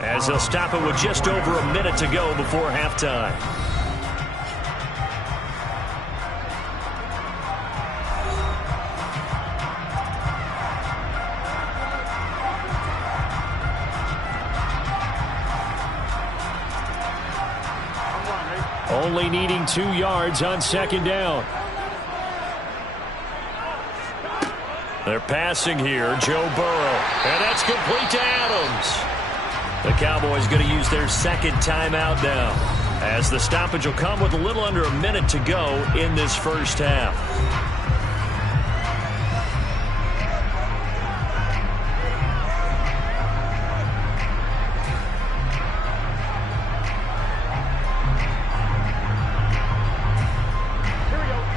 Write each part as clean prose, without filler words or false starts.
as they'll stop it with just over a minute to go before halftime. Only needing 2 yards on second down. They're passing here, Joe Burrow. And that's complete to Adams. The Cowboys going to use their second timeout now, as the stoppage will come with a little under a minute to go in this first half.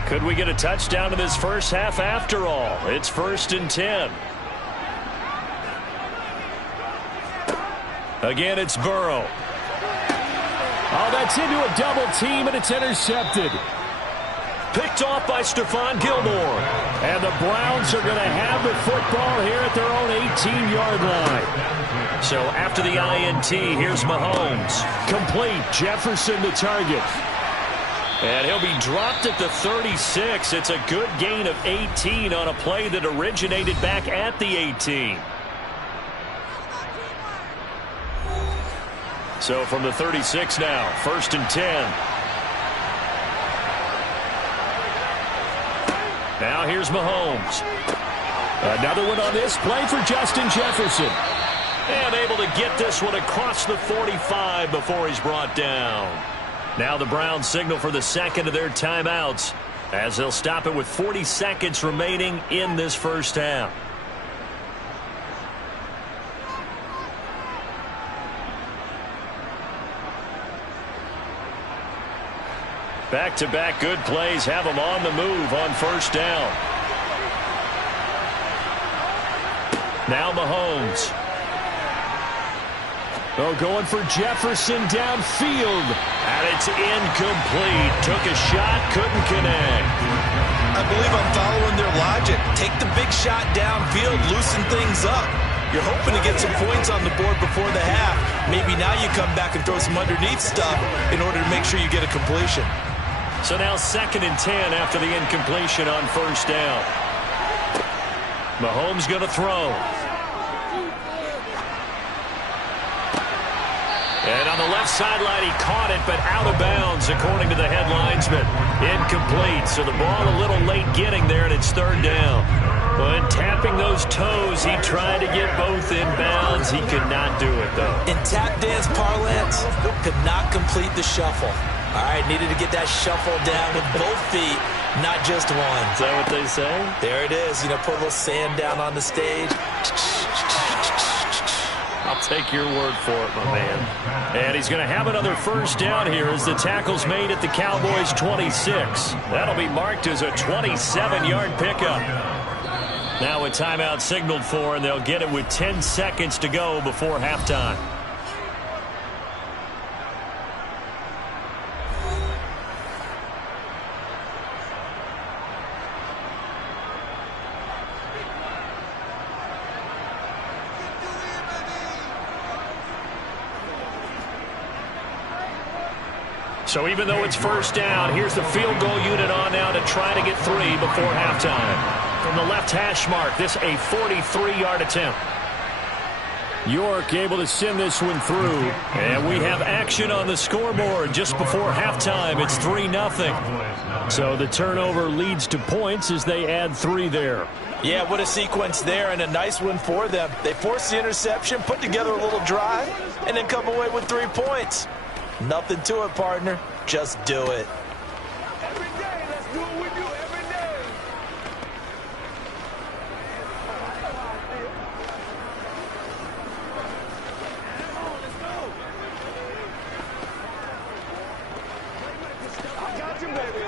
Could we get a touchdown in this first half after all? It's 1st and 10. Again, it's Burrow. Oh, that's into a double team, and it's intercepted. Picked off by Stephon Gilmore. And the Browns are going to have the football here at their own 18-yard line. So after the INT, here's Mahomes. Complete. Jefferson the target. And he'll be dropped at the 36. It's a good gain of 18 on a play that originated back at the 18. So from the 36 now, 1st and 10. Now here's Mahomes. Another one on this play for Justin Jefferson. And able to get this one across the 45 before he's brought down. Now the Browns signal for the second of their timeouts, as they'll stop it with 40 seconds remaining in this first half. Back-to-back good plays have them on the move on first down. Now Mahomes. Oh, going for Jefferson downfield. And it's incomplete. Took a shot, couldn't connect. I believe I'm following their logic. Take the big shot downfield, loosen things up. You're hoping to get some points on the board before the half. Maybe now you come back and throw some underneath stuff in order to make sure you get a completion. So now 2nd and 10 after the incompletion on first down. Mahomes going to throw. And on the left sideline, he caught it, but out of bounds, according to the head linesman. Incomplete, so the ball a little late getting there, and it's 3rd down. When tapping those toes, he tried to get both in bounds. He could not do it, though. In tap dance parlance, could not complete the shuffle. All right, needed to get that shuffle down with both feet, not just one. Is that what they say? There it is. You know, put a little sand down on the stage. I'll take your word for it, my man. And he's going to have another first down here as the tackle's made at the Cowboys' 26. That'll be marked as a 27-yard pickup. Now a timeout signaled for, and they'll get it with 10 seconds to go before halftime. So even though it's first down, here's the field goal unit on now to try to get 3 before halftime. From the left hash mark, this a 43-yard attempt. York able to send this one through. And we have action on the scoreboard just before halftime. It's 3-0. So the turnover leads to points as they add 3 there. Yeah, what a sequence there, and a nice one for them. They forced the interception, put together a little drive, and then come away with 3 points. Nothing to it, partner. Just do it. Every day, let's do what we do every day. Let's go. I got you, baby.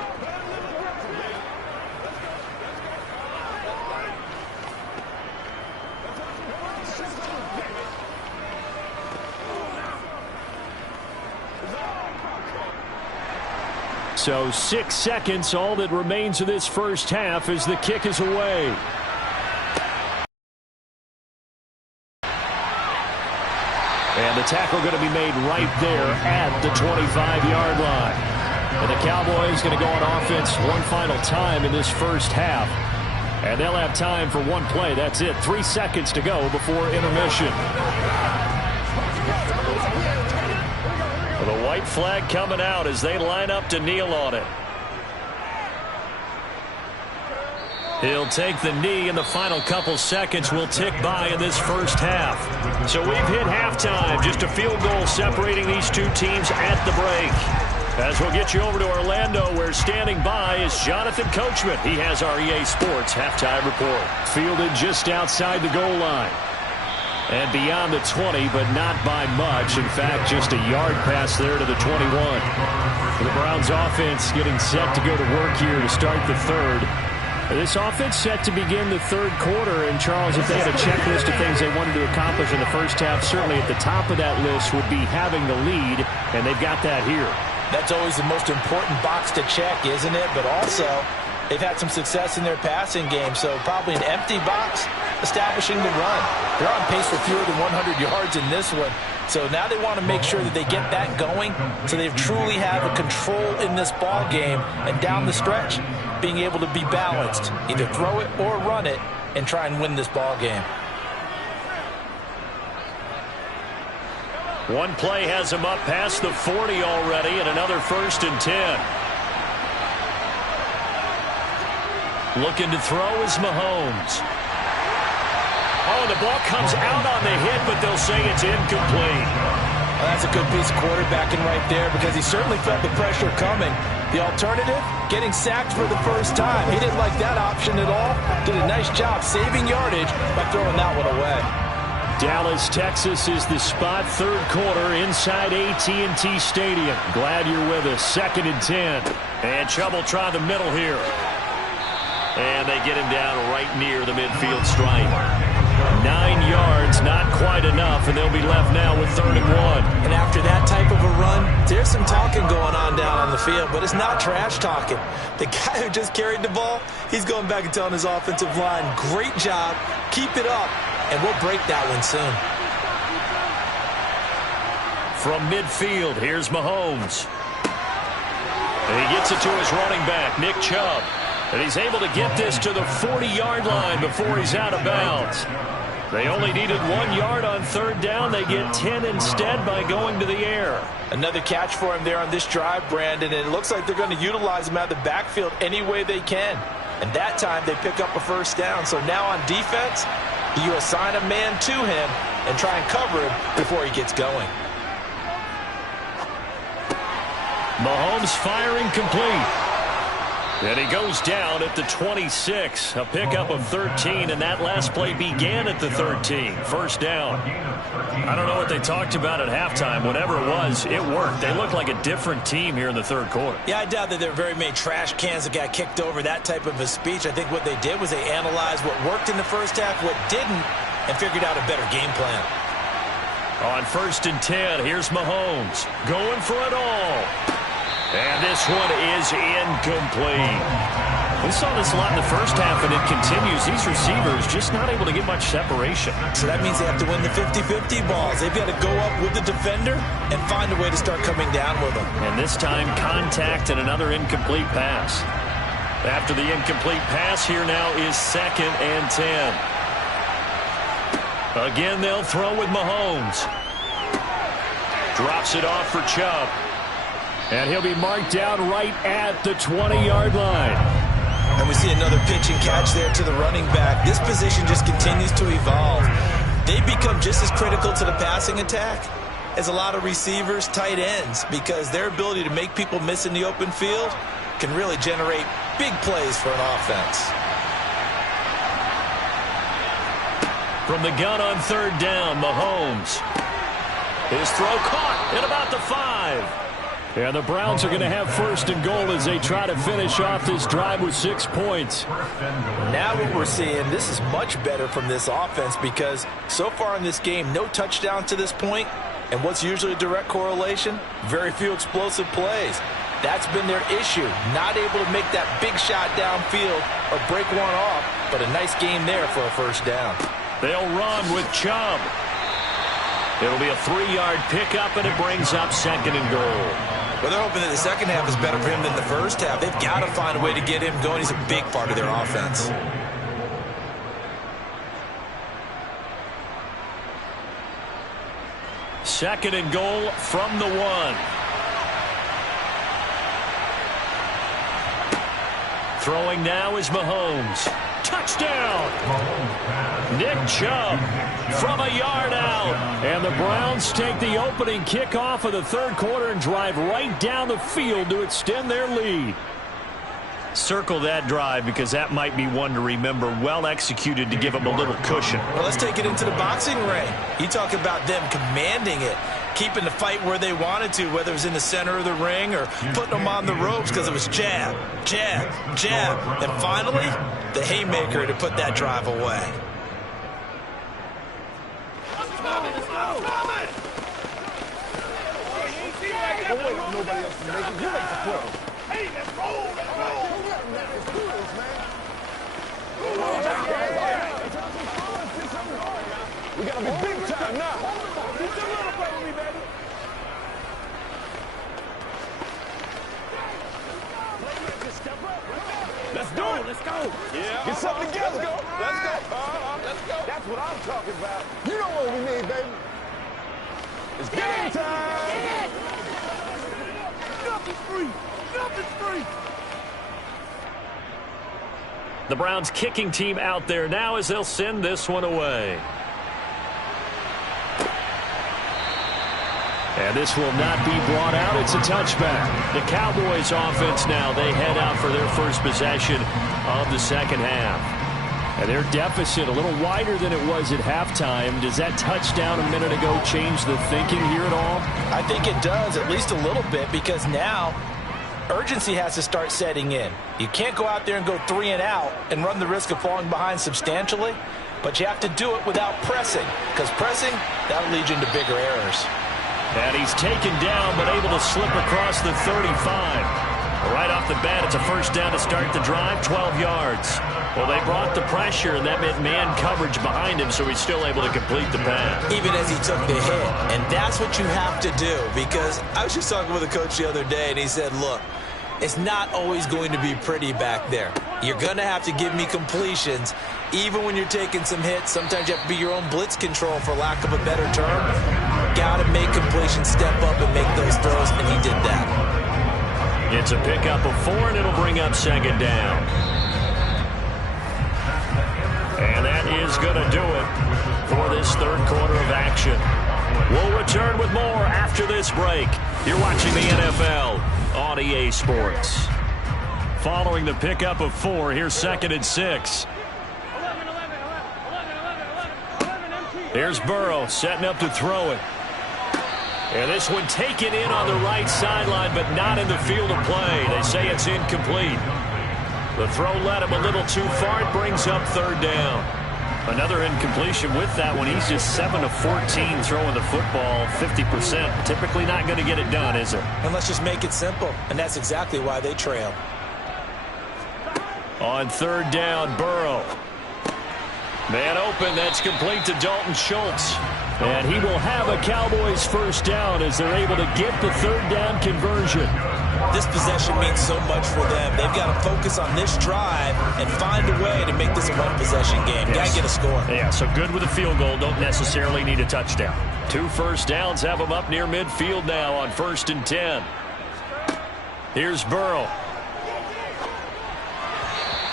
So 6 seconds, all that remains of this first half as the kick is away. And the tackle going to be made right there at the 25-yard line. And the Cowboys going to go on offense one final time in this first half. And they'll have time for one play. That's it. 3 seconds to go before intermission. The white flag coming out as they line up to kneel on it. He'll take the knee, and the final couple seconds will tick by in this first half. So we've hit halftime. Just a field goal separating these two teams at the break. As we'll get you over to Orlando, where standing by is Jonathan Coachman. He has our EA Sports halftime report. Fielded just outside the goal line. And beyond the 20, but not by much. In fact, just a yard pass there to the 21. The Browns offense getting set to go to work here to start the third. This offense set to begin the third quarter. And, Charles, if they had a checklist of things they wanted to accomplish in the first half, certainly at the top of that list would be having the lead, and they've got that here. That's always the most important box to check, isn't it? But also, they've had some success in their passing game, so probably an empty box establishing the run. They're on pace for fewer than 100 yards in this one. So now they want to make sure that they get that going so they truly have a control in this ball game, and down the stretch, being able to be balanced. Either throw it or run it and try and win this ball game. One play has him up past the 40 already, and another 1st and 10. Looking to throw is Mahomes. Oh, the ball comes out on the hit, but they'll say it's incomplete. Well, that's a good piece of quarterbacking right there, because he certainly felt the pressure coming. The alternative, getting sacked for the first time. He didn't like that option at all. Did a nice job saving yardage by throwing that one away. Dallas, Texas is the spot. Third quarter inside AT&T Stadium. Glad you're with us. 2nd and 10. And Chubb will try the middle here. And they get him down right near the midfield stripe. 9 yards, not quite enough, and they'll be left now with 3rd and 1. And after that type of a run, there's some talking going on down on the field, but it's not trash talking. The guy who just carried the ball, he's going back and telling his offensive line, great job, keep it up, and we'll break that one soon. From midfield, here's Mahomes. And he gets it to his running back, Nick Chubb. And he's able to get this to the 40-yard line before he's out of bounds. They only needed 1 yard on 3rd down. They get 10 instead by going to the air. Another catch for him there on this drive, Brandon, and it looks like they're going to utilize him out of the backfield any way they can. And that time they pick up a 1st down. So now on defense, you assign a man to him and try and cover him before he gets going. Mahomes firing complete. And he goes down at the 26. A pickup of 13, and that last play began at the 13. 1st down. I don't know what they talked about at halftime. Whatever it was, it worked. They looked like a different team here in the 3rd quarter. Yeah, I doubt that there are very many trash cans that got kicked over, that type of a speech. I think what they did was they analyzed what worked in the first half, what didn't, and figured out a better game plan. On 1st and 10, here's Mahomes going for it all. And this one is incomplete. We saw this a lot in the first half, and it continues. These receivers just not able to get much separation. So that means they have to win the 50-50 balls. They've got to go up with the defender and find a way to start coming down with them. And this time, contact and another incomplete pass. After the incomplete pass, here now is 2nd and 10. Again, they'll throw with Mahomes. Drops it off for Chubb. And he'll be marked down right at the 20-yard line. And we see another pitch and catch there to the running back. This position just continues to evolve. They become just as critical to the passing attack as a lot of receivers, tight ends, because their ability to make people miss in the open field can really generate big plays for an offense. From the gun on 3rd down, Mahomes. His throw caught at about the 5. And the Browns are going to have 1st and goal as they try to finish off this drive with 6 points. Now what we're seeing, this is much better from this offense, because so far in this game, no touchdown to this point. And what's usually a direct correlation? Very few explosive plays. That's been their issue. Not able to make that big shot downfield or break one off, but a nice game there for a 1st down. They'll run with Chubb. It'll be a 3-yard pickup, and it brings up 2nd and goal. Well, they're hoping that the second half is better for him than the first half. They've got to find a way to get him going. He's a big part of their offense. Second and goal from the 1. Throwing now is Mahomes. Touchdown! Nick Chubb from a yard out. And the Browns take the opening kickoff of the third quarter and drive right down the field to extend their lead. Circle that drive because that might be one to remember. Well executed to give them a little cushion. Well, let's take it into the boxing ring. You talk about them commanding it, keeping the fight where they wanted to, whether it was in the center of the ring or putting them on the ropes because it was jab, jab, jab. And finally, the haymaker to put that drive away. Hey, let's roll, let's roll. Let's do this, man. We gotta be big time now. Just a little bit with me, baby. Let's do it. Let's go. Yeah. Get something together. Let's go. Let's go. Let's go. That's what I'm talking about. You know what we need, baby. It's game time. Nothing's free. Nothing's free. The Browns kicking team out there now as they'll send this one away. And this will not be brought out. It's a touchback. The Cowboys offense now, they head out for their first possession of the second half. And their deficit a little wider than it was at halftime. Does that touchdown a minute ago change the thinking here at all? I think it does, at least a little bit, because now urgency has to start setting in. You can't go out there and go 3 and out and run the risk of falling behind substantially, but you have to do it without pressing, because pressing, that'll lead you into bigger errors. And he's taken down, but able to slip across the 35. Right off the bat, it's a first down to start the drive, 12 yards. Well, they brought the pressure, and that meant man coverage behind him, so he's still able to complete the pass. Even as he took the hit. And that's what you have to do, because I was just talking with a coach the other day, and he said, look, it's not always going to be pretty back there. You're going to have to give me completions, even when you're taking some hits. Sometimes you have to be your own blitz control, for lack of a better term. Got to make completions, step up and make those throws, and he did that. It's a pickup of 4, and it'll bring up second down. And that is going to do it for this third quarter of action. We'll return with more after this break. You're watching the NFL on EA Sports. Following the pickup of 4, here's 2nd and 6. Here's Burrow setting up to throw it. And this one taken in on the right sideline, but not in the field of play. They say it's incomplete. The throw led him a little too far. It brings up third down. Another incompletion with that one. He's just 7 of 14 throwing the football, 50%. Typically not going to get it done, is it? And let's just make it simple. And that's exactly why they trail. On third down, Burrow. Man open, that's complete to Dalton Schultz. And he will have a Cowboys first down as they're able to get the third down conversion. This possession means so much for them. They've got to focus on this drive and find a way to make this a one-possession game. Yes. Got to get a score. Yeah, so good with a field goal. Don't necessarily need a touchdown. 2 first downs have them up near midfield now on 1st and 10. Here's Burrow.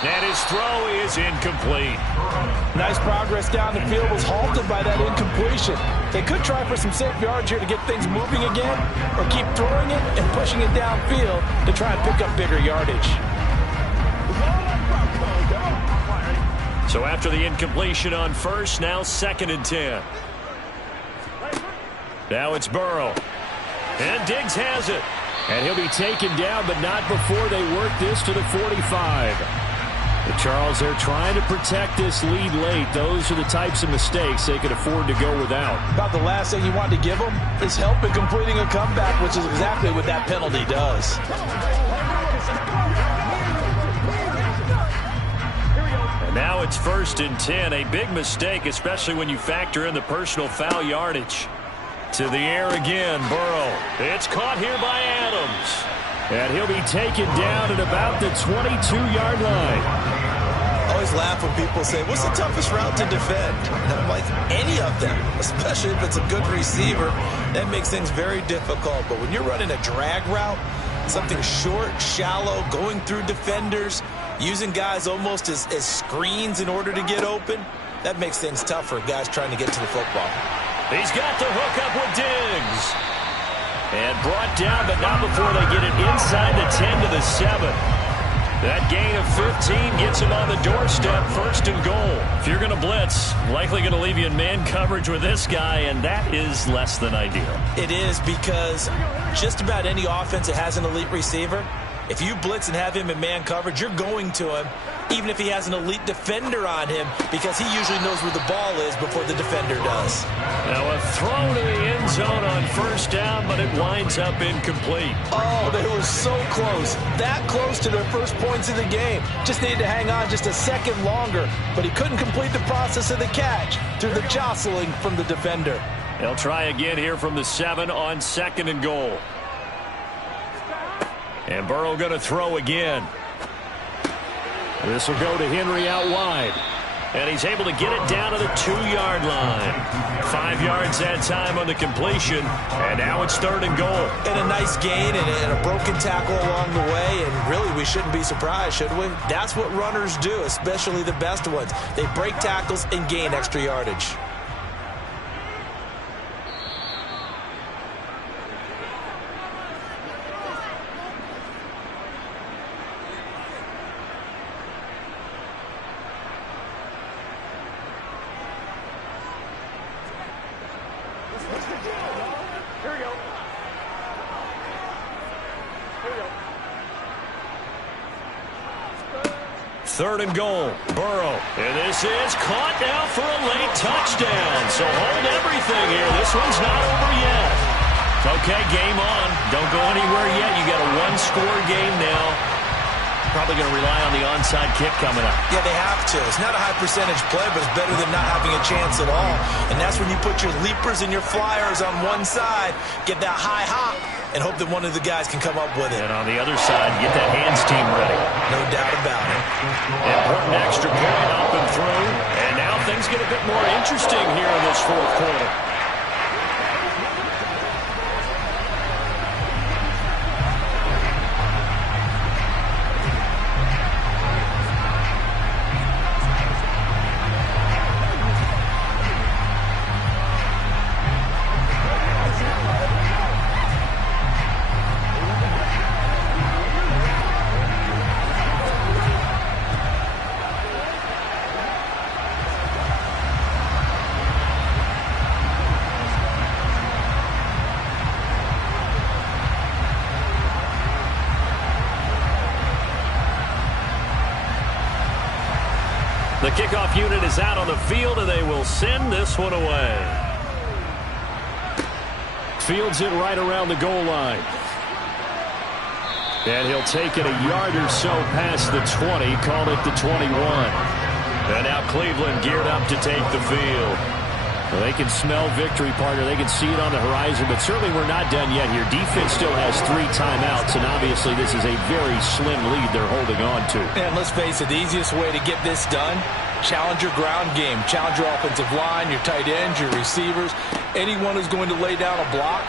And his throw is incomplete. Nice progress down the field, was halted by that incompletion. They could try for some safe yards here to get things moving again, or keep throwing it and pushing it downfield to try and pick up bigger yardage. So after the incompletion on 1st, now 2nd and 10. Now it's Burrow. And Diggs has it. And he'll be taken down, but not before they work this to the 45. But Charles, they're trying to protect this lead late. Those are the types of mistakes they could afford to go without. About the last thing you want to give them is help in completing a comeback, which is exactly what that penalty does. And now it's 1st and 10. A big mistake, especially when you factor in the personal foul yardage. To the air again, Burrow. It's caught here by Adams. And he'll be taken down at about the 22-yard line. I always laugh when people say, what's the toughest route to defend? And I'm like, any of them, especially if it's a good receiver. That makes things very difficult. But when you're running a drag route, something short, shallow, going through defenders, using guys almost as screens in order to get open, that makes things tough for guys trying to get to the football. He's got the hook up with Diggs. And brought down, but not before they get it inside the 10 to the 7. That gain of 15 gets him on the doorstep, 1st and goal. If you're going to blitz, likely going to leave you in man coverage with this guy, and that is less than ideal. It is, because just about any offense that has an elite receiver, if you blitz and have him in man coverage, you're going to him, even if he has an elite defender on him, because he usually knows where the ball is before the defender does. Now a throw to the end zone on 1st down, but it winds up incomplete. Oh, they were so close. That close to their first points of the game. Just needed to hang on just a second longer, but he couldn't complete the process of the catch through the jostling from the defender. They'll try again here from the 7 on 2nd and goal. And Burrow going to throw again. This will go to Henry out wide. And he's able to get it down to the 2-yard line. 5 yards that time on the completion. And now it's 3rd and goal. And a nice gain and a broken tackle along the way. And really, we shouldn't be surprised, should we? That's what runners do, especially the best ones. They break tackles and gain extra yardage. Here we go. 3rd and goal. Burrow. And this is caught now for a late touchdown. So hold everything here. This one's not over yet. Okay, game on. Don't go anywhere yet. You got a 1-score game now. Probably going to rely on the onside kick coming up. Yeah, they have to. It's not a high percentage play, but it's better than not having a chance at all. And that's when you put your leapers and your flyers on one side, get that high hop, and hope that one of the guys can come up with it. And on the other side, get that hands team ready. No doubt about it. Important extra point up and through. And now things get a bit more interesting here in this 4th quarter. The kickoff unit is out on the field, and they will send this one away. Fields it right around the goal line. And he'll take it a yard or so past the 20, call it the 21. And now Cleveland geared up to take the field. Well, they can smell victory, partner. They can see it on the horizon, but certainly we're not done yet here. Defense still has 3 timeouts, and obviously this is a very slim lead they're holding on to. And let's face it, the easiest way to get this done, challenge your ground game. Challenge your offensive line, your tight ends, your receivers, anyone who's going to lay down a block.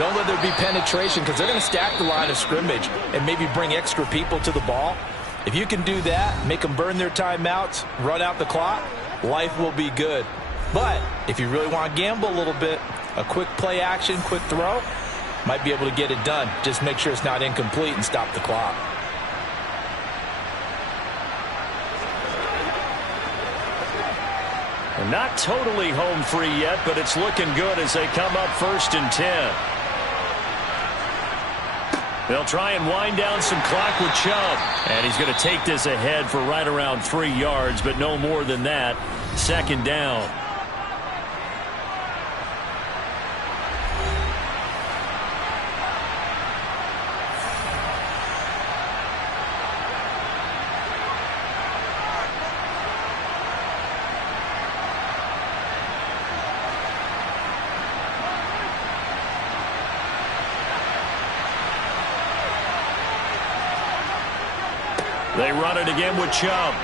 Don't let there be penetration, because they're going to stack the line of scrimmage and maybe bring extra people to the ball. If you can do that, make them burn their timeouts, run out the clock, life will be good. But if you really want to gamble a little bit, a quick play action, quick throw, might be able to get it done. Just make sure it's not incomplete and stop the clock. And not totally home free yet, but it's looking good as they come up 1st and 10. They'll try and wind down some clock with Chubb. And he's going to take this ahead for right around 3 yards, but no more than that. 2nd down. They run it again with Chubb.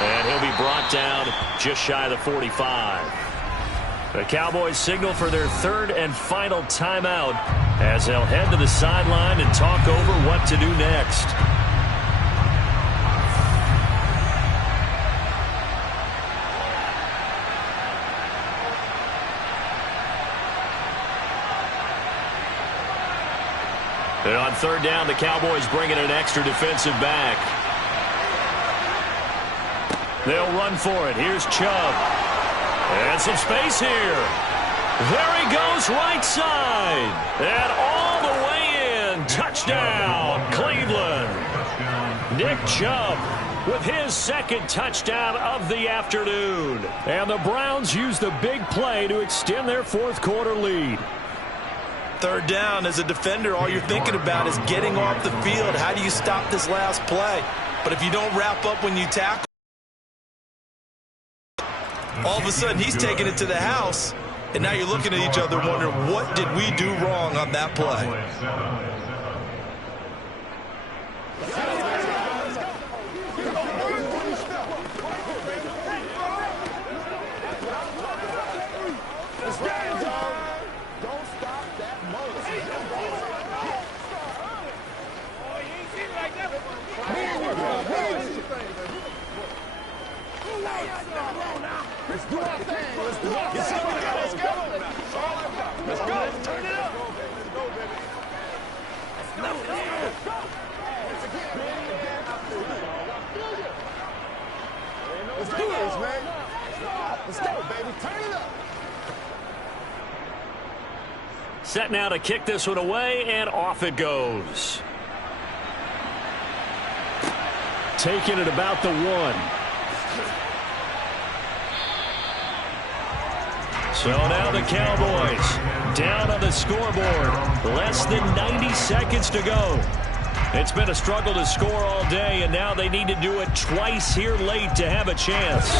And he'll be brought down just shy of the 45. The Cowboys signal for their third and final timeout as they'll head to the sideline and talk over what to do next. And on third down, the Cowboys bring in an extra defensive back. They'll run for it. Here's Chubb. And some space here. There he goes, right side. And all the way in. Touchdown, Cleveland. Nick Chubb with his second touchdown of the afternoon. And the Browns use the big play to extend their fourth quarter lead. Third down, as a defender, all you're thinking about is getting off the field. How do you stop this last play? But if you don't wrap up when you tackle, all of a sudden he's taking it to the house, and now you're looking at each other wondering, what did we do wrong on that play? Let's do our thing. Let's do our thing. Let's go. Let's go. Turn it up. Let's go, baby. Let's go. Let's do this, man. Let's go, baby. Turn it up. Set now to kick this one away, and off it goes. Taking it about the 1. So now the Cowboys down on the scoreboard. Less than 90 seconds to go. It's been a struggle to score all day, and now they need to do it twice here late to have a chance.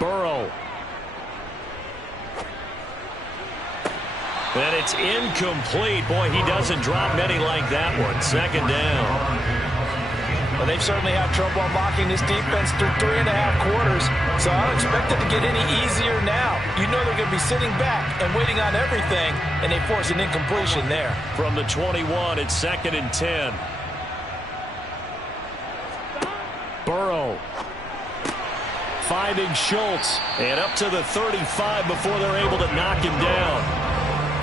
Burrow. And it's incomplete. Boy, he doesn't drop many like that one. Second down. Well, they've certainly had trouble unlocking this defense through 3.5 quarters, so I don't expect it to get any easier now. You know they're going to be sitting back and waiting on everything, and they force an incompletion there. From the 21, it's 2nd and 10. Burrow finding Schultz. And up to the 35 before they're able to knock him down.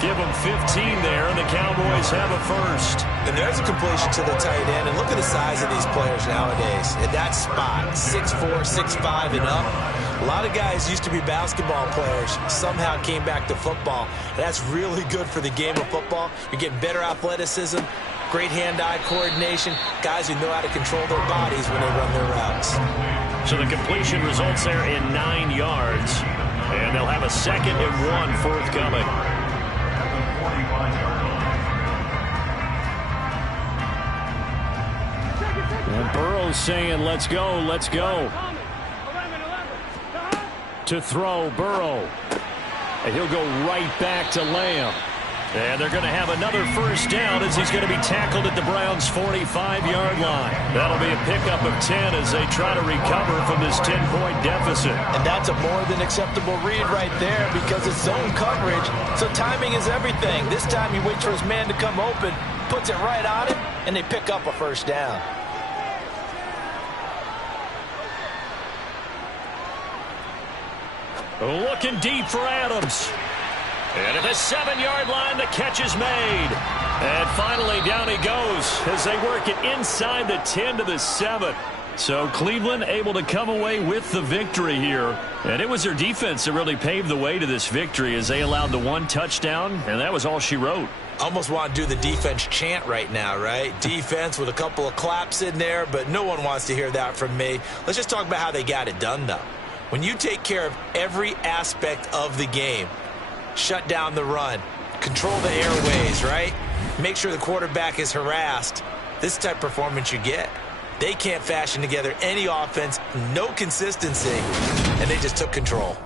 Give them 15 there, and the Cowboys have a first. And there's a completion to the tight end. And look at the size of these players nowadays. At that spot, 6'4", 6'5", and up. A lot of guys used to be basketball players, somehow came back to football. And that's really good for the game of football. You're getting better athleticism, great hand-eye coordination, guys who know how to control their bodies when they run their routes. So the completion results there in 9 yards. And they'll have a 2nd and 1 forthcoming. And Burrow's saying, let's go, let's go. To throw, Burrow. And he'll go right back to Lamb. And they're going to have another first down as he's going to be tackled at the Browns' 45-yard line. That'll be a pickup of 10 as they try to recover from this 10-point deficit. And that's a more than acceptable read right there because it's zone coverage, so timing is everything. This time he waits for his man to come open, puts it right on him, and they pick up a first down. Looking deep for Adams. And at the 7-yard line, the catch is made. And finally, down he goes as they work it inside the 10 to the 7. So Cleveland able to come away with the victory here. And it was their defense that really paved the way to this victory as they allowed the 1 touchdown, and that was all she wrote. Almost want to do the defense chant right now, right? Defense with a couple of claps in there, but no one wants to hear that from me. Let's just talk about how they got it done, though. When you take care of every aspect of the game, shut down the run, control the airways, right? Make sure the quarterback is harassed. This type of performance you get. They can't fashion together any offense, no consistency, and they just took control.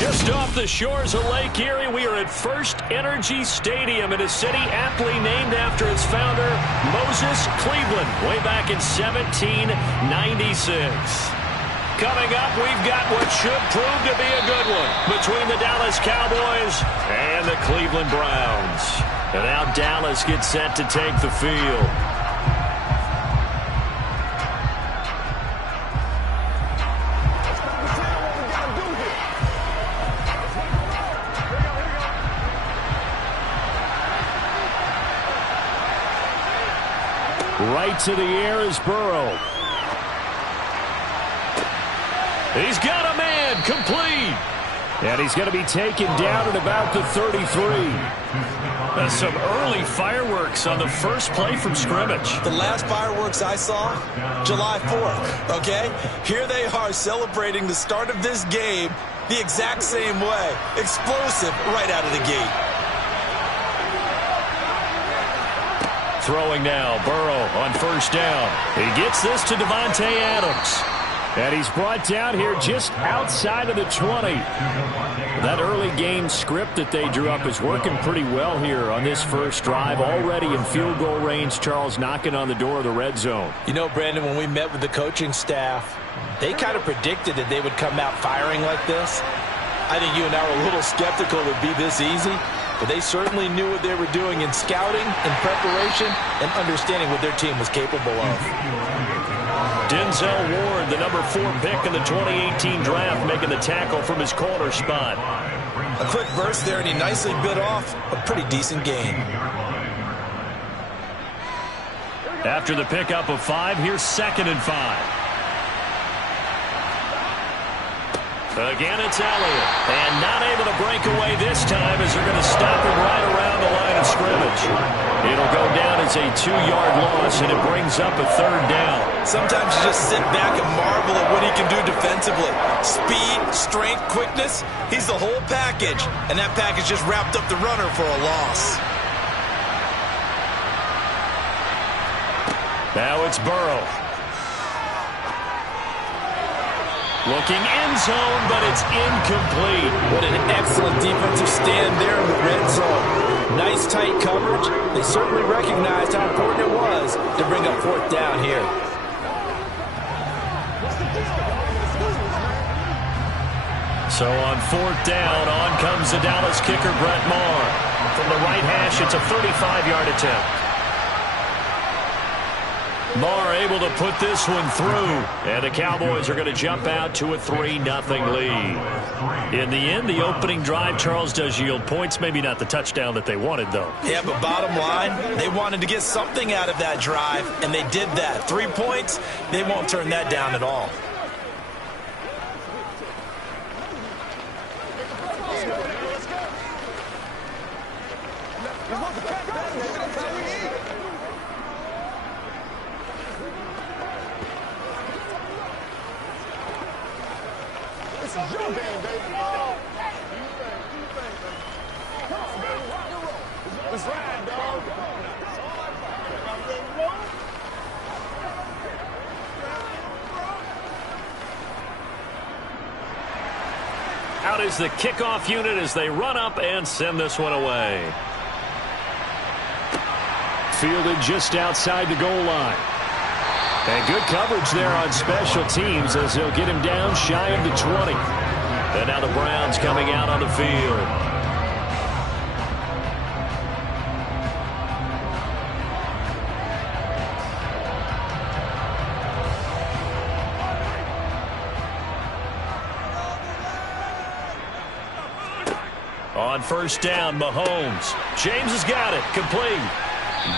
Just off the shores of Lake Erie, we are at First Energy Stadium in a city aptly named after its founder, Moses Cleveland, way back in 1796. Coming up, we've got what should prove to be a good one between the Dallas Cowboys and the Cleveland Browns. And now Dallas gets set to take the field. Right to the air is Burrow. He's got a man, complete. And he's going to be taken down at about the 33. Some early fireworks on the first play from scrimmage. The last fireworks I saw, July 4th, okay? Here they are celebrating the start of this game the exact same way. Explosive right out of the gate. Throwing now, Burrow on first down. He gets this to Davante Adams. And he's brought down here just outside of the 20. That early game script that they drew up is working pretty well here on this first drive. Already in field goal range, Charles knocking on the door of the red zone. You know, Brandon, when we met with the coaching staff, they kind of predicted that they would come out firing like this. I think you and I were a little skeptical it would be this easy, but they certainly knew what they were doing in scouting, in preparation, and understanding what their team was capable of. Denzel Ward, the number 4 pick in the 2018 draft, making the tackle from his corner spot. A quick burst there, and he nicely bit off a pretty decent gain. After the pickup of 5, here's 2nd and 5. Again, it's Elliott. And not able to break away this time as they're going to stop him right around the line of scrimmage. It'll go down as a 2-yard loss, and it brings up a 3rd down. Sometimes you just sit back and marvel at what he can do defensively. Speed, strength, quickness, he's the whole package. And that package just wrapped up the runner for a loss. Now it's Burrow. Looking end zone, but it's incomplete. What an excellent defensive stand there in the red zone. Nice tight coverage. They certainly recognized how important it was to bring up 4th down here. So on 4th down, on comes the Dallas kicker, Brett Maher. From the right hash, it's a 35-yard attempt. Maher able to put this one through, and the Cowboys are going to jump out to a 3-0 lead. In the end, the opening drive, Charles, does yield points. Maybe not the touchdown that they wanted, though. Yeah, but bottom line, they wanted to get something out of that drive, and they did that. 3 points, they won't turn that down at all. Out is the kickoff unit as they run up and send this one away. Fielded just outside the goal line. And good coverage there on special teams as they'll get him down shy of the 20. And now the Browns coming out on the field. On first down, Mahomes. James has got it. Complete.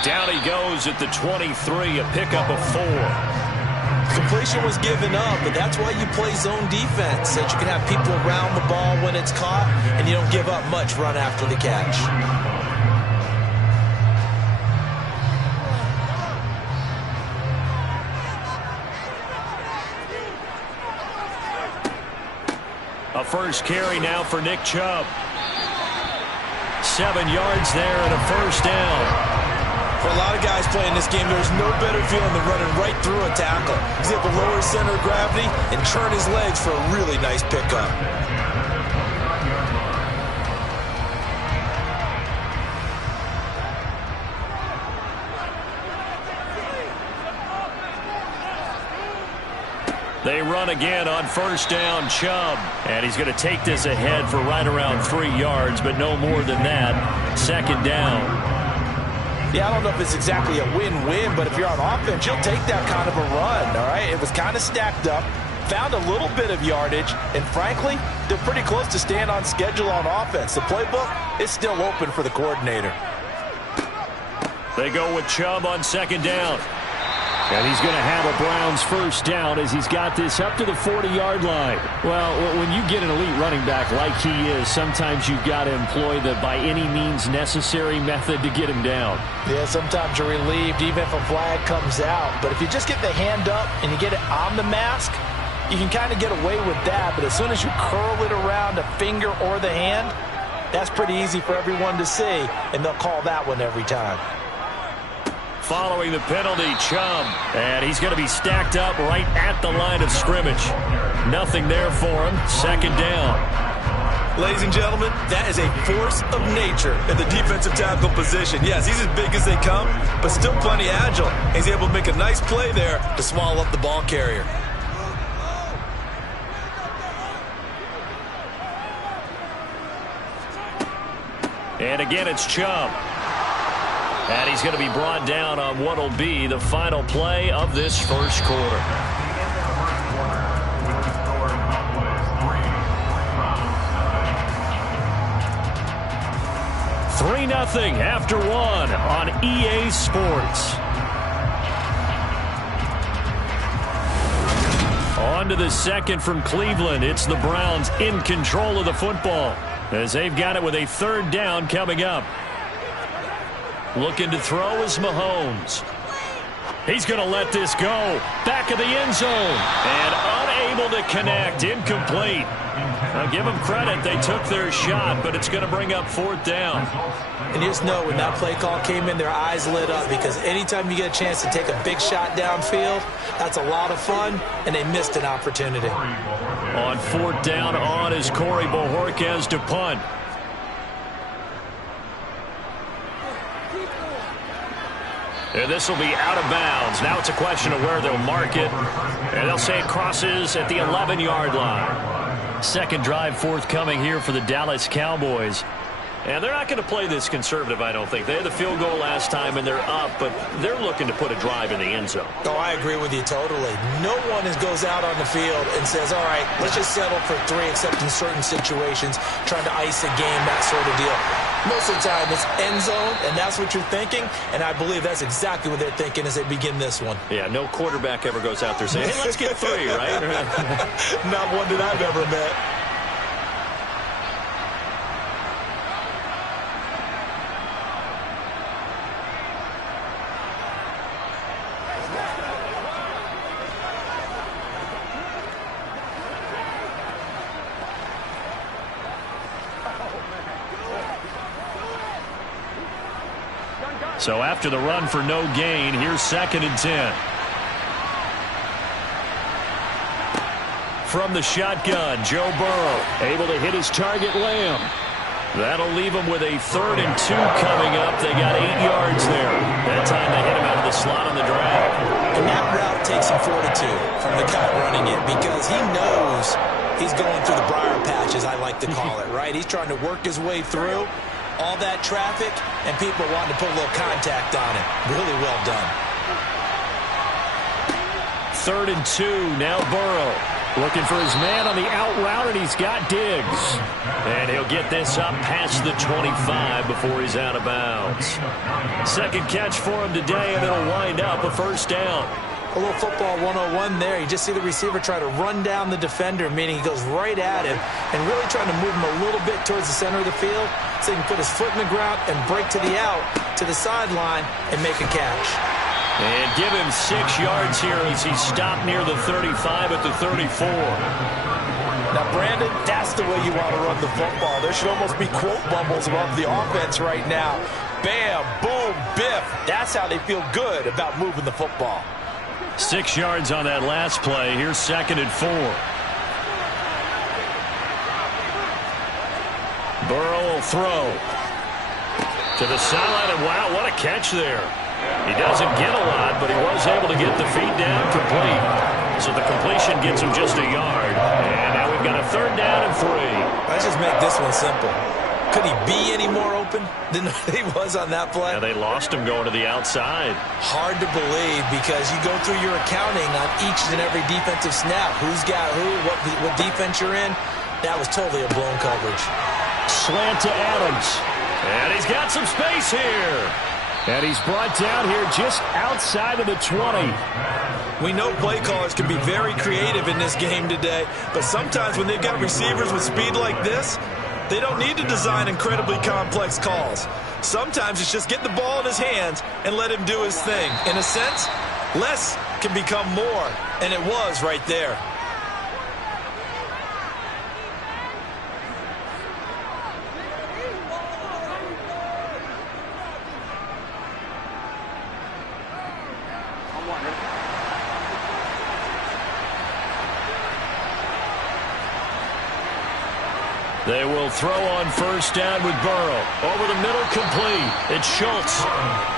Down he goes at the 23, a pickup of 4. Completion was given up, but that's why you play zone defense, so that you can have people around the ball when it's caught, and you don't give up much run after the catch. A first carry now for Nick Chubb. 7 yards there and a first down. For a lot of guys playing this game, there's no better feeling than running right through a tackle. He's able to lower his center of gravity and turn his legs for a really nice pickup. They run again on first down, Chubb. And he's going to take this ahead for right around 3 yards, but no more than that. Second down. Yeah, I don't know if it's exactly a win-win, but if you're on offense, you'll take that kind of a run, all right? It was kind of stacked up, found a little bit of yardage, and frankly, they're pretty close to staying on schedule on offense. The playbook is still open for the coordinator. They go with Chubb on second down. And he's going to have a Browns first down as he's got this up to the 40-yard line. Well, when you get an elite running back like he is, sometimes you've got to employ the by any means necessary method to get him down. Yeah, sometimes you're relieved even if a flag comes out. But if you just get the hand up and you get it on the mask, you can kind of get away with that. But as soon as you curl it around the finger or the hand, that's pretty easy for everyone to see, and they'll call that one every time. Following the penalty, Chubb. And he's going to be stacked up right at the line of scrimmage. Nothing there for him. Second down. Ladies and gentlemen, that is a force of nature in the defensive tackle position. Yes, he's as big as they come, but still plenty agile. He's able to make a nice play there to swallow up the ball carrier. And again, it's Chubb. And he's going to be brought down on what will be the final play of this first quarter. 3-0 after 1 on EA Sports. On to the second from Cleveland. It's the Browns in control of the football as they've got it with a third down coming up. Looking to throw is Mahomes. He's going to let this go. Back of the end zone. And unable to connect. Incomplete. Now give them credit. They took their shot, but it's going to bring up fourth down. And you just know when that play call came in, their eyes lit up because anytime you get a chance to take a big shot downfield, that's a lot of fun, and they missed an opportunity. On fourth down on is Corey Bojorquez to punt. And this will be out of bounds. Now it's a question of where they'll mark it. And they'll say it crosses at the 11-yard line. Second drive forthcoming here for the Dallas Cowboys. And they're not going to play this conservative, I don't think. They had the field goal last time, and they're up, but they're looking to put a drive in the end zone. Oh, I agree with you totally. No one goes out on the field and says, all right, let's just settle for 3, except in certain situations, trying to ice a game, that sort of deal. Most of the time, it's end zone, and that's what you're thinking, and I believe that's exactly what they're thinking as they begin this one. Yeah, no quarterback ever goes out there saying, hey, let's get 3, right? Not one that I've ever met. So after the run for no gain, here's 2nd and 10. From the shotgun, Joe Burrow able to hit his target, Lamb. That'll leave him with a 3rd and 2 coming up. They got 8 yards there. That time they hit him out of the slot on the drag. And that route takes some fortitude from the guy running it because he knows he's going through the briar patch, as I like to call it, right? He's trying to work his way through all that traffic, and people wanting to put a little contact on it. Really well done. 3rd and 2, now Burrow. Looking for his man on the out route, and he's got Diggs. And he'll get this up past the 25 before he's out of bounds. Second catch for him today, and it'll wind up a first down. A little football 101 there. You just see the receiver try to run down the defender, meaning he goes right at him and really trying to move him a little bit towards the center of the field so he can put his foot in the ground and break to the out, to the sideline, and make a catch. And give him 6 yards here as he stopped near the 35 at the 34. Now, Brandon, that's the way you want to run the football. There should almost be quote bubbles above the offense right now. Bam, boom, biff. That's how they feel good about moving the football. 6 yards on that last play. Here's 2nd and 4. Burrow will throw to the sideline, and wow, what a catch there. He doesn't get a lot, but he was able to get the feet down complete. So the completion gets him just a yard. And now we've got a 3rd down and 3. Let's just make this one simple. Could he be any more open than he was on that play? Yeah, they lost him going to the outside. Hard to believe because you go through your accounting on each and every defensive snap. Who's got who, what defense you're in. That was totally a blown coverage. Slant to Adams. And he's got some space here. And he's brought down here just outside of the 20. We know play callers can be very creative in this game today, but sometimes when they've got receivers with speed like this, they don't need to design incredibly complex calls. Sometimes it's just get the ball in his hands and let him do his thing. In a sense, less can become more, and it was right there. They will throw on 1st down with Burrow. Over the middle, complete. It's Schultz.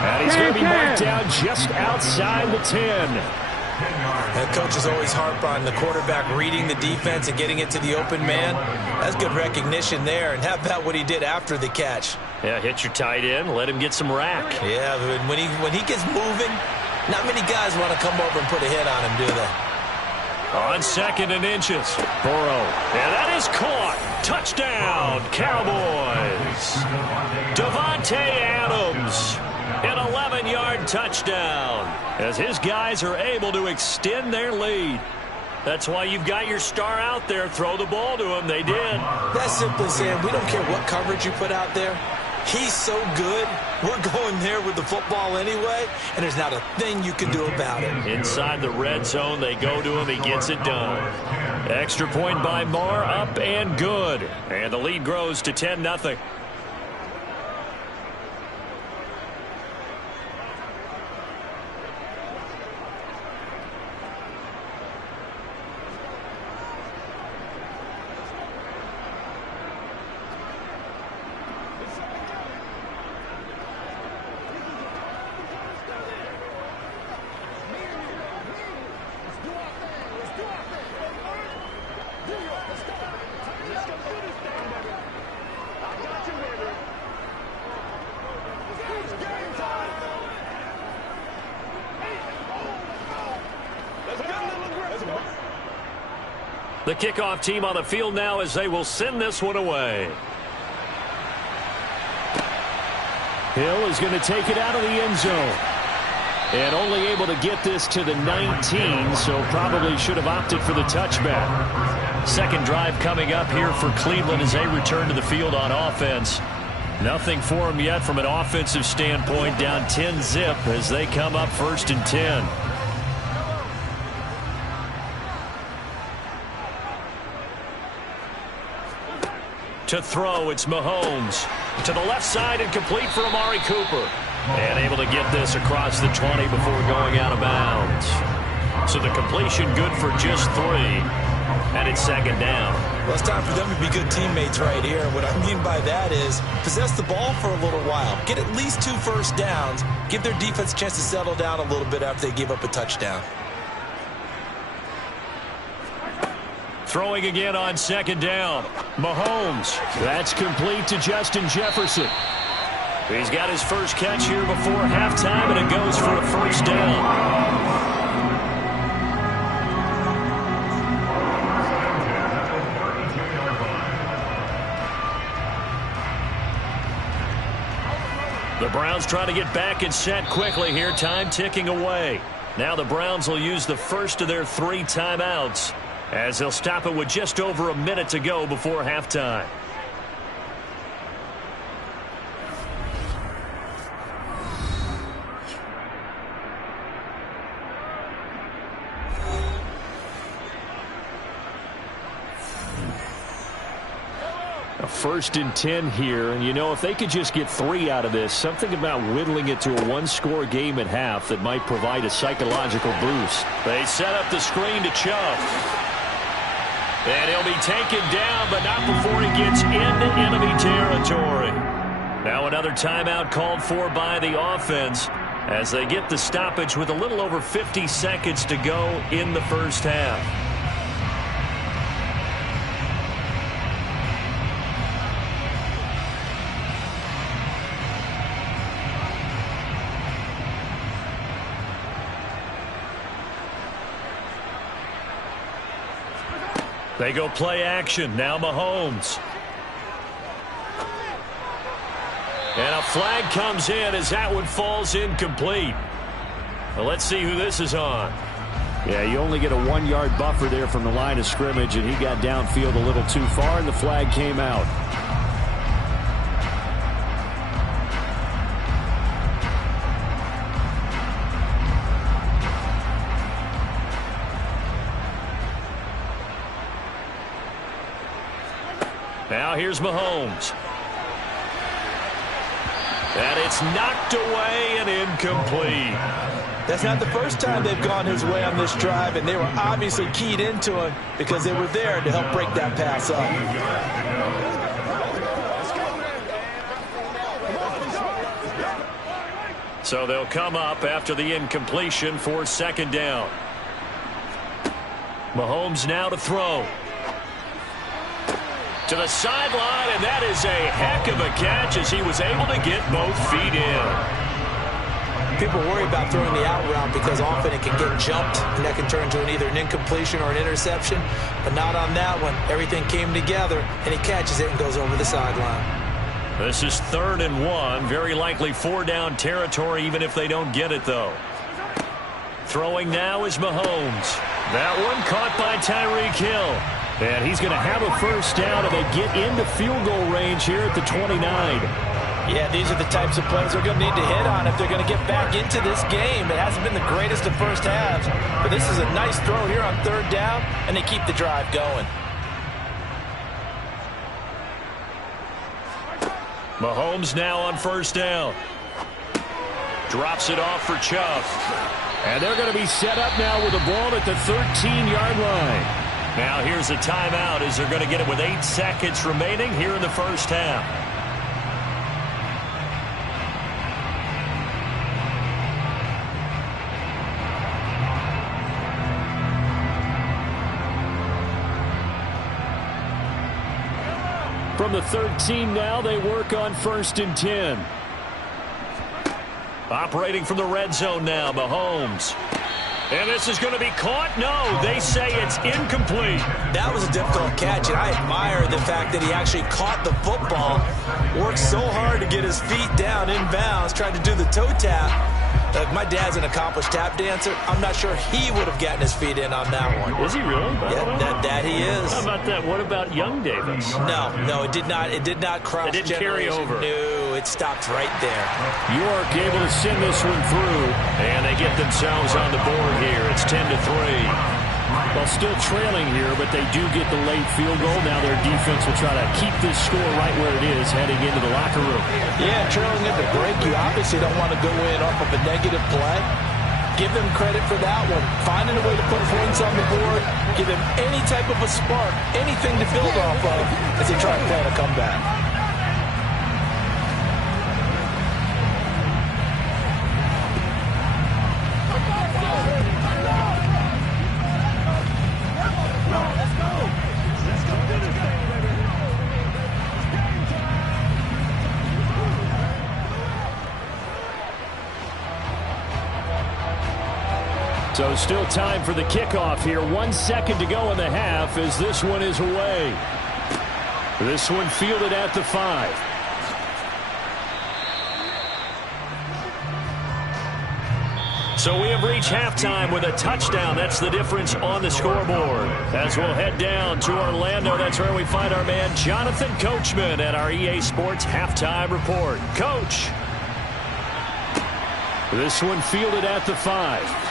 And he's going to be marked down just outside the 10. That coaches always harp on the quarterback reading the defense and getting it to the open man. That's good recognition there. And how about what he did after the catch? Yeah, hit your tight end. Let him get some rack. Yeah, when he gets moving, not many guys want to come over and put a hit on him, do they? On 2nd and inches. Burrow. And that is caught. Touchdown, Cowboys. Davante Adams. An 11-yard touchdown. As his guys are able to extend their lead. That's why you've got your star out there. Throw the ball to him. They did. That's simply saying we don't care what coverage you put out there. He's so good. We're going there with the football anyway, and there's not a thing you can do about it. Inside the red zone, they go to him. He gets it done. Extra point by Marr, up and good. And the lead grows to 10-0. The kickoff team on the field now as they will send this one away. Hill is going to take it out of the end zone. And only able to get this to the 19, so probably should have opted for the touchback. 2nd drive coming up here for Cleveland as they return to the field on offense. Nothing for them yet from an offensive standpoint. Down 10-zip as they come up 1st and 10. To throw, it's Mahomes. To the left side and complete for Amari Cooper. And able to get this across the 20 before going out of bounds. So the completion good for just 3. And it's 2nd down. Well, it's time for them to be good teammates right here. And what I mean by that is possess the ball for a little while. Get at least 2 first downs. Give their defense a chance to settle down a little bit after they give up a touchdown. Throwing again on 2nd down. Mahomes. That's complete to Justin Jefferson. He's got his first catch here before halftime, and it goes for a 1st down. The Browns trying to get back and set quickly here. Time ticking away. Now the Browns will use the first of their 3 timeouts as they'll stop it with just over a minute to go before halftime. A 1st and 10 here, and you know, if they could just get 3 out of this, something about whittling it to a 1-score game at half that might provide a psychological boost. They set up the screen to Chubb. And he'll be taken down, but not before he gets into enemy territory. Now another timeout called for by the offense. as they get the stoppage with a little over 50 seconds to go in the first half. They go play action. Now Mahomes. And a flag comes in as that one falls incomplete. Well, let's see who this is on. Yeah, you only get a 1-yard buffer there from the line of scrimmage, and he got downfield a little too far, and the flag came out. Now here's Mahomes. And it's knocked away and incomplete. That's not the first time they've gone his way on this drive, and they were obviously keyed into him because they were there to help break that pass up. So they'll come up after the incompletion for second down. Mahomes now to throw. To the sideline, and that is a heck of a catch as he was able to get both feet in. People worry about throwing the out route because often it can get jumped, and that can turn into either an incompletion or an interception, but not on that one. Everything came together, and he catches it and goes over the sideline. This is 3rd and 1, very likely 4-down territory even if they don't get it, though. Throwing now is Mahomes. That one caught by Tyreek Hill. And he's going to have a first down, and they get into field goal range here at the 29. Yeah, these are the types of plays they're going to need to hit on if they're going to get back into this game. It hasn't been the greatest of first halves, but this is a nice throw here on 3rd down, and they keep the drive going. Mahomes now on first down. Drops it off for Chubb. And they're going to be set up now with the ball at the 13-yard line. Now here's a timeout as they're going to get it with 8 seconds remaining here in the first half. From the 13 now, they work on 1st and 10. Operating from the red zone now, Mahomes. And this is going to be caught? No, they say it's incomplete. That was a difficult catch, and I admire the fact that he actually caught the football. Worked so hard to get his feet down inbounds, tried to do the toe tap. My dad's an accomplished tap dancer. I'm not sure he would have gotten his feet in on that one. Is he really? Yeah, that he is. How about that? What about young Davis? No, it did not. It did not cross. It didn't carry over. No, it stopped right there. York able to send this one through, and they get themselves on the board here. It's 10-3. Well, still trailing here, but they do get the late field goal. Now their defense will try to keep this score right where it is heading into the locker room. Yeah, trailing at the break, you obviously don't want to go in off of a negative play. Give them credit for that one. Finding a way to put points on the board, give them any type of a spark, anything to build off of as they try to plan a comeback. So still time for the kickoff here. 1 second to go in the half as this one is away. This one fielded at the 5. So we have reached halftime with a touchdown. That's the difference on the scoreboard. As we'll head down to Orlando, that's where we find our man Jonathan Coachman at our EA Sports Halftime Report. Coach. This one fielded at the 5.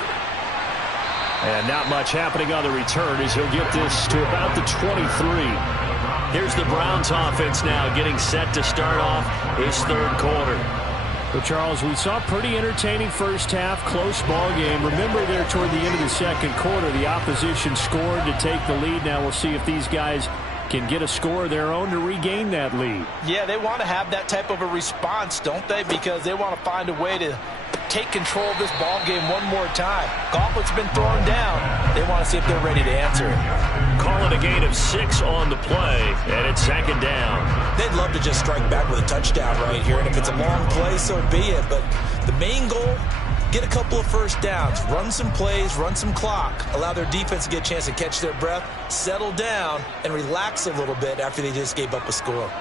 And not much happening on the return as he'll get this to about the 23. Here's the Browns offense now getting set to start off his 3rd quarter. Well, Charles, we saw a pretty entertaining first half, close ball game. Remember there toward the end of the 2nd quarter, the opposition scored to take the lead. Now we'll see if these guys can get a score of their own to regain that lead. Yeah, they want to have that type of a response, don't they? Because they want to find a way to take control of this ball game one more time. Gauntlet's been thrown down. They want to see if they're ready to answer it. Call it a gain of 6 on the play, and it's 2nd down. They'd love to just strike back with a touchdown right here, and if it's a long play, so be it. But the main goal, get a couple of first downs, run some plays, run some clock, allow their defense to get a chance to catch their breath, settle down, and relax a little bit after they just gave up a score.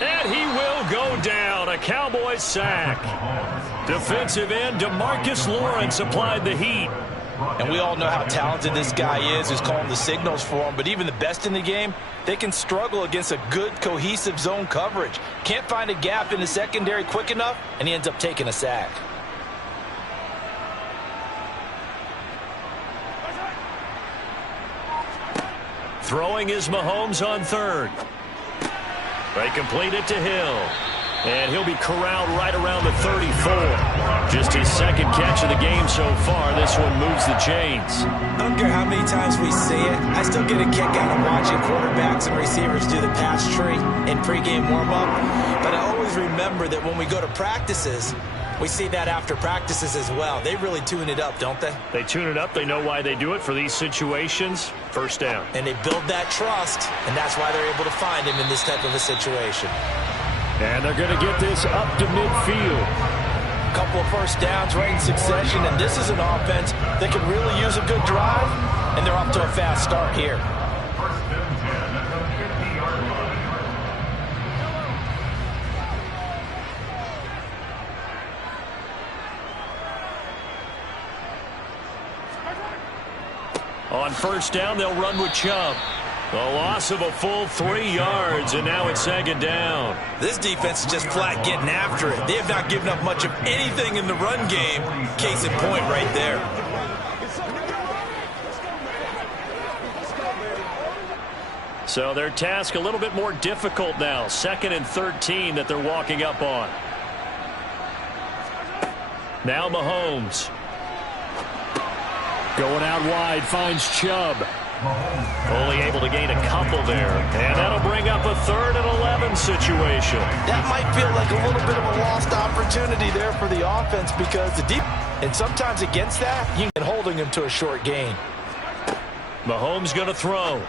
And he will go down. A Cowboys sack. Defensive end DeMarcus Lawrence applied the heat. And we all know how talented this guy is who's calling the signals for him. But even the best in the game, they can struggle against a good, cohesive zone coverage. Can't find a gap in the secondary quick enough, and he ends up taking a sack. Throwing is Mahomes on 3rd. They complete it to Hill. And he'll be corralled right around the 34. Just his 2nd catch of the game so far. This one moves the chains. I don't care how many times we see it. I still get a kick out of watching quarterbacks and receivers do the pass tree in pregame warm-up. But I always remember that when we go to practices, we see that after practices as well. They really tune it up, don't they? They tune it up. They know why they do it for these situations. 1st down. And they build that trust, and that's why they're able to find him in this type of a situation. And they're going to get this up to midfield. A couple of first downs right in succession, and this is an offense that can really use a good drive, and they're off to a fast start here. On 1st down, they'll run with Chubb. A loss of a full 3 yards, and now it's 2nd down. This defense is just flat getting after it. They have not given up much of anything in the run game. Case in point right there. So their task a little bit more difficult now. 2nd and 13 that they're walking up on. Now Mahomes. Going out wide, finds Chubb. Only able to gain a couple there. And that'll bring up a 3rd and 11 situation. That might feel like a little bit of a lost opportunity there for the offense because the deep, and sometimes against that, you can holding him to a short gain. Mahomes going to throw.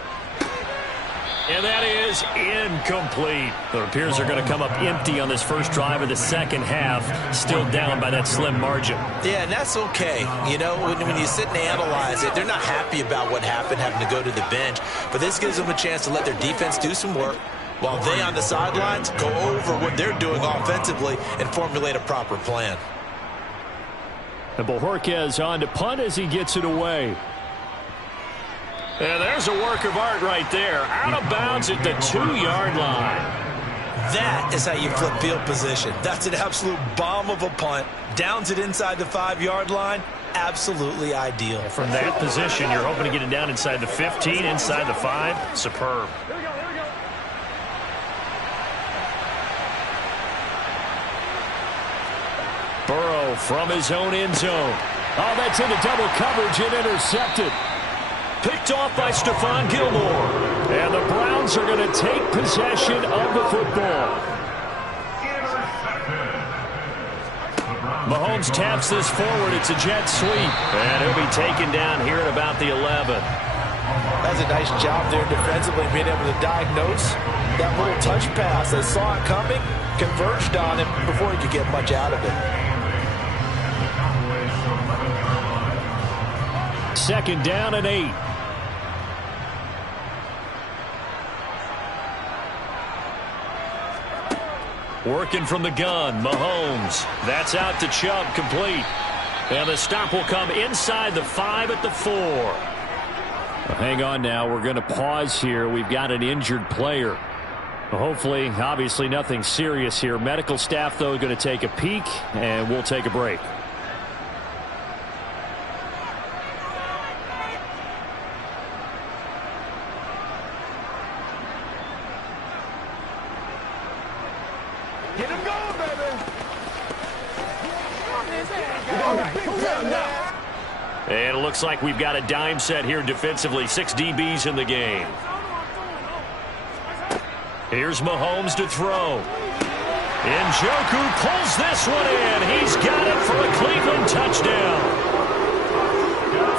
And that is incomplete. It appears they're going to come up empty on this first drive of the 2nd half. Still down by that slim margin. Yeah, and that's okay. You know, when you sit and analyze it, they're not happy about what happened, having to go to the bench. But this gives them a chance to let their defense do some work while they on the sidelines go over what they're doing offensively and formulate a proper plan. And Bojorquez on to punt as he gets it away. And there's a work of art right there. Out of bounds at the 2-yard line. That is how you flip field position. That's an absolute bomb of a punt. Downs it inside the 5-yard line. Absolutely ideal. From that position, you're hoping to get it down inside the 15, inside the 5. Superb. Burrow from his own end zone. Oh, that's into double coverage and intercepted. Picked off by Stephon Gilmore. And the Browns are going to take possession of the football. Mahomes taps this forward. It's a jet sweep. And he'll be taken down here at about the 11. That's a nice job there defensively, being able to diagnose that little touch pass. They saw it coming, converged on him before he could get much out of it. 2nd down and 8. Working from the gun, Mahomes. That's out to Chubb, complete. And the stop will come inside the 5 at the 4. Well, hang on now. We're going to pause here. We've got an injured player. Well, hopefully, obviously nothing serious here. Medical staff, though, going to take a peek, and we'll take a break. Get him going, baby. And it looks like we've got a dime set here defensively. 6 DBs in the game. Here's Mahomes to throw. Njoku pulls this one in. He's got it for a Cleveland touchdown.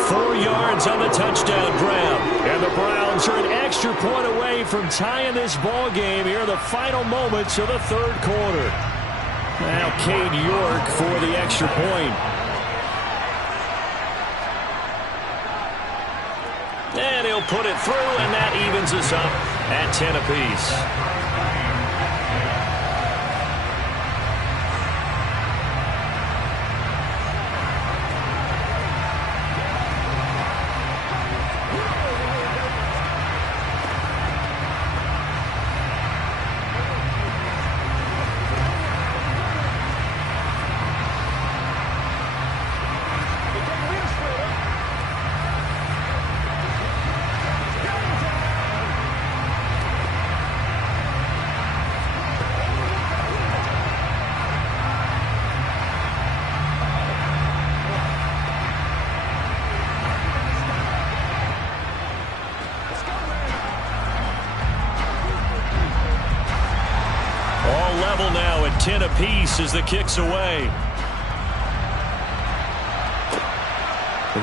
4 yards on the touchdown grab. And the Browns are an extra point away from tying this ball game here in the final moments of the third quarter. Now Cade York for the extra point. And he'll put it through, and that evens us up at 10 apiece. Now at 10 apiece as the kick's away.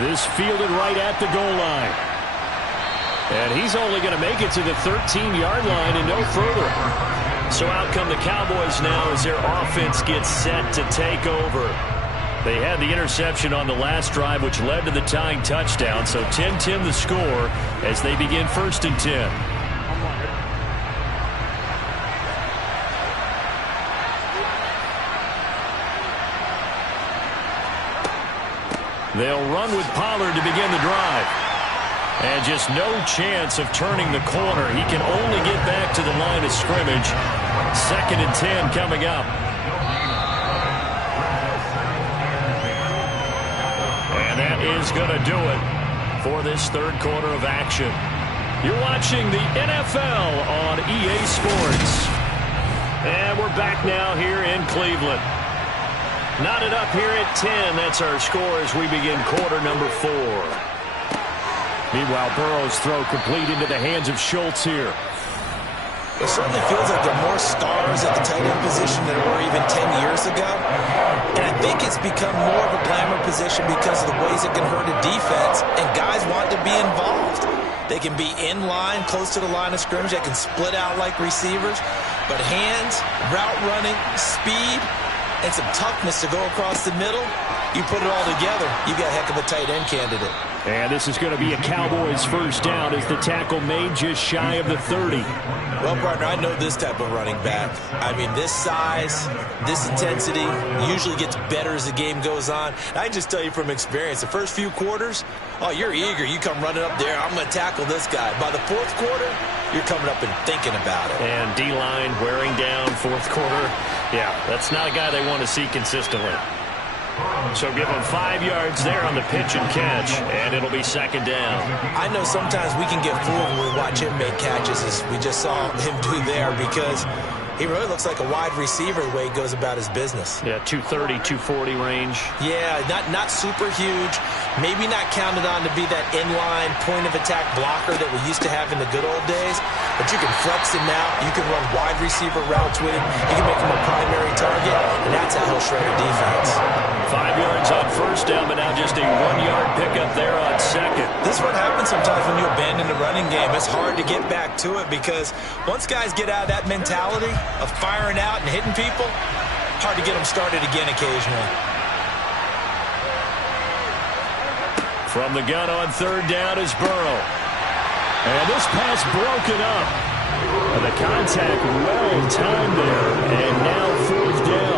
This fielded right at the goal line. And he's only going to make it to the 13-yard line and no further. So out come the Cowboys now as their offense gets set to take over. They had the interception on the last drive, which led to the tying touchdown. So 10-10 the score as they begin 1st and 10. They'll run with Pollard to begin the drive. And just no chance of turning the corner. He can only get back to the line of scrimmage. 2nd and 10 coming up. And that is going to do it for this third quarter of action. You're watching the NFL on EA Sports. And we're back now here in Cleveland. Knotted up here at 10. That's our score as we begin quarter number 4. Meanwhile, Burrow's throw complete into the hands of Schultz here. It certainly feels like there are more stars at the tight end position than there were even 10 years ago. And I think it's become more of a glamour position because of the ways it can hurt a defense, and guys want to be involved. They can be in line, close to the line of scrimmage. They can split out like receivers. But hands, route running, speed, and some toughness to go across the middle, you put it all together, you got a heck of a tight end candidate. And this is going to be a Cowboys first down as the tackle made just shy of the 30. Well, partner, I know this type of running back. I mean, this size, this intensity usually gets better as the game goes on. I can just tell you from experience, the first few quarters, oh, you're eager. You come running up there, I'm going to tackle this guy. By the fourth quarter, you're coming up and thinking about it. And D-line wearing down fourth quarter. Yeah, that's not a guy they want to see consistently. So give him 5 yards there on the pitch and catch, and it'll be 2nd down. I know sometimes we can get fooled when we watch him make catches, as we just saw him do there, because he really looks like a wide receiver the way he goes about his business. Yeah, 230, 240 range. Yeah, not super huge. Maybe not counted on to be that inline point-of-attack blocker that we used to have in the good old days. But you can flex him out. You can run wide receiver routes with him. You can make him a primary target, and that's how he'll shred a defense. 5 yards on first down, but now just a 1-yard pickup there on second. This is what happens sometimes when you abandon the running game. It's hard to get back to it because once guys get out of that mentality of firing out and hitting people, hard to get them started again occasionally. From the gun on 3rd down is Burrow. And this pass broken up. And the contact well timed there. And now 4th down.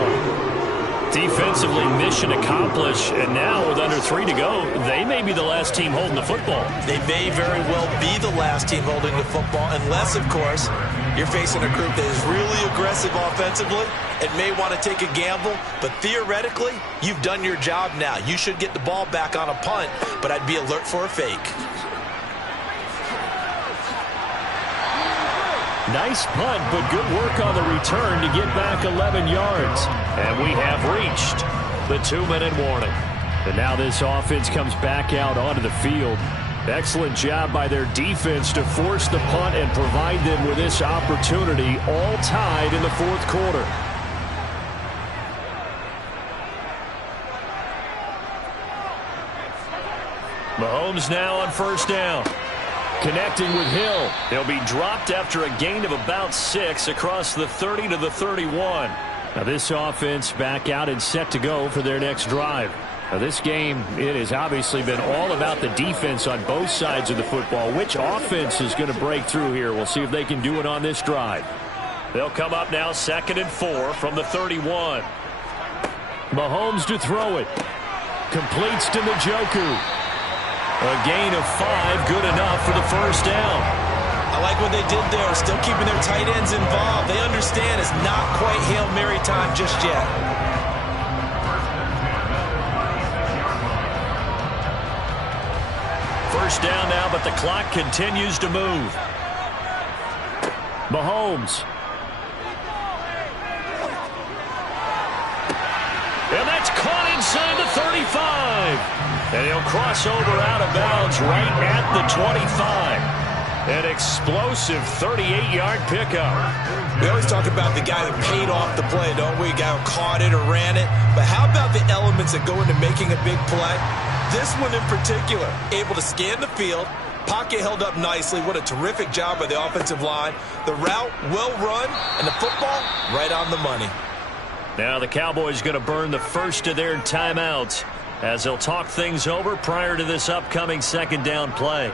Defensively, mission accomplished. And now with under 3 to go, they may be the last team holding the football. They may very well be the last team holding the football, unless, of course, you're facing a group that is really aggressive offensively and may want to take a gamble. But theoretically, you've done your job now. You should get the ball back on a punt, but I'd be alert for a fake. Nice punt, but good work on the return to get back 11 yards. And we have reached the 2-minute warning. And now this offense comes back out onto the field. Excellent job by their defense to force the punt and provide them with this opportunity, all tied in the 4th quarter. Mahomes now on first down. Connecting with Hill. He'll be dropped after a gain of about 6 across the 30 to the 31. Now this offense back out and set to go for their next drive. Now this game, it has obviously been all about the defense on both sides of the football. Which offense is going to break through here? We'll see if they can do it on this drive. They'll come up now 2nd and 4 from the 31. Mahomes to throw it. Completes to Njoku. A gain of 5, good enough for the first down. I like what they did there, still keeping their tight ends involved. They understand it's not quite Hail Mary time just yet. First down now, but the clock continues to move. Mahomes. And that's caught inside the 35. And he'll cross over out of bounds right at the 25. An explosive 38-yard pickup. We always talk about the guy that paid off the play, don't we? A guy who caught it or ran it. But how about the elements that go into making a big play? This one in particular, able to scan the field. Pocket held up nicely. What a terrific job by the offensive line. The route, well run, and the football, right on the money. Now the Cowboys going to burn the first of their timeouts as they'll talk things over prior to this upcoming second down play.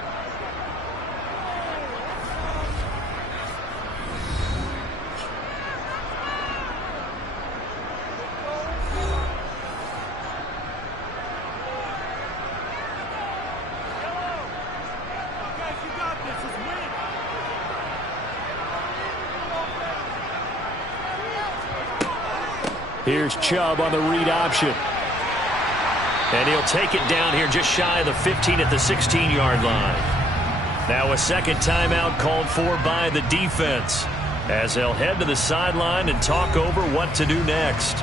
Here's Chubb on the read option. And he'll take it down here just shy of the 15 at the 16-yard line. Now a second timeout called for by the defense as they'll head to the sideline and talk over what to do next.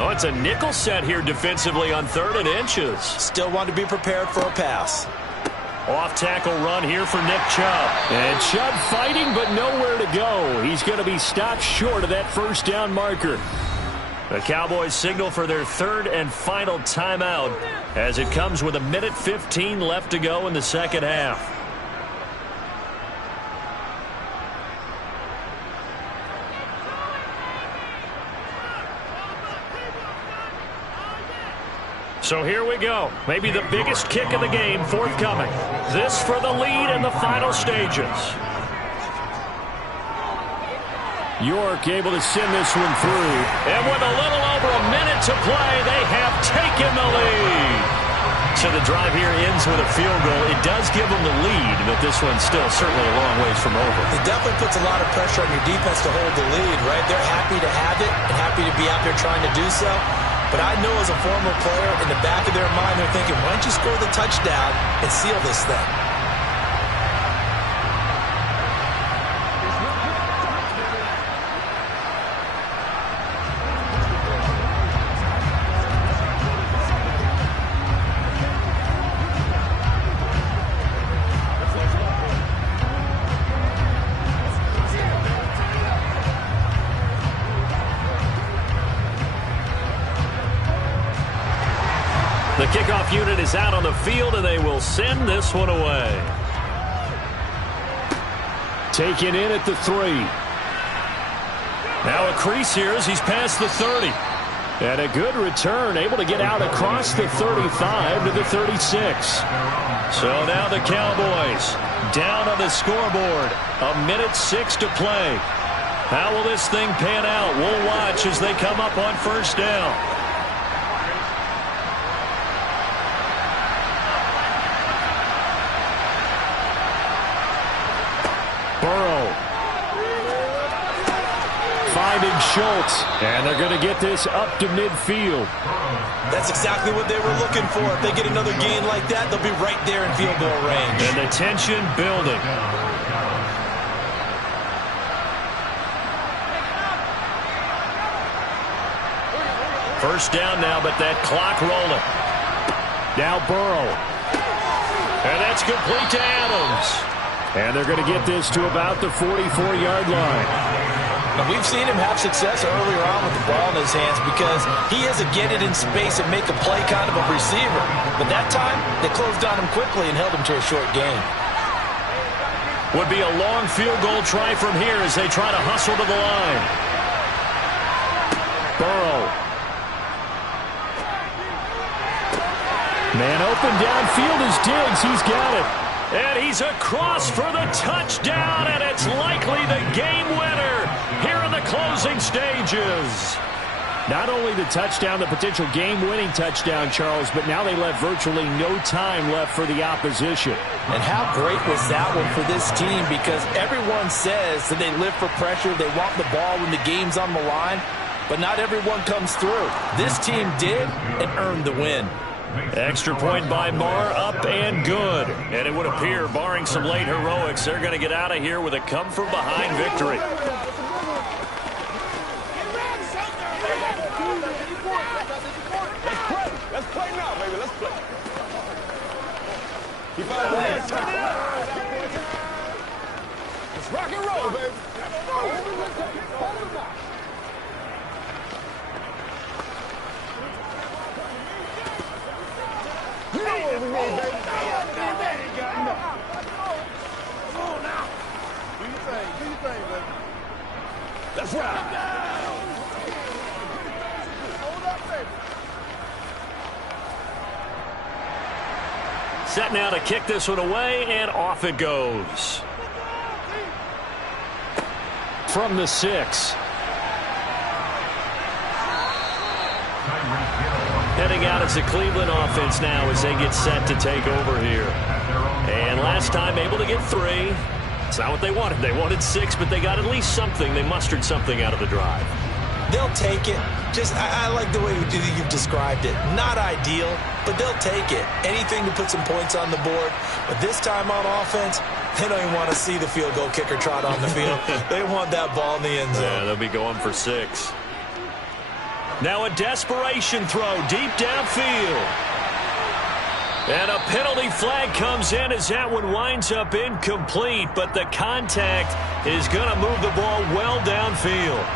Oh, it's a nickel set here defensively on 3rd and inches. Still want to be prepared for a pass. Off-tackle run here for Nick Chubb. And Chubb fighting, but nowhere to go. He's going to be stopped short of that first down marker. The Cowboys signal for their 3rd and final timeout as it comes with 1:15 left to go in the second half. So here we go. Maybe the biggest kick of the game forthcoming. This for the lead in the final stages. York able to send this one through. And with a little over a minute to play, they have taken the lead. So the drive here ends with a field goal. It does give them the lead, but this one's still certainly a long ways from over. It definitely puts a lot of pressure on your defense to hold the lead, right? They're happy to have it and happy to be out there trying to do so. But I know as a former player, in the back of their mind, they're thinking, why don't you score the touchdown and seal this thing? The kickoff unit is out on the field, and they will send this one away. Taken in at the 3. Now a crease here as he's past the 30. And a good return, able to get out across the 35 to the 36. So now the Cowboys down on the scoreboard. 1:06 to play. How will this thing pan out? We'll watch as they come up on first down. Burrow. Finding Schultz. And they're going to get this up to midfield. That's exactly what they were looking for. If they get another gain like that, they'll be right there in field goal range. And the tension building. First down now, but that clock rolling. Now Burrow. And that's complete to Adams. And they're going to get this to about the 44-yard line. Now, we've seen him have success earlier on with the ball in his hands because he is a get it in space and make a play kind of a receiver. But that time, they closed on him quickly and held him to a short gain. Would be a long field goal try from here as they try to hustle to the line. Burrow. Man open downfield is Diggs. He's got it. And he's across for the touchdown, and it's likely the game winner here in the closing stages. Not only the touchdown, the potential game-winning touchdown, Charles, but now they left virtually no time left for the opposition. And how great was that one for this team, because everyone says that they live for pressure, they want the ball when the game's on the line, but not everyone comes through. This team did and earned the win. Extra point by Marr, up and good. And it would appear, barring some late heroics, they're going to get out of here with a come-from-behind victory. Let's play now, baby. Let's play. Let's rock and roll, baby. You know what we need, baby. Come on now. Do your thing, baby. Let's rock. Hold up, baby. Set now to kick this one away, and off it goes. From the 6. Heading out as the Cleveland offense now as they get set to take over here. And last time able to get 3. It's not what they wanted. They wanted 6, but they got at least something. They mustered something out of the drive. They'll take it. I like the way you've described it. Not ideal, but they'll take it. Anything to put some points on the board. But this time on offense, they don't even want to see the field goal kicker trot on the field. They want that ball in the end zone. Yeah, they'll be going for 6. Now a desperation throw deep downfield. And a penalty flag comes in as that one winds up incomplete. But the contact is going to move the ball well downfield.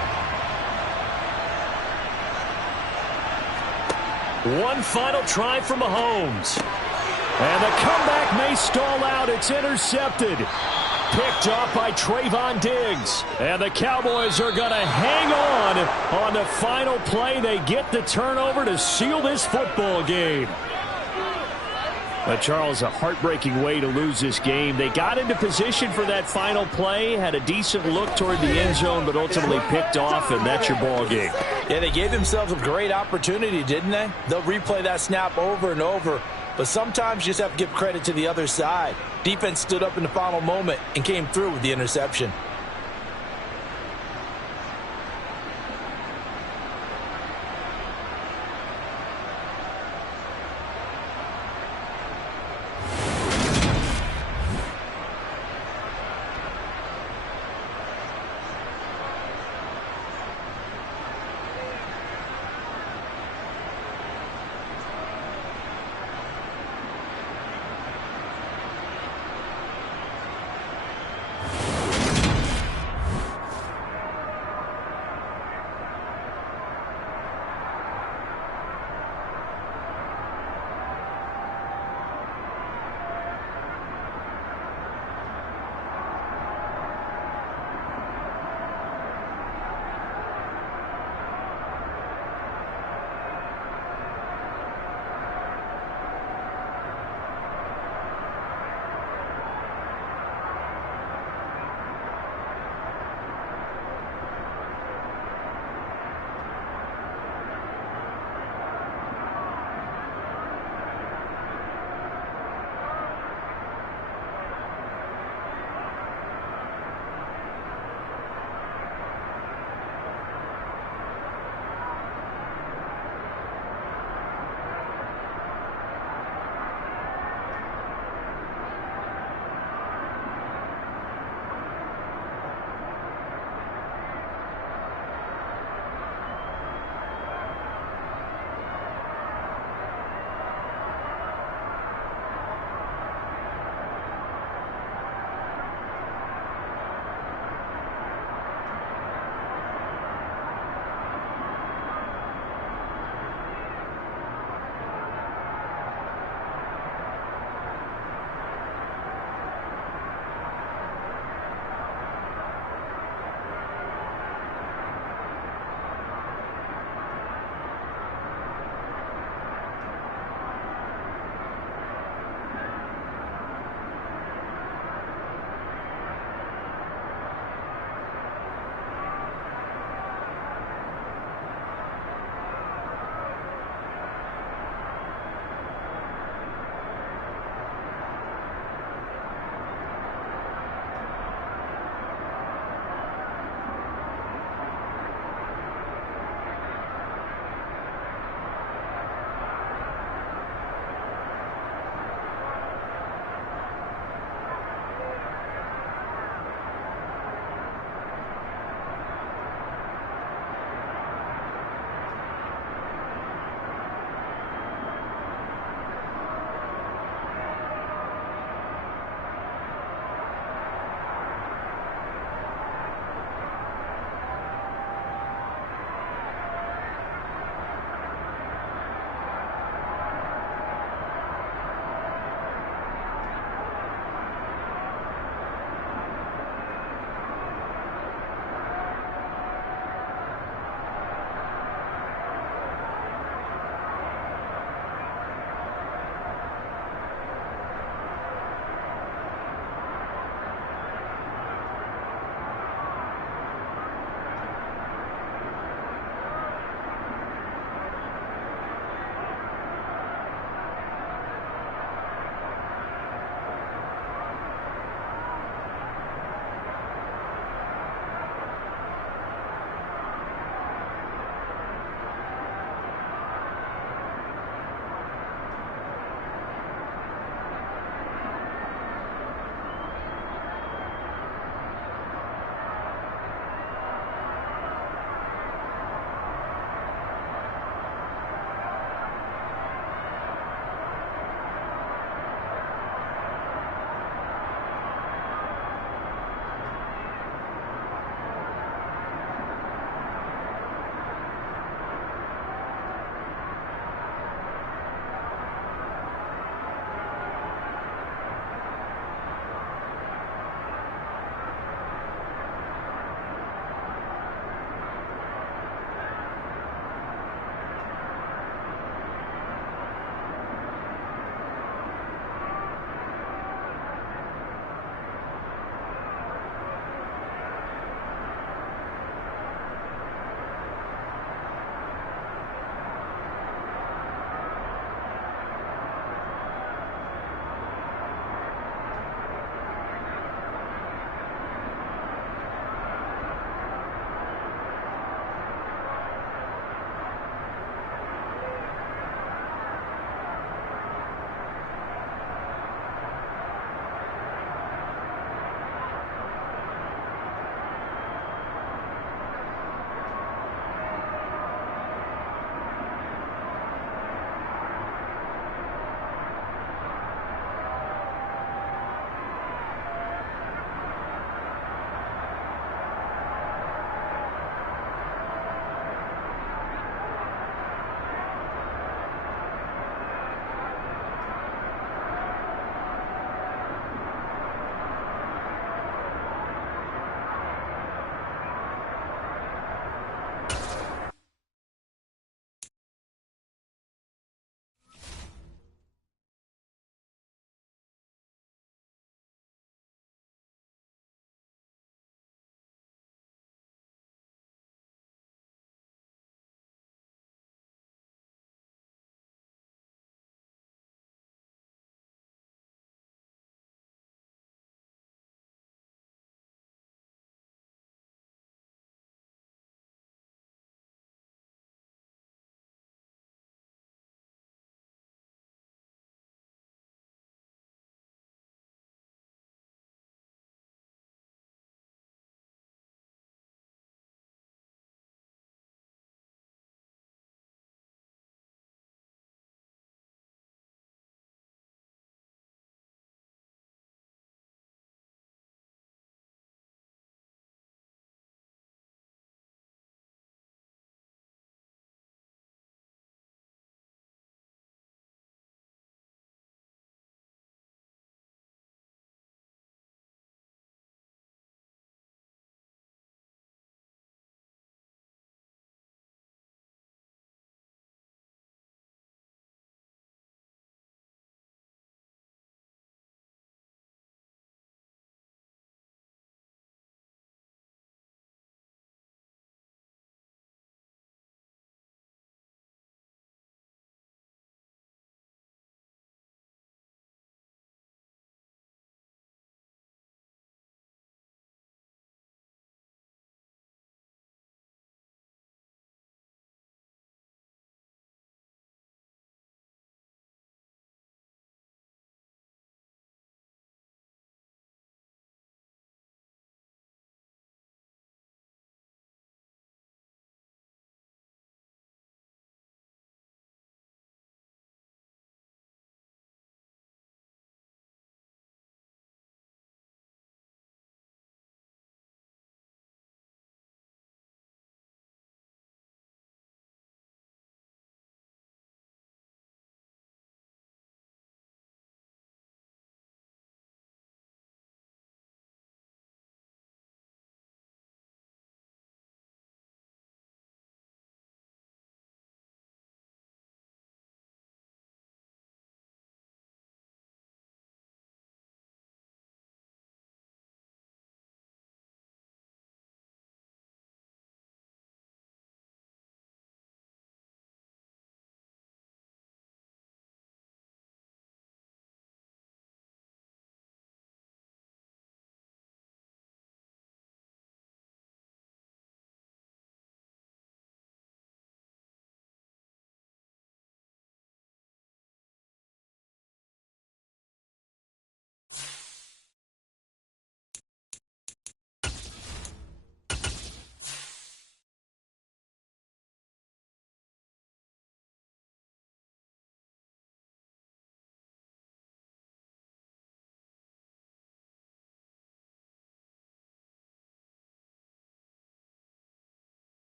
One final try from Mahomes. And the comeback may stall out. It's intercepted. Picked off by Trayvon Diggs. And the Cowboys are going to hang on the final play. They get the turnover to seal this football game. Charles, a heartbreaking way to lose this game. They got into position for that final play, had a decent look toward the end zone, but ultimately picked off, and that's your ball game. Yeah, they gave themselves a great opportunity, didn't they? They'll replay that snap over and over, but sometimes you just have to give credit to the other side. Defense stood up in the final moment and came through with the interception.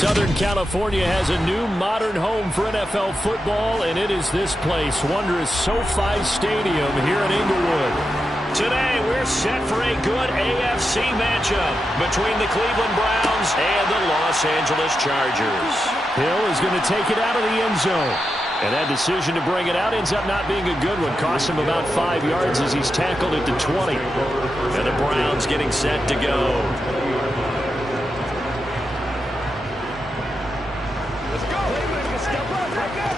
Southern California has a new modern home for NFL football, and it is this place, wondrous SoFi Stadium here in Inglewood. Today, we're set for a good AFC matchup between the Cleveland Browns and the Los Angeles Chargers. Hill is going to take it out of the end zone. And that decision to bring it out ends up not being a good one. Costs him about 5 yards as he's tackled at the 20. And the Browns getting set to go. Let's go. Step up. Take it.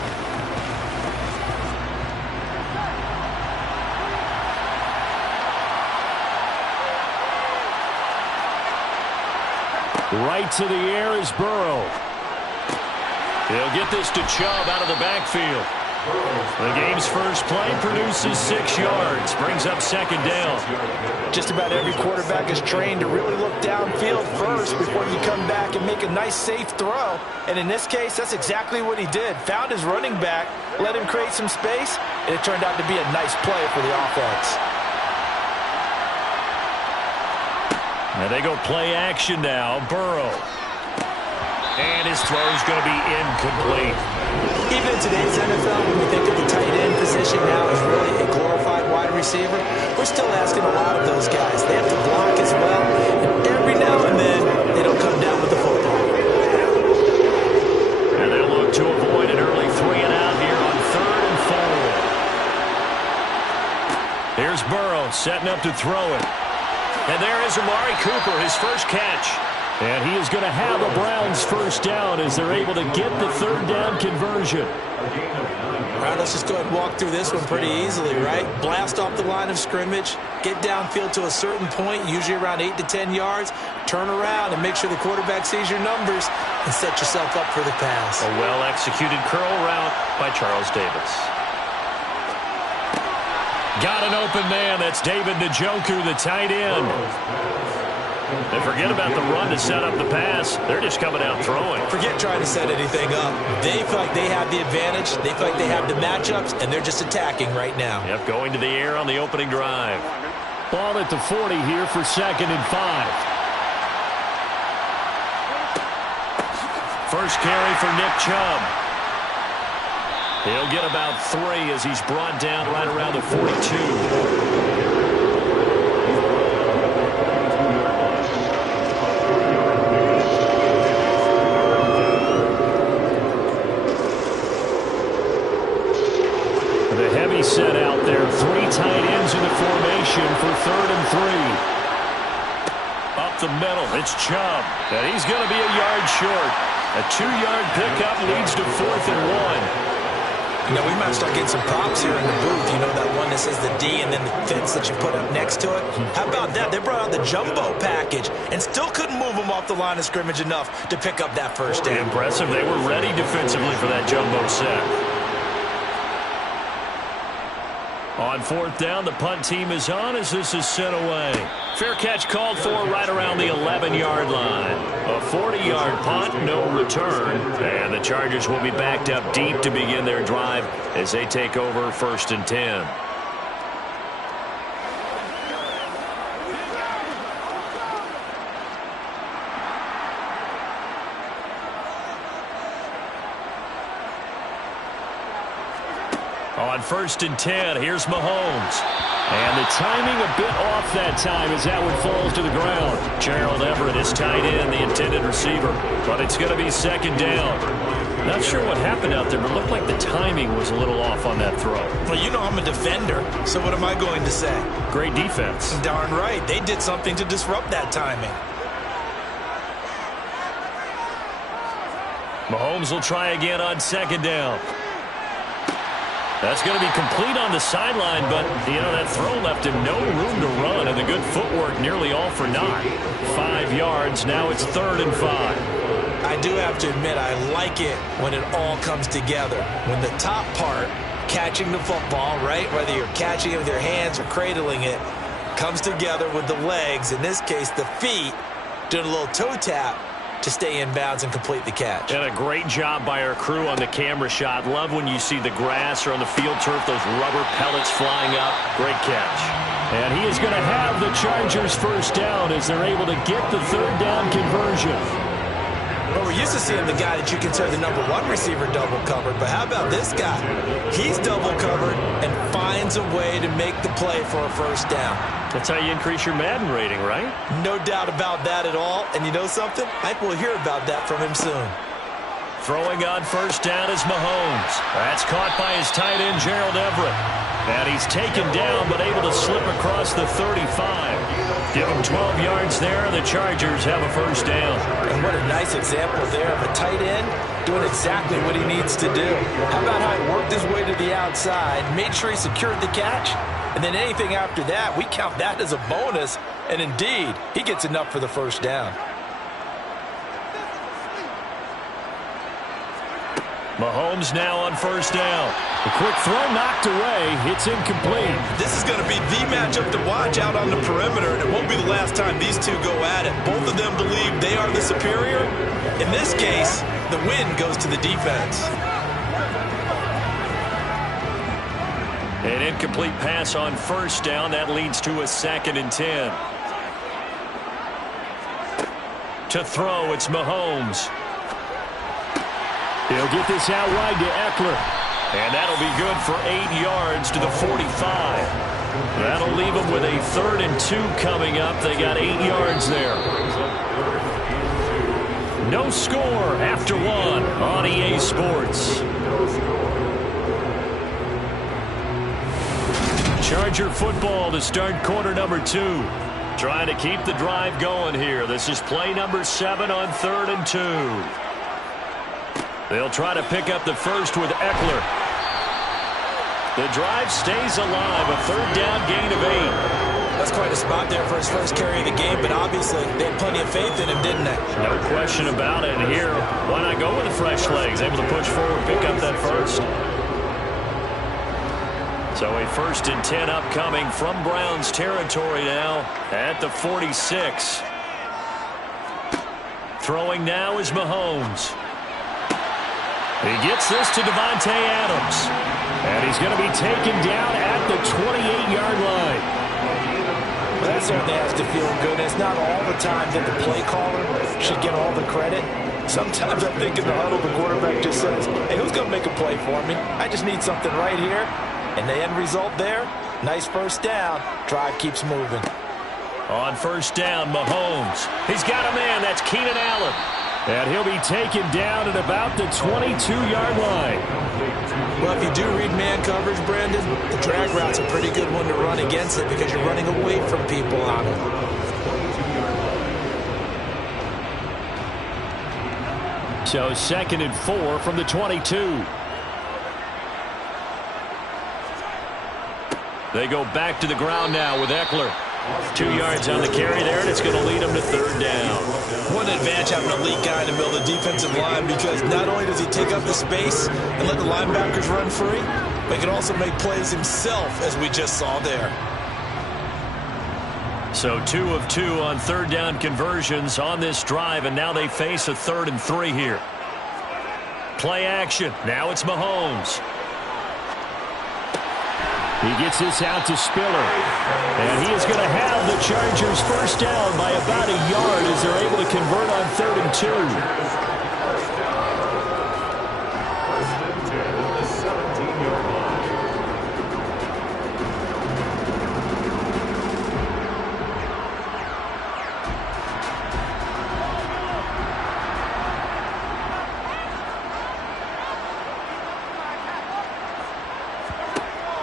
Right to the air is Burrow. He'll get this to Chubb out of the backfield. The game's first play produces 6 yards, brings up second down. Just about every quarterback is trained to really look downfield first before you come back and make a nice, safe throw. And in this case, that's exactly what he did. Found his running back, let him create some space, and it turned out to be a nice play for the offense. And they go play action now. Burrow. And his throw's going to be incomplete. Even in today's NFL, when we think of the tight end position now as really a glorified wide receiver, we're still asking a lot of those guys. They have to block as well, and every now and then, they don't come down with the football. And they'll look to avoid an early 3-and-out here on 3rd and 4. Here's Burrow setting up to throw it. And there is Amari Cooper, his first catch. And he is going to have a Browns first down as they're able to get the 3rd down conversion. All right, let's just go ahead and walk through this one pretty easily, right? Blast off the line of scrimmage, get downfield to a certain point, usually around 8 to 10 yards, turn around and make sure the quarterback sees your numbers and set yourself up for the pass. A well-executed curl route by Charles Davis. Got an open man. That's David Njoku, the tight end. They forget about the run to set up the pass. They're just coming out throwing. Forget trying to set anything up. They feel like they have the advantage. They feel like they have the matchups, and they're just attacking right now. Yep, going to the air on the opening drive. Ball at the 40 here for 2nd and 5. First carry for Nick Chubb. He'll get about 3 as he's brought down right around the 42. Set out there. 3 tight ends in the formation for 3rd and 3. Up the middle, it's Chubb. And he's going to be a yard short. A 2-yard pickup leads to 4th and 1. You know, we might start getting some props here in the booth. You know, that one that says the D and then the fence that you put up next to it. How about that? They brought out the jumbo package and still couldn't move them off the line of scrimmage enough to pick up that first down. Impressive. They were ready defensively for that jumbo set. On 4th down, the punt team is on as this is sent away. Fair catch called for right around the 11-yard line. A 40-yard punt, no return. And the Chargers will be backed up deep to begin their drive as they take over 1st and 10. On 1st and 10, here's Mahomes. And the timing a bit off that time as that one falls to the ground. Gerald Everett is tight end, the intended receiver. But it's going to be 2nd down. Not sure what happened out there, but it looked like the timing was a little off on that throw. Well, you know I'm a defender, so what am I going to say? Great defense. Darn right. They did something to disrupt that timing. Mahomes will try again on 2nd down. That's going to be complete on the sideline, but, you know, that throw left him no room to run, and the good footwork nearly all for naught. 5 yards, now it's 3rd and 5. I do have to admit, I like it when it all comes together. When the top part, catching the football, right, whether you're catching it with your hands or cradling it, comes together with the legs, in this case the feet, doing a little toe tap to stay in bounds and complete the catch. And a great job by our crew on the camera shot. Love when you see the grass or on the field turf, those rubber pellets flying up. Great catch. And he is going to have the Chargers first down as they're able to get the 3rd down conversion. Well, we're used to seeing the guy that you consider the #1 receiver double covered, but how about this guy? He's double covered and finds a way to make the play for a first down. That's how you increase your Madden rating, right? No doubt about that at all. And you know something? I think we'll hear about that from him soon. Throwing on first down is Mahomes. That's caught by his tight end, Gerald Everett. And he's taken down, but able to slip across the 35. Give him 12 yards there, and the Chargers have a first down. And what a nice example there of a tight end doing exactly what he needs to do. How about how he worked his way to the outside, made sure he secured the catch, and then anything after that, we count that as a bonus. And indeed, he gets enough for the first down. Mahomes now on first down. A quick throw knocked away. It's incomplete. This is going to be the matchup to watch out on the perimeter, and it won't be the last time these two go at it. Both of them believe they are the superior. In this case, the win goes to the defense. An incomplete pass on first down. That leads to a 2nd and 10. To throw, it's Mahomes. He'll get this out wide to Eckler. And that'll be good for 8 yards to the 45. That'll leave them with a 3rd and 2 coming up. They got 8 yards there. No score after 1 on EA Sports. Charger football to start quarter number 2. Trying to keep the drive going here. This is play number 7 on 3rd and 2. They'll try to pick up the first with Eckler. The drive stays alive. A 3rd down gain of 8. That's quite a spot there for his first carry of the game, but obviously they had plenty of faith in him, didn't they? No question about it. And here, why not go with the fresh legs? Able to push forward, pick up that first. So a 1st and 10 upcoming from Browns territory now at the 46. Throwing now is Mahomes. He gets this to Devontae Adams. And he's going to be taken down at the 28-yard line. Well, that certainly has to feel good. It's not all the time that the play caller should get all the credit. Sometimes I think in the huddle, the quarterback just says, hey, who's going to make a play for me? I just need something right here. And the end result there, nice first down. Drive keeps moving. On first down, Mahomes. He's got a man. That's Keenan Allen. And he'll be taken down at about the 22-yard line. Well, if you do read man coverage, Brandon, the drag route's a pretty good one to run against it because you're running away from people on it. So 2nd and 4 from the 22. They go back to the ground now with Eckler. 2 yards on the carry there, and it's going to lead them to 3rd down. What an advantage having an elite guy in the middle of the defensive line, because not only does he take up the space and let the linebackers run free, but he can also make plays himself, as we just saw there. So 2 of 2 on 3rd down conversions on this drive, and now they face a 3rd and 3 here. Play action. Now it's Mahomes. He gets this out to Spiller. And he is going to have the Chargers first down by about a yard as they're able to convert on 3rd and 2.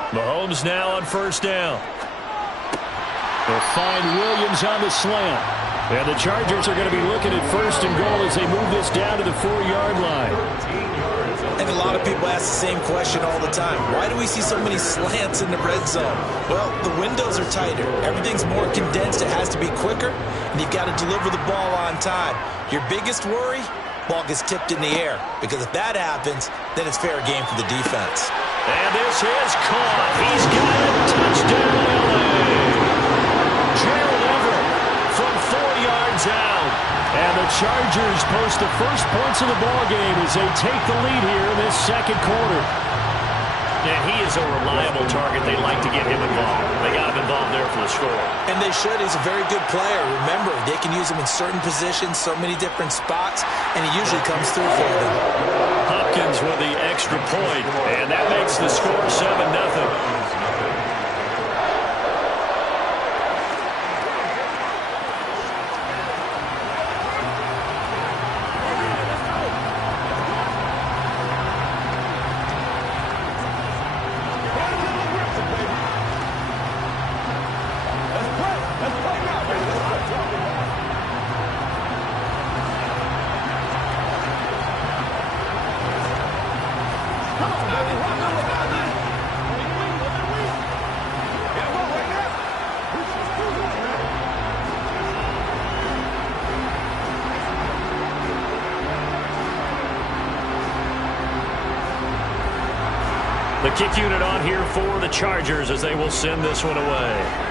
Mahomes now on first down. They'll find Williams on the slant. And the Chargers are going to be looking at 1st and goal as they move this down to the 4-yard line. And a lot of people ask the same question all the time. Why do we see so many slants in the red zone? Well, the windows are tighter. Everything's more condensed. It has to be quicker, and you've got to deliver the ball on time. Your biggest worry? Ball gets tipped in the air, because if that happens, then it's fair game for the defense. And this is caught. He's got a touchdown, LA. Gerald Everett from 4 yards out. And the Chargers post the first points of the ball game as they take the lead here in this 2nd quarter. And he is a reliable target. They like to get him involved. They got him involved there for the score. And they should. He's a very good player. Remember, they can use him in certain positions, so many different spots, and he usually comes through for them. Hopkins with the extra point, and that makes the score 7-0. The kick unit on here for the Chargers as they will send this one away.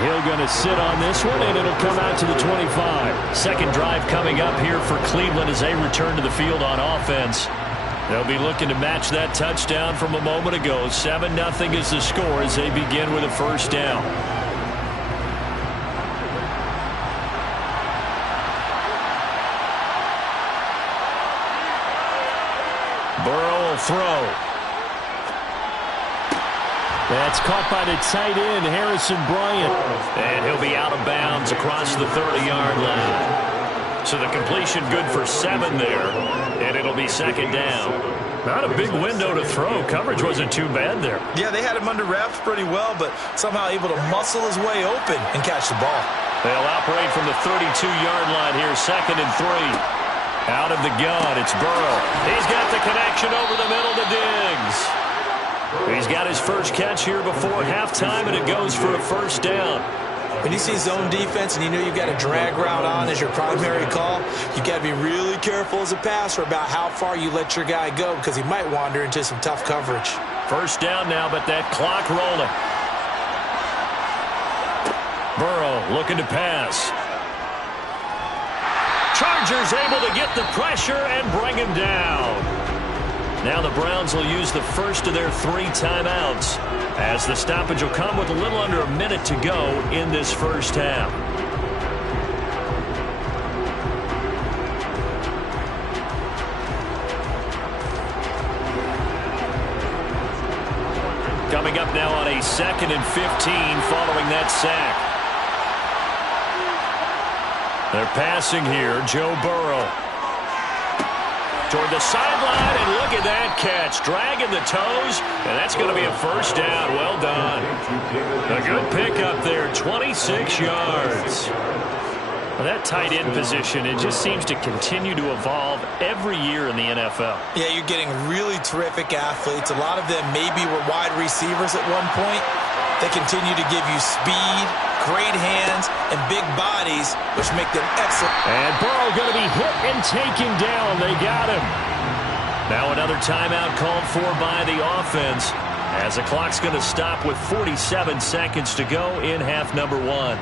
Hill going to sit on this one, and it'll come out to the 25. Second drive coming up here for Cleveland as they return to the field on offense. They'll be looking to match that touchdown from a moment ago. 7-0 is the score as they begin with a first down. Burrow will throw. That's caught by the tight end, Harrison Bryant. And he'll be out of bounds across the 30-yard line. So the completion good for 7 there, and it'll be second down. Not a big window to throw. Coverage wasn't too bad there. Yeah, they had him under wraps pretty well, but somehow able to muscle his way open and catch the ball. They'll operate from the 32-yard line here, 2nd and 3. Out of the gun, it's Burrow. He's got the connection over the middle to Diggs. He's got his first catch here before halftime, and it goes for a first down. When you see zone defense and you know you've got a drag route on as your primary call, you've got to be really careful as a passer about how far you let your guy go because he might wander into some tough coverage. First down now, but that clock rolling. Burrow looking to pass. Chargers able to get the pressure and bring him down. Now the Browns will use the first of their 3 timeouts as the stoppage will come with a little under a minute to go in this first half. Coming up now on a 2nd and 15 following that sack. They're passing here. Joe Burrow toward the sideline, and look at that catch. Dragging the toes, and that's going to be a first down. Well done. A good pickup there, 26 yards. Well, that tight end position, it just seems to continue to evolve every year in the NFL. Yeah, you're getting really terrific athletes. A lot of them maybe were wide receivers at one point. They continue to give you speed, great hands, and big bodies, which make them excellent. And Burrow going to be hit and taken down. They got him. Now another timeout called for by the offense as the clock's going to stop with 47 seconds to go in half number 1.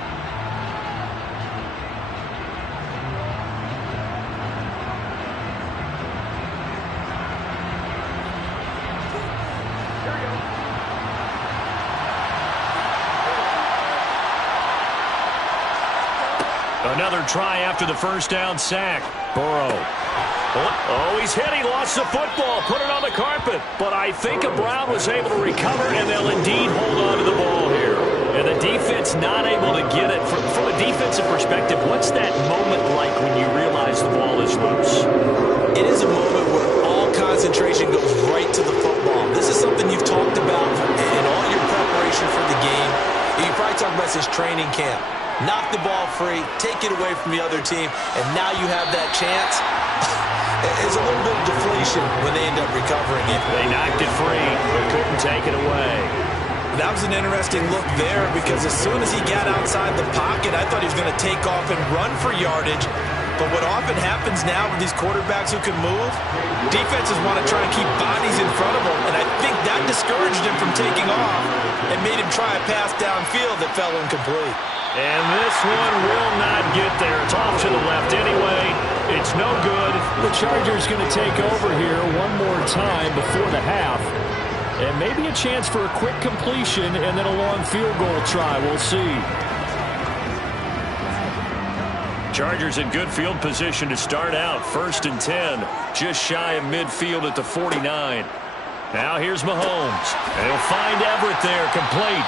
Another try after the first down sack. Burrow. Oh, he's hit. He lost the football. Put it on the carpet. But I think Brown was able to recover, and they'll indeed hold on to the ball here. And the defense not able to get it. From a defensive perspective, what's that moment like when you realize the ball is loose? It is a moment where all concentration goes right to the football. This is something you've talked about in all your preparation for the game. You probably talked about since training camp. Knock the ball free, take it away from the other team, and now you have that chance. There's a little bit of deflation when they end up recovering it. They knocked it free, but couldn't take it away. That was an interesting look there because as soon as he got outside the pocket, I thought he was going to take off and run for yardage. But what often happens now with these quarterbacks who can move, defenses want to try and keep bodies in front of them, and I think that discouraged him from taking off and made him try a pass downfield that fell incomplete. And this one will not get there. It's off to the left anyway. It's no good. The Chargers going to take over here one more time before the half. And maybe a chance for a quick completion and then a long field goal try. We'll see. Chargers in good field position to start out. 1st and 10. Just shy of midfield at the 49. Now here's Mahomes. And he'll find Everett there, complete.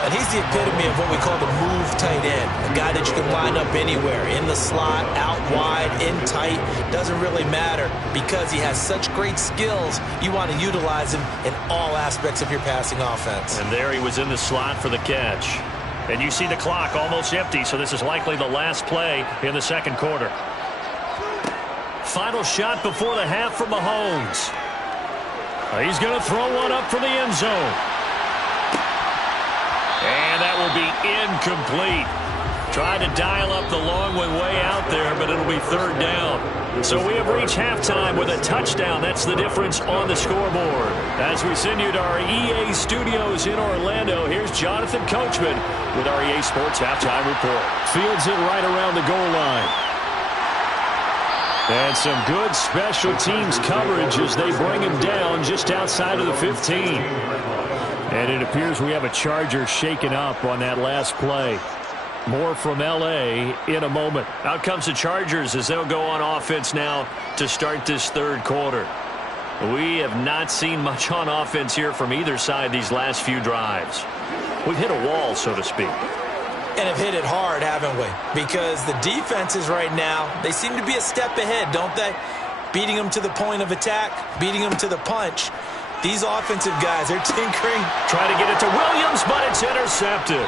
And he's the epitome of what we call the move tight end. A guy that you can line up anywhere. In the slot, out wide, in tight. Doesn't really matter because he has such great skills. You want to utilize him in all aspects of your passing offense. And there he was in the slot for the catch. And you see the clock almost empty, so this is likely the last play in the second quarter. Final shot before the half for Mahomes. He's going to throw one up for the end zone. And that will be incomplete. Tried to dial up the long one way out there, but it'll be 3rd down. So we have reached halftime with a touchdown. That's the difference on the scoreboard. As we send you to our EA studios in Orlando, here's Jonathan Coachman with our EA Sports Halftime Report. Fields it right around the goal line. And some good special teams coverage as they bring him down just outside of the 15. And it appears we have a Charger shaken up on that last play. More from L.A. in a moment. Out comes the Chargers as they'll go on offense now to start this third quarter. We have not seen much on offense here from either side these last few drives. We've hit a wall, so to speak. And have hit it hard, haven't we? Because the defenses right now, they seem to be a step ahead, don't they? Beating them to the point of attack, beating them to the punch. These offensive guys, they're tinkering. Trying to get it to Williams, but it's intercepted.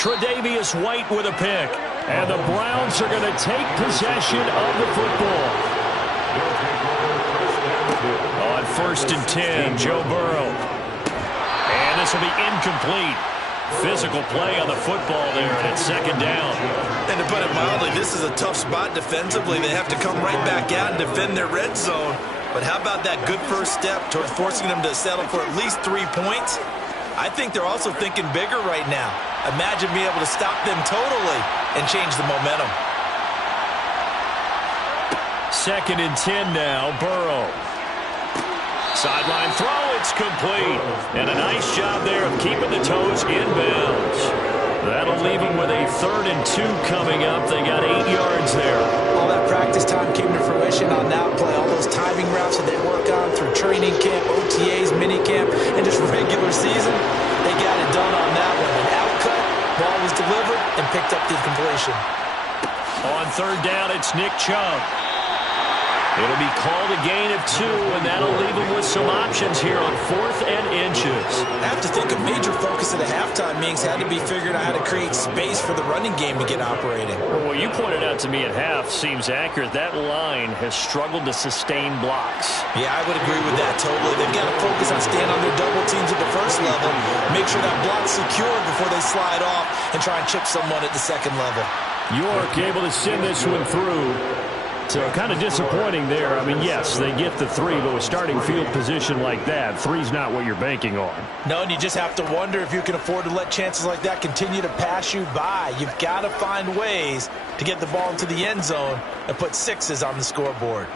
Tre'Davious White with a pick. And the Browns are going to take possession of the football. On 1st and 10, Joe Burrow. And this will be incomplete. Physical play on the football there, and it's 2nd down. And to put it mildly, this is a tough spot defensively. They have to come right back out and defend their red zone. But how about that good first step towards forcing them to settle for at least 3 points? I think they're also thinking bigger right now. Imagine being able to stop them totally and change the momentum. 2nd and 10 now, Burrow. Sideline throw, it's complete. And a nice job there of keeping the toes in bounds. That'll leave them with a 3rd and 2 coming up. They got 8 yards there. All that practice time came to fruition on that play. All those timing routes that they work on through training camp, OTAs, minicamp, and just regular season, they got it done on that one. An outcut, ball was delivered, and picked up the completion. On 3rd down, it's Nick Chubb. It'll be called a gain of 2, and that'll leave him with some options here on 4th and inches. I have to think a major focus of the halftime meetings had to be figuring out how to create space for the running game to get operating. Well, what you pointed out to me at half seems accurate. That line has struggled to sustain blocks. Yeah, I would agree with that totally. They've got to focus on staying on their double teams at the first level, make sure that block's secured before they slide off and try and chip someone at the second level. York able to send this one through. So kind of disappointing there. I mean, yes, they get the 3, but with starting field position like that, 3's not what you're banking on. No, and you just have to wonder if you can afford to let chances like that continue to pass you by. You've got to find ways to get the ball into the end zone and put 6s on the scoreboard.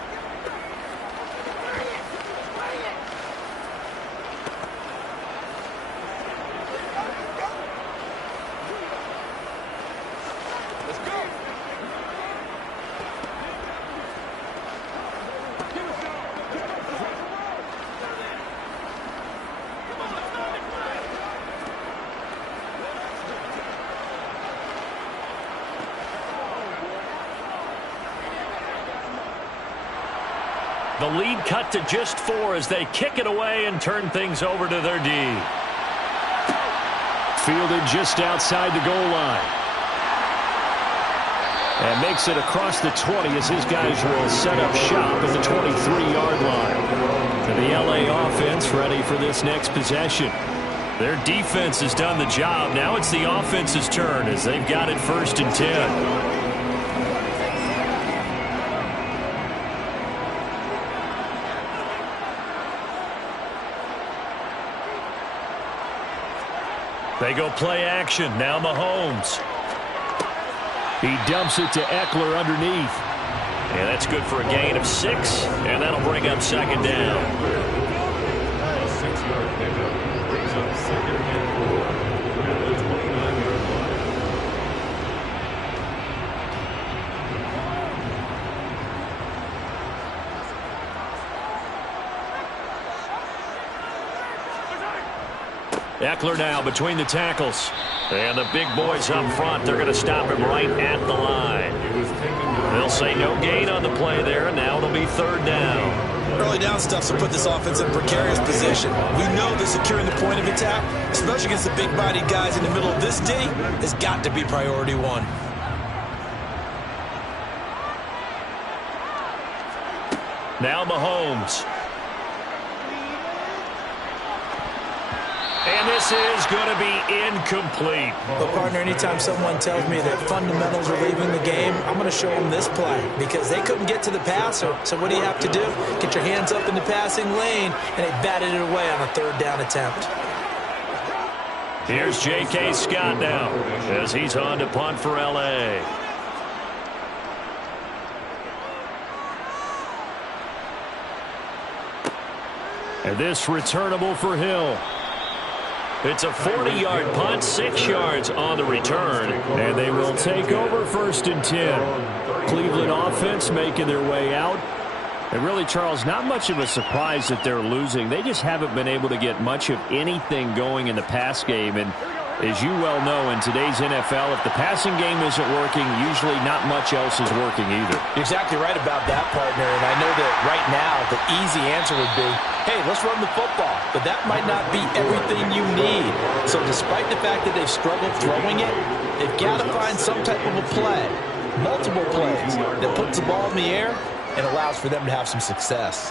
The lead cut to just 4 as they kick it away and turn things over to their D. Fielded just outside the goal line. And makes it across the 20 as his guys will set up shop at the 23-yard line. And the LA offense ready for this next possession. Their defense has done the job. Now it's the offense's turn as they've got it 1st and 10. They go play action. Now Mahomes. He dumps it to Eckler underneath. And that's good for a gain of 6, and that'll bring up second down. 6-yard pickup brings up second and 4 at the 29-yard line. Eckler now between the tackles. And the big boys up front, they're going to stop him right at the line. They'll say no gain on the play there, and now it'll be third down. Early down stuff to put this offense in a precarious position. We know that securing the point of attack, especially against the big-bodied guys in the middle of this D, has got to be priority one. Now Mahomes. And this is going to be incomplete. But, partner, anytime someone tells me that fundamentals are leaving the game, I'm going to show them this play because they couldn't get to the passer. So what do you have to do? Get your hands up in the passing lane, and they batted it away on a third down attempt. Here's J.K. Scott now as he's on to punt for L.A. And this returnable for Hill. It's a 40-yard punt, 6 yards on the return. And they will take over 1st and 10. Cleveland offense making their way out. And really, Charles, not much of a surprise that they're losing. They just haven't been able to get much of anything going in the pass game. And as you well know, in today's NFL, if the passing game isn't working, usually not much else is working either. You're exactly right about that, partner. And I know that right now the easy answer would be, hey, let's run the football. But that might not be everything you need. So despite the fact that they've struggled throwing it, they've got to find some type of a play, multiple plays, that puts the ball in the air and allows for them to have some success.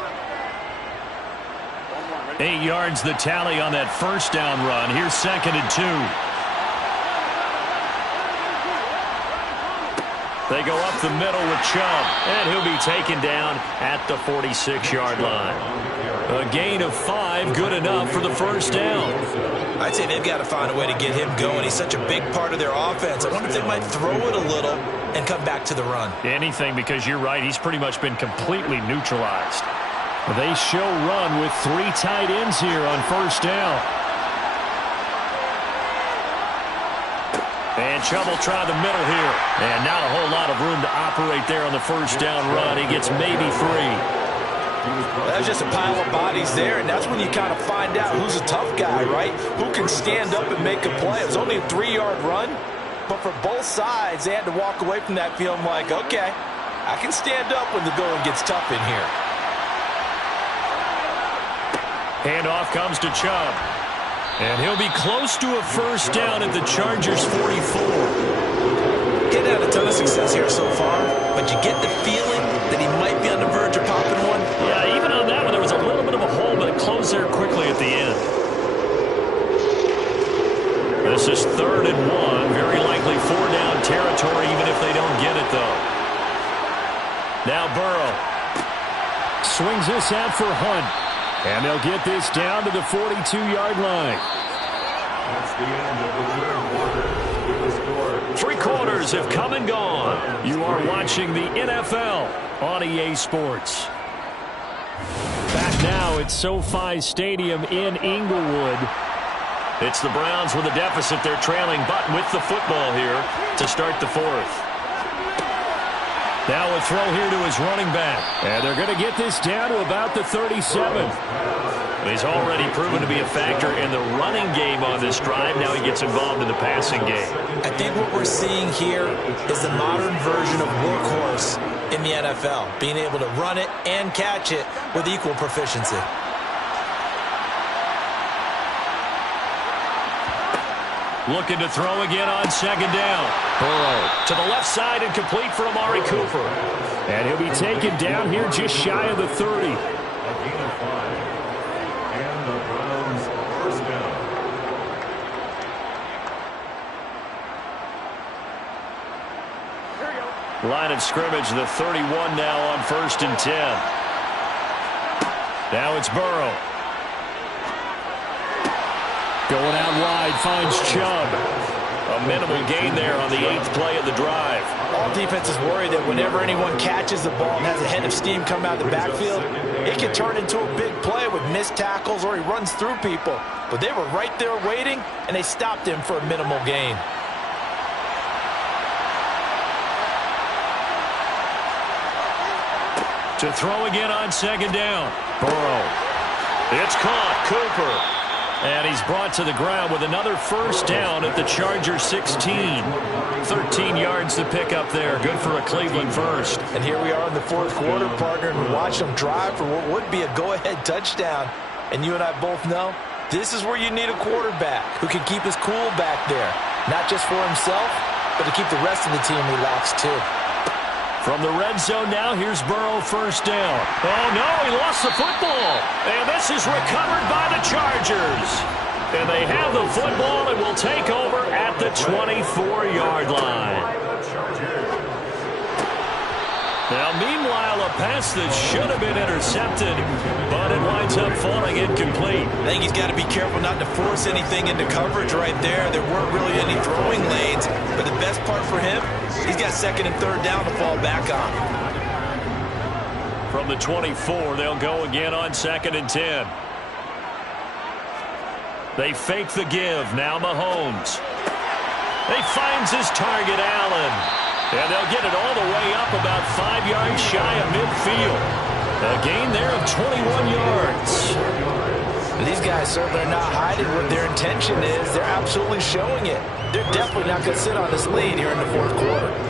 8 yards the tally on that first down run. Here's 2nd and 2. They go up the middle with Chubb, and he'll be taken down at the 46-yard line. A gain of 5, good enough for the first down. I'd say they've got to find a way to get him going. He's such a big part of their offense. I wonder if they might throw it a little and come back to the run. Anything, because you're right, he's pretty much been completely neutralized. They show run with 3 tight ends here on first down. And Chubb will try the middle here. And not a whole lot of room to operate there on the first down run. He gets maybe 3. That's just a pile of bodies there, and that's when you kind of find out who's a tough guy, right? Who can stand up and make a play. It was only a 3-yard run, but for both sides, they had to walk away from that feeling like, okay, I can stand up when the going gets tough in here. Handoff comes to Chubb. And he'll be close to a first down at the Chargers' 44. He's had a ton of success here so far, but you get the feeling that he might be on the verge of popping one. Yeah, even on that one, there was a little bit of a hole, but it closed there quickly at the end. This is 3rd and 1. Very likely 4-down territory, even if they don't get it, though. Now Burrow. Swings this out for Hunt. And they'll get this down to the 42-yard line. That's the end of the third quarter. With the score, 3 quarters have come and gone. You are watching the NFL on EA Sports. Back now at SoFi Stadium in Inglewood. It's the Browns with a deficit. They're trailing, but with the football here to start the 4th. Now a throw here to his running back. And they're going to get this down to about the 37. He's already proven to be a factor in the running game on this drive. Now he gets involved in the passing game. I think what we're seeing here is the modern version of workhorse in the NFL, being able to run it and catch it with equal proficiency. Looking to throw again on 2nd down. Burrow to the left side and complete for Amari Cooper. And he'll be taken down here just shy of the 30. a gain of 5. And the Browns first down. Line of scrimmage, the 31 now on 1st and 10. Now it's Burrow. Going out wide, finds Chubb. A minimal gain there on the 8th play of the drive. All defenses worry that whenever anyone catches the ball and has a head of steam come out of the backfield, it can turn into a big play with missed tackles or he runs through people. But they were right there waiting, and they stopped him for a minimal gain. To throw again on 2nd down. Burrow. It's caught. Cooper. And he's brought to the ground with another 1st down at the Chargers 16. 13 yards to pick up there. Good for a Cleveland 1st. And here we are in the 4th quarter, partner, and we watch them drive for what would be a go-ahead touchdown. And you and I both know this is where you need a quarterback who can keep his cool back there. Not just for himself, but to keep the rest of the team relaxed too. From the red zone now, here's Burrow 1st down. Oh, no, he lost the football. And this is recovered by the Chargers. And they have the football and will take over at the 24-yard line. Now, meanwhile, a pass that should have been intercepted, but it winds up falling incomplete. I think he's got to be careful not to force anything into coverage right there. There weren't really any throwing lanes, but the best part for him, he's got 2nd and 3rd down to fall back on. From the 24, they'll go again on 2nd and 10. They fake the give. Now Mahomes. He finds his target, Allen. And they'll get it all the way up about 5 yards shy of midfield. A gain there of 21 yards. These guys certainly are not hiding what their intention is. They're absolutely showing it. They're definitely not going to sit on this lead here in the 4th quarter.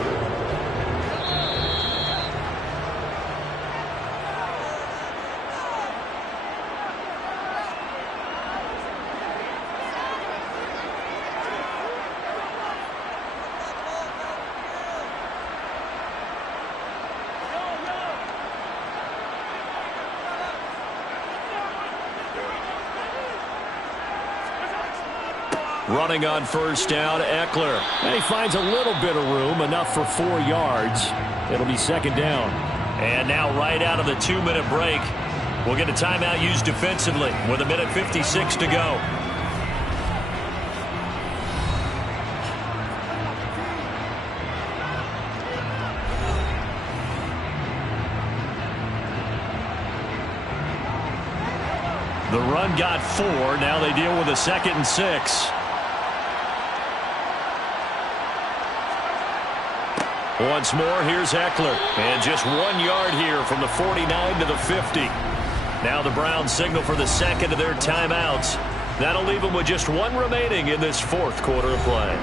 Running on 1st down, Eckler. And he finds a little bit of room, enough for 4 yards. It'll be 2nd down. And now right out of the 2-minute break, we'll get a timeout used defensively with 1:56 to go. The run got 4. Now they deal with a 2nd and 6. Once more, here's Eckler. And just 1 yard here from the 49 to the 50. Now the Browns signal for the 2nd of their timeouts. That'll leave them with just 1 remaining in this 4th quarter of play.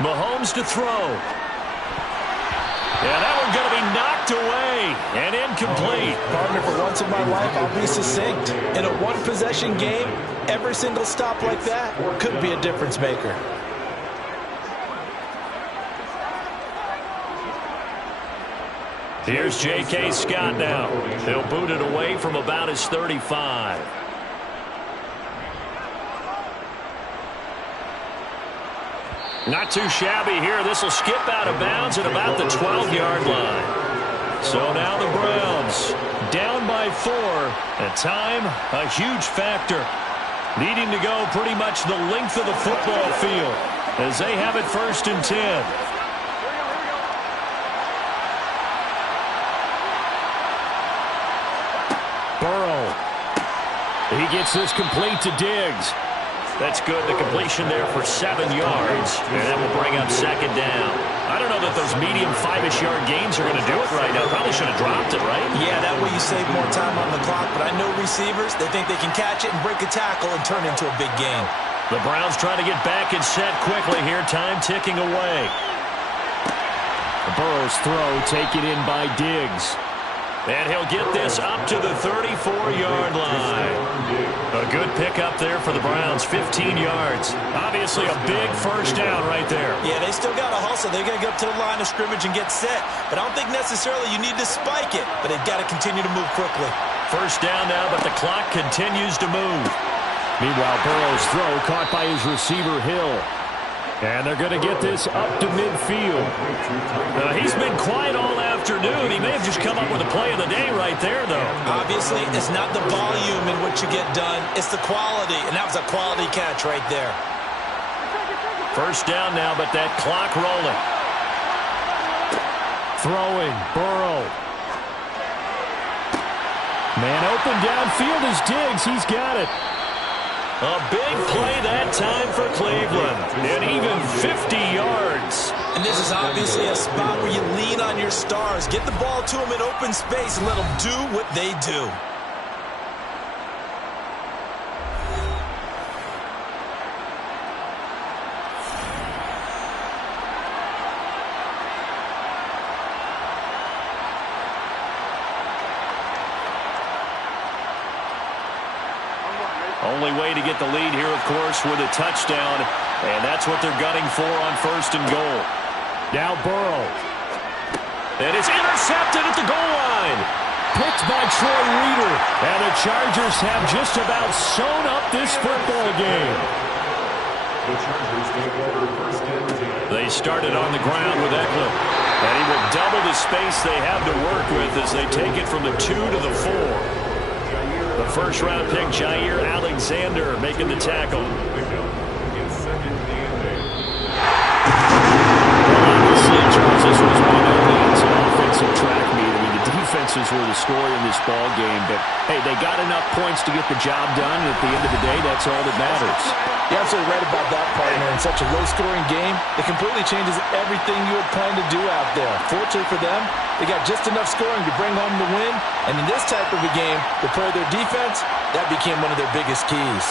Mahomes to throw. Yeah, that one going to be knocked away and incomplete. Partner, for once in my life, I'll be succinct. In a one-possession game, every single stop like that could be a difference maker. Here's J.K. Scott now. He'll boot it away from about his 35. Not too shabby here. This will skip out of bounds at about the 12-yard line. So now the Browns down by 4. At time, a huge factor. Needing to go pretty much the length of the football field as they have it 1st and 10. Burrow. He gets this complete to Diggs. That's good. The completion there for 7 yards. And that will bring up 2nd down. I don't know that those medium 5-ish yard gains are going to do it right now. Probably should have dropped it, right? Yeah, that way you save more time on the clock. But I know receivers, they think they can catch it and break a tackle and turn into a big gain. The Browns trying to get back and set quickly here. Time ticking away. Burrow's throw taken in by Diggs. And he'll get this up to the 34-yard line. A good pickup there for the Browns, 15 yards. Obviously a big 1st down right there. Yeah, they still got to hustle. They're going to get up to the line of scrimmage and get set. But I don't think necessarily you need to spike it. But they've got to continue to move quickly. First down now, but the clock continues to move. Meanwhile, Burrow's throw caught by his receiver, Hill. And they're going to get this up to midfield. He's been quiet all afternoon. He may have just come up with a play of the day right there, though. Obviously, it's not the volume in what you get done. It's the quality, and that was a quality catch right there. First down now, but that clock rolling. Throwing, Burrow. Man open downfield is Diggs. He's got it. A big play that time for Cleveland. And even 50 yards. And this is obviously a spot where you lean on your stars. Get the ball to them in open space and let them do what they do. Only way to get the lead here, of course, with a touchdown. And that's what they're gunning for on first and goal. Now Burrow. And it's intercepted at the goal line. Picked by Troy Reeder. And the Chargers have just about sewn up this football game. They started on the ground with Eckler. And he will double the space they have to work with as they take it from the 2 to the 4. The first-round pick, Jair Alexander, making the tackle. Obviously, Charles, this was one of those offensive track meet. I mean, the defenses were the story in this ball game, but hey, they got enough points to get the job done, and at the end of the day, that's all that matters. You're absolutely right about that, partner. In such a low-scoring game, it completely changes everything you had planned to do out there. Fortunately for them, they got just enough scoring to bring home the win, and in this type of a game, to play their defense, that became one of their biggest keys.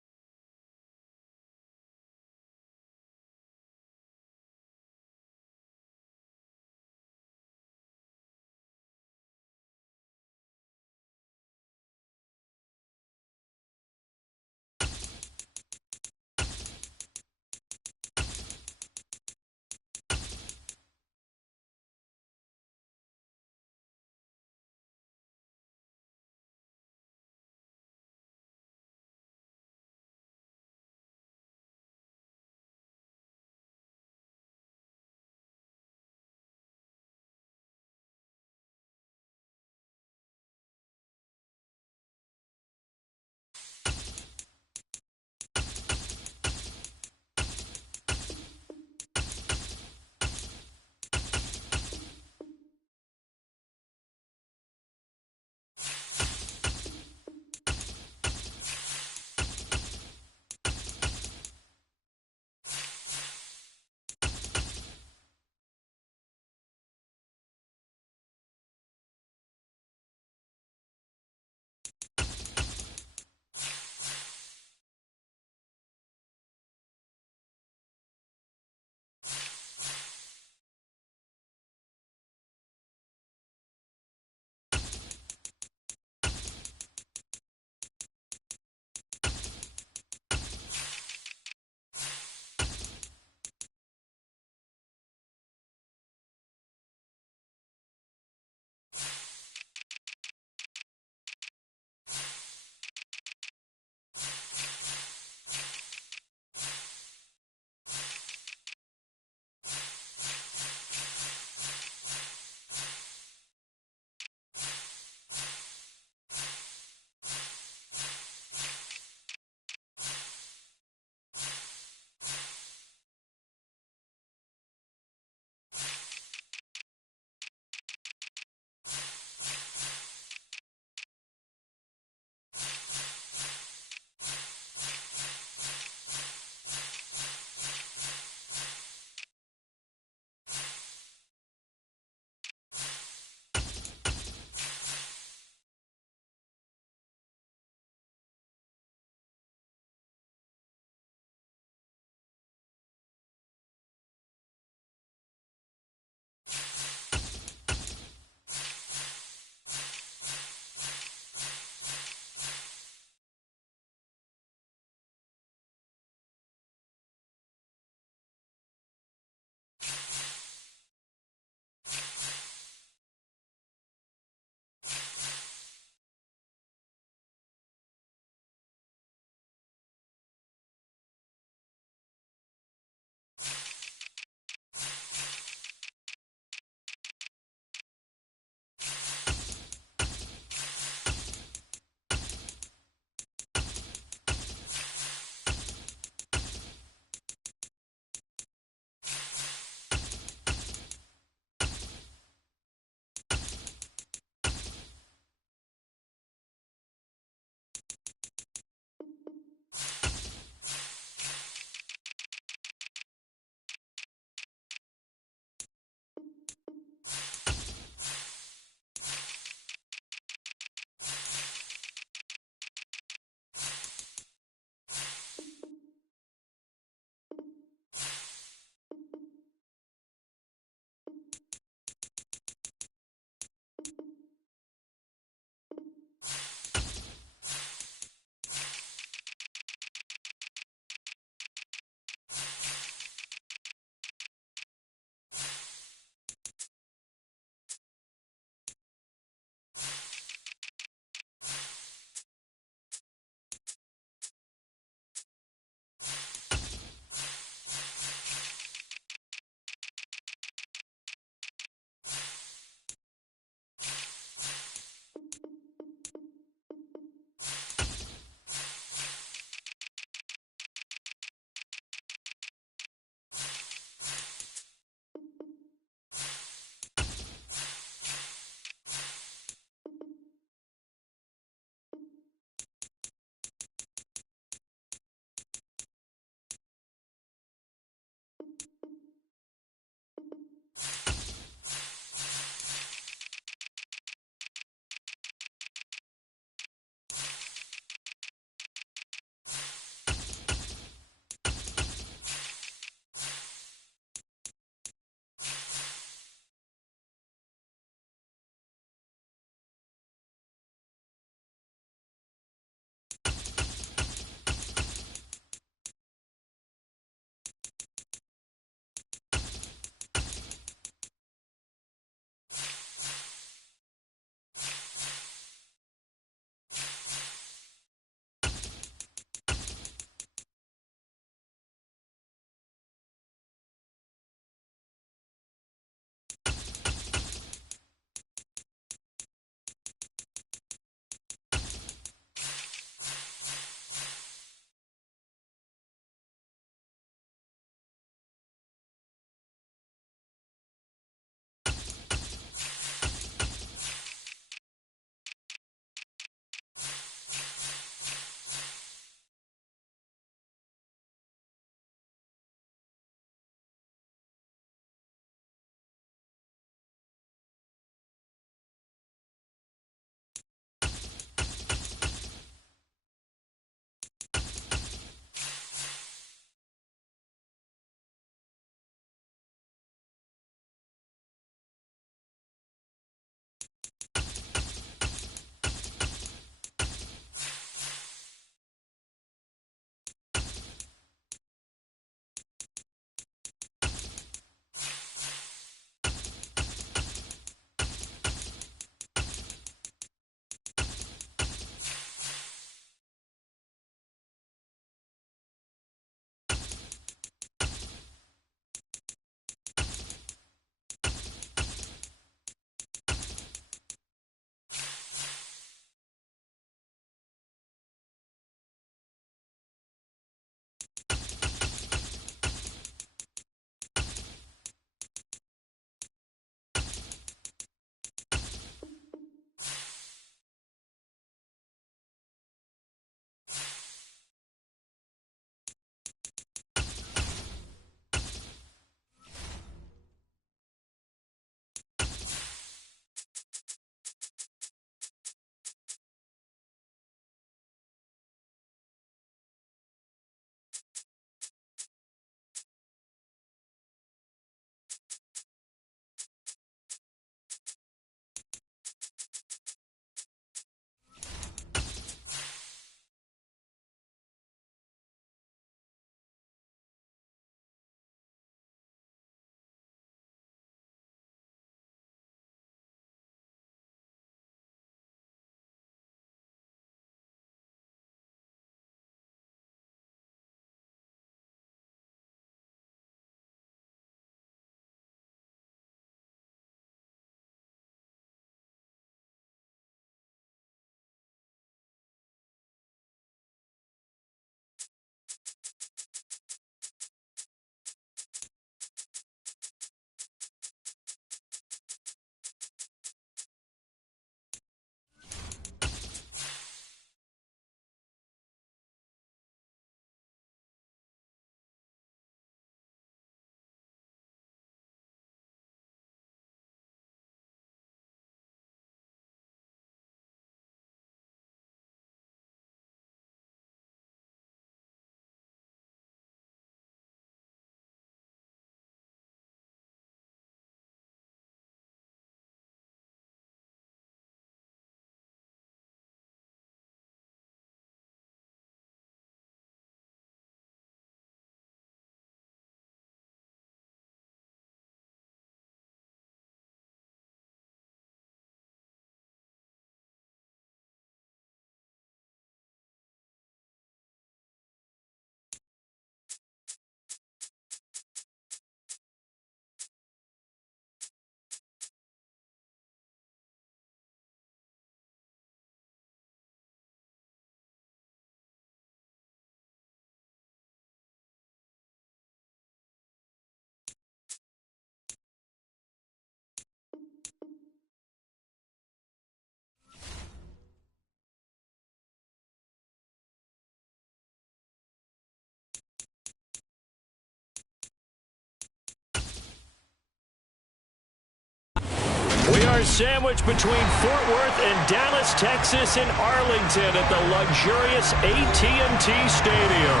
are sandwiched between Fort Worth and Dallas, Texas, and Arlington at the luxurious AT&T Stadium.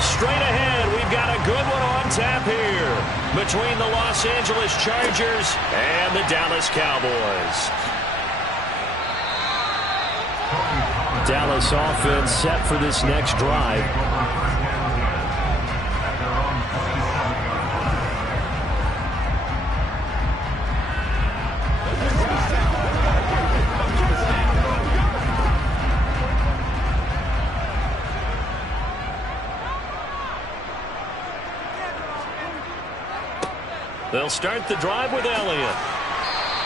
Straight ahead, we've got a good one on tap here between the Los Angeles Chargers and the Dallas Cowboys. Dallas offense set for this next drive. They'll start the drive with Elliott.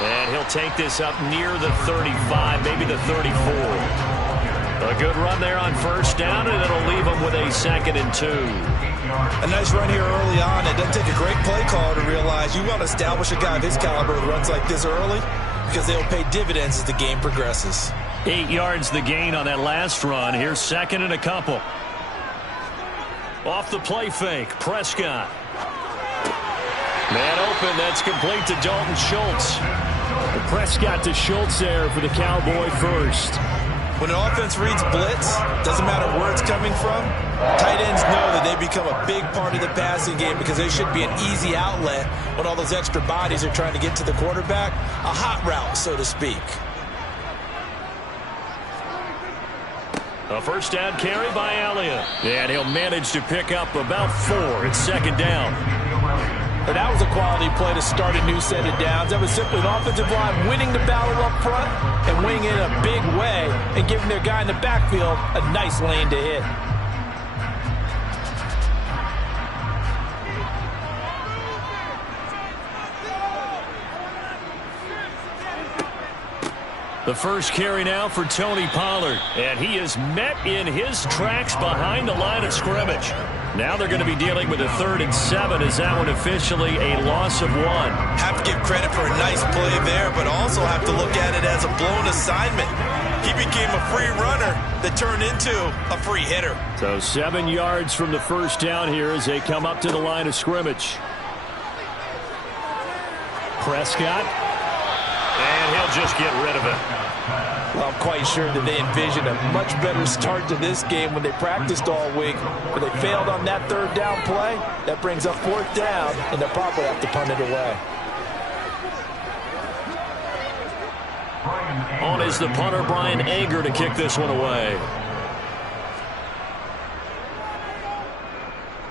And he'll take this up near the 35, maybe the 34. A good run there on first down, and it'll leave him with a 2nd and 2. A nice run here early on. It doesn't take a great play caller to realize you want to establish a guy of his caliber with runs like this early because they'll pay dividends as the game progresses. 8 yards the gain on that last run. Here's 2nd and a couple. Off the play fake, Prescott. Man open, that's complete to Dalton Schultz. The Prescott to Schultz there for the Cowboy first. When an offense reads blitz, doesn't matter where it's coming from, tight ends know that they become a big part of the passing game because they should be an easy outlet when all those extra bodies are trying to get to the quarterback. A hot route, so to speak. A first down carry by Elliott. And he'll manage to pick up about 4. It's 2nd down. But that was a quality play to start a new set of downs. That was simply an offensive line winning the battle up front and winning it in a big way and giving their guy in the backfield a nice lane to hit. The first carry now for Tony Pollard. And he is met in his tracks behind the line of scrimmage. Now they're going to be dealing with a 3rd and 7. Is that one officially a loss of 1? Have to give credit for a nice play there, but also have to look at it as a blown assignment. He became a free runner that turned into a free hitter. So 7 yards from the first down here as they come up to the line of scrimmage. Prescott. And he'll just get rid of it. Well, I'm quite sure that they envisioned a much better start to this game when they practiced all week. But they failed on that 3rd down play. That brings up 4th down, and they'll probably have to punt it away. On is the punter, Brian Anger, to kick this one away.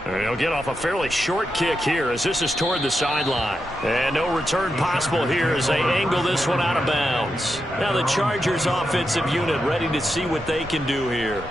And he'll get off a fairly short kick here as this is toward the sideline. And no return possible here as they angle this one out of bounds. Now the Chargers offensive unit ready to see what they can do here.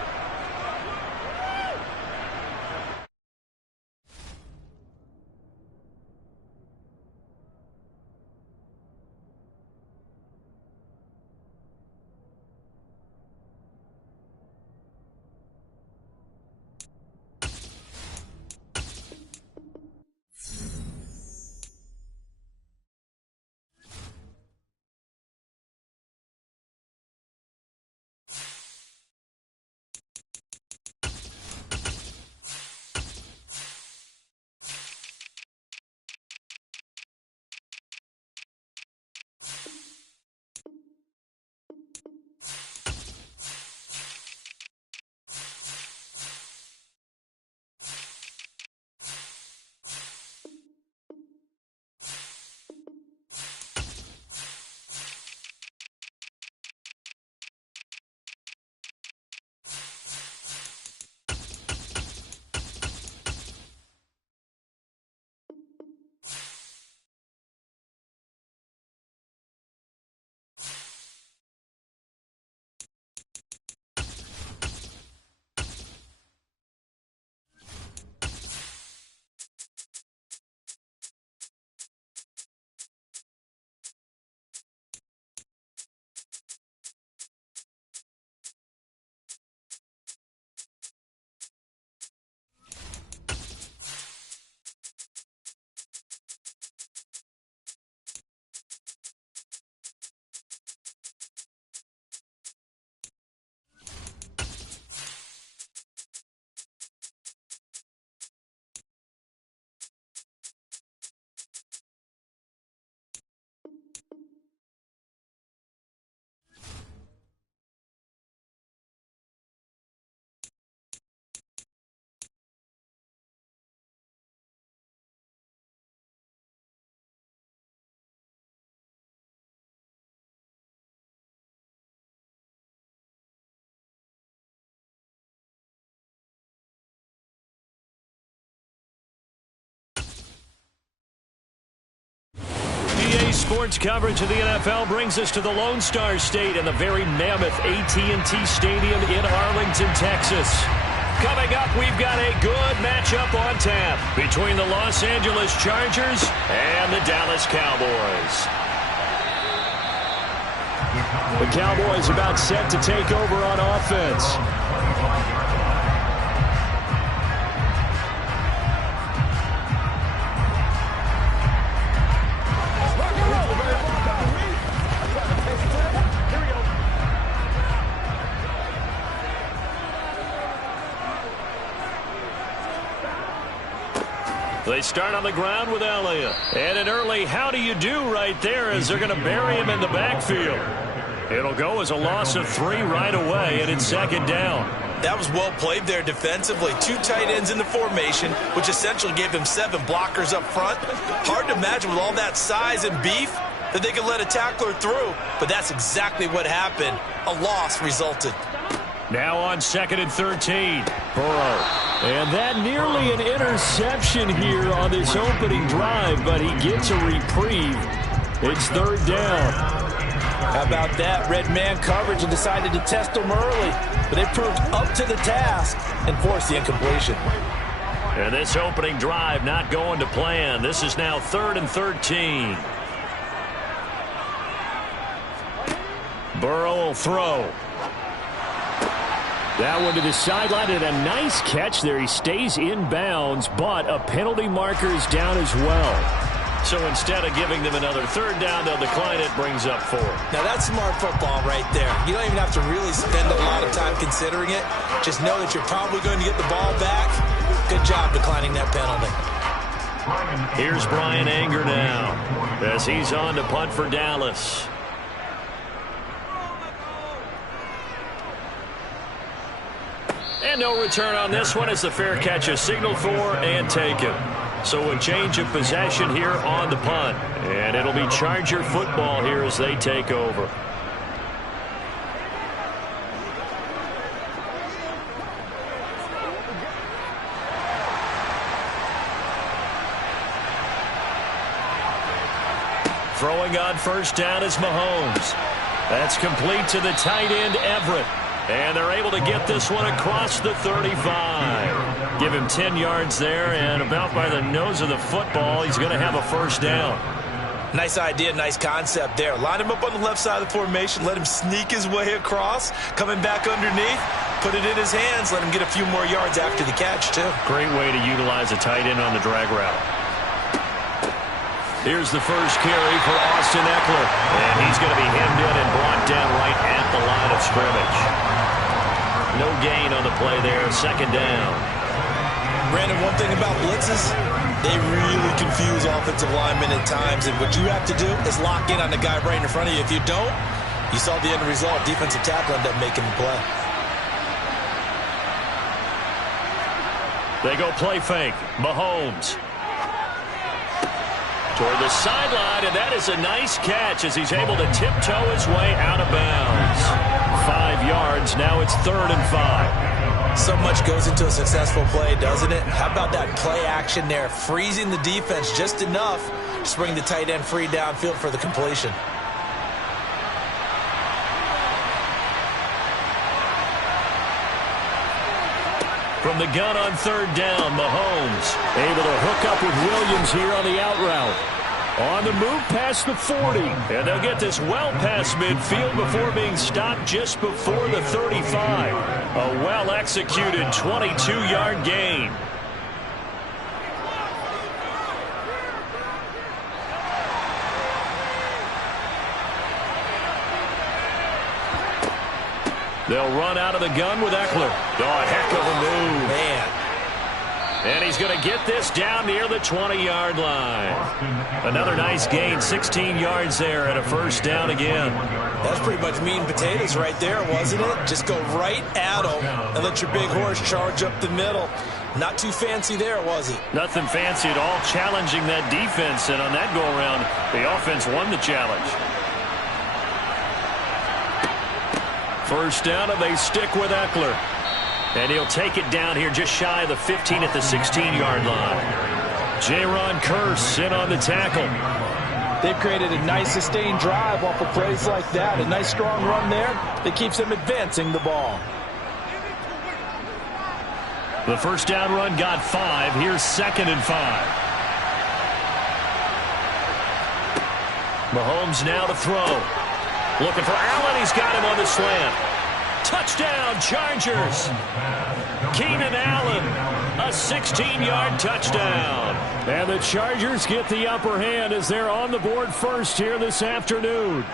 sports coverage of the NFL brings us to the Lone Star State and the very mammoth AT&T Stadium in Arlington, Texas. Coming up, we've got a good matchup on tap between the Los Angeles Chargers and the Dallas Cowboys. The Cowboys about set to take over on offense. They start on the ground with Elliott. And an early how do you do right there as they're going to bury him in the backfield. It'll go as a loss of 3 right away, and it's second down. That was well played there defensively. 2 tight ends in the formation, which essentially gave them 7 blockers up front. Hard to imagine with all that size and beef that they could let a tackler through, but that's exactly what happened. A loss resulted. Now on 2nd and 13. Burrow. And that nearly an interception here on this opening drive, but he gets a reprieve. It's 3rd down. How about that? Red man coverage and decided to test them early, but they proved up to the task and forced the incompletion. And this opening drive not going to plan. This is now 3rd and 13. Burrow will throw. That one to the sideline, and a nice catch there. He stays in bounds, but a penalty marker is down as well. So instead of giving them another 3rd down, they'll decline it, brings up 4. Now that's smart football right there. You don't even have to really spend a lot of time considering it. Just know that you're probably going to get the ball back. Good job declining that penalty. Here's Brian Anger now as he's on to punt for Dallas. And no return on this one as the fair catch is signaled for and taken. So a change of possession here on the punt. And it'll be Charger football here as they take over. Throwing on 1st down is Mahomes. That's complete to the tight end, Everett. And they're able to get this one across the 35. Give him 10 yards there, and about by the nose of the football, he's going to have a 1st down. Nice idea, nice concept there. Line him up on the left side of the formation, let him sneak his way across, coming back underneath, put it in his hands, let him get a few more yards after the catch, too. Great way to utilize a tight end on the drag route. Here's the first carry for Austin Eckler. And he's going to be hemmed in and brought down right at the line of scrimmage. No gain on the play there, 2nd down. Brandon, one thing about blitzes, they really confuse offensive linemen at times. And what you have to do is lock in on the guy right in front of you. If you don't, you saw the end result. Defensive tackle ended up making the play. They go play fake. Mahomes. Toward the sideline, and that is a nice catch as he's able to tiptoe his way out of bounds. 5 yards, now it's 3rd and 5. So much goes into a successful play, doesn't it? How about that play action there, freezing the defense just enough to bring the tight end free downfield for the completion. From the gun on 3rd down, Mahomes able to hook up with Williams here on the out route. On the move past the 40. And they'll get this well past midfield before being stopped just before the 35. A well-executed 22-yard gain. They'll run out of the gun with Eckler. Oh, a heck of a move. Man. And he's going to get this down near the 20-yard line. Another nice gain, 16 yards there and a 1st down again. That's pretty much meat and potatoes right there, wasn't it? Just go right at him and let your big horse charge up the middle. Not too fancy there, was it? Nothing fancy at all, challenging that defense. And on that go-around, the offense won the challenge. 1st down, and they stick with Eckler. And he'll take it down here just shy of the 15 at the 16-yard line. Jaron Kearse in on the tackle. They've created a nice sustained drive off of plays like that. A nice strong run there that keeps them advancing the ball. The first down run got 5. Here's 2nd and 5. Mahomes now to throw. Looking for Allen. He's got him on the slant. Touchdown, Chargers. Keenan Allen, a 16-yard touchdown. And the Chargers get the upper hand as they're on the board first here this afternoon.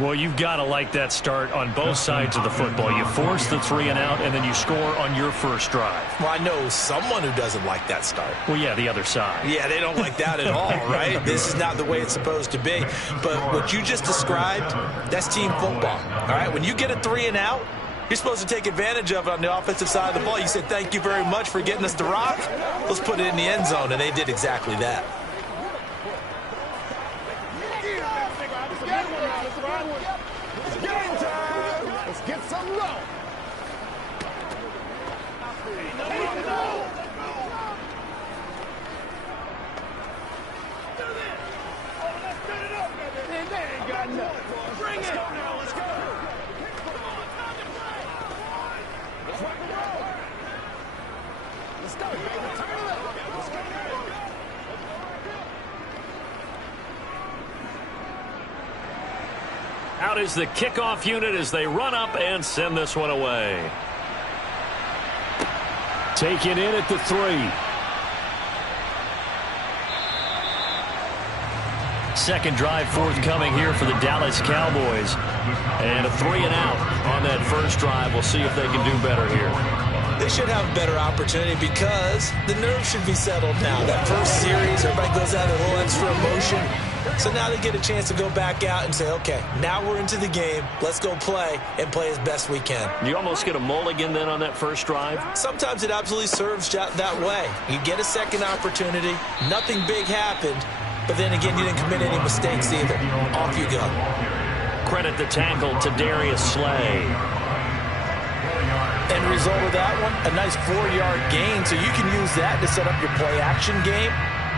Well, you've got to like that start on both sides of the football. You force the 3 and out, and then you score on your first drive. Well, I know someone who doesn't like that start. Well, yeah, the other side. Yeah, they don't like that at all, right? This is not the way it's supposed to be. But what you just described, that's team football, all right? When you get a 3 and out, you're supposed to take advantage of it on the offensive side of the ball. You said, thank you very much for getting us the rock. Let's put it in the end zone, and they did exactly that. Get some low. They ain't got nothing. Bring it. Let's go. Let's go, baby. Turn it up. Let's go. Out is the kickoff unit as they run up and send this one away. Taken in at the 3. Second drive forthcoming here for the Dallas Cowboys. And a 3 and out on that first drive. We'll see if they can do better here. They should have a better opportunity because the nerves should be settled now. That first series, everybody goes out a little extra emotion. So now they get a chance to go back out and say, okay, now we're into the game. Let's go play and play as best we can. You almost get a mulligan then on that first drive? Sometimes it absolutely serves that way. You get a second opportunity. Nothing big happened. But then again, you didn't commit any mistakes either. Off you go. Credit the tackle to Darius Slay. End result of that one, a nice 4-yard gain. So you can use that to set up your play-action game.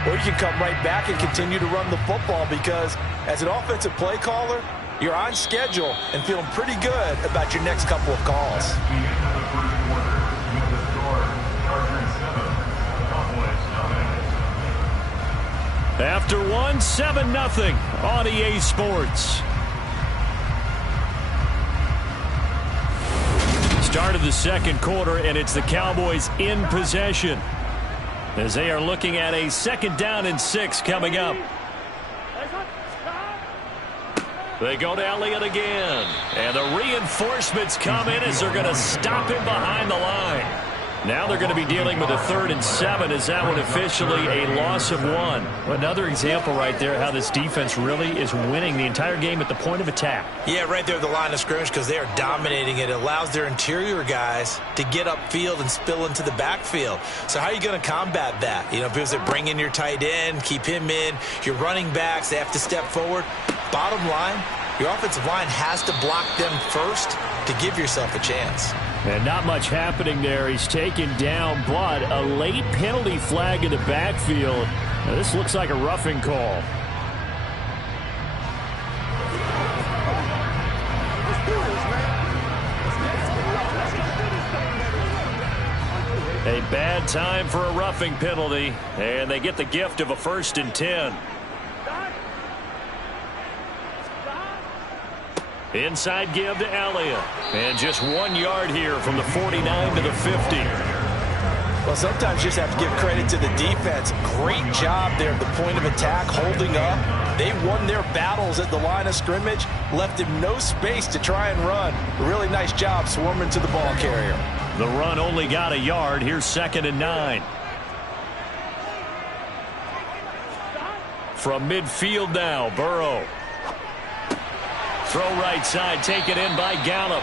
Or you can come right back and continue to run the football because as an offensive play caller, you're on schedule and feeling pretty good about your next couple of calls. After one, 7-0 on EA Sports. Start of the second quarter, and it's the Cowboys in possession as they are looking at a 2nd down and 6 coming up. They go to Elliott again, and the reinforcements come in as they're going to stop him behind the line. Now they're going to be dealing with a 3rd and 7 as that one officially a loss of 1. Another example right there how this defense really is winning the entire game at the point of attack. Yeah, right there at the line of scrimmage because they are dominating it. It allows their interior guys to get upfield and spill into the backfield. So how are you going to combat that? You know, if it was to bring in your tight end, keep him in, your running backs, they have to step forward. Bottom line, your offensive line has to block them first to give yourself a chance. And not much happening there. He's taken down, but a late penalty flag in the backfield. Now, this looks like a roughing call. A bad time for a roughing penalty, and they get the gift of a 1st and 10. Inside give to Elliott. And just 1 yard here from the 49 to the 50. Well, sometimes you just have to give credit to the defense. Great job there at the point of attack, holding up. They won their battles at the line of scrimmage, left him no space to try and run. A really nice job swarming to the ball carrier. The run only got a yard. Here's 2nd and 9. From midfield now, Burrow. Throw right side, taken in by Gallup.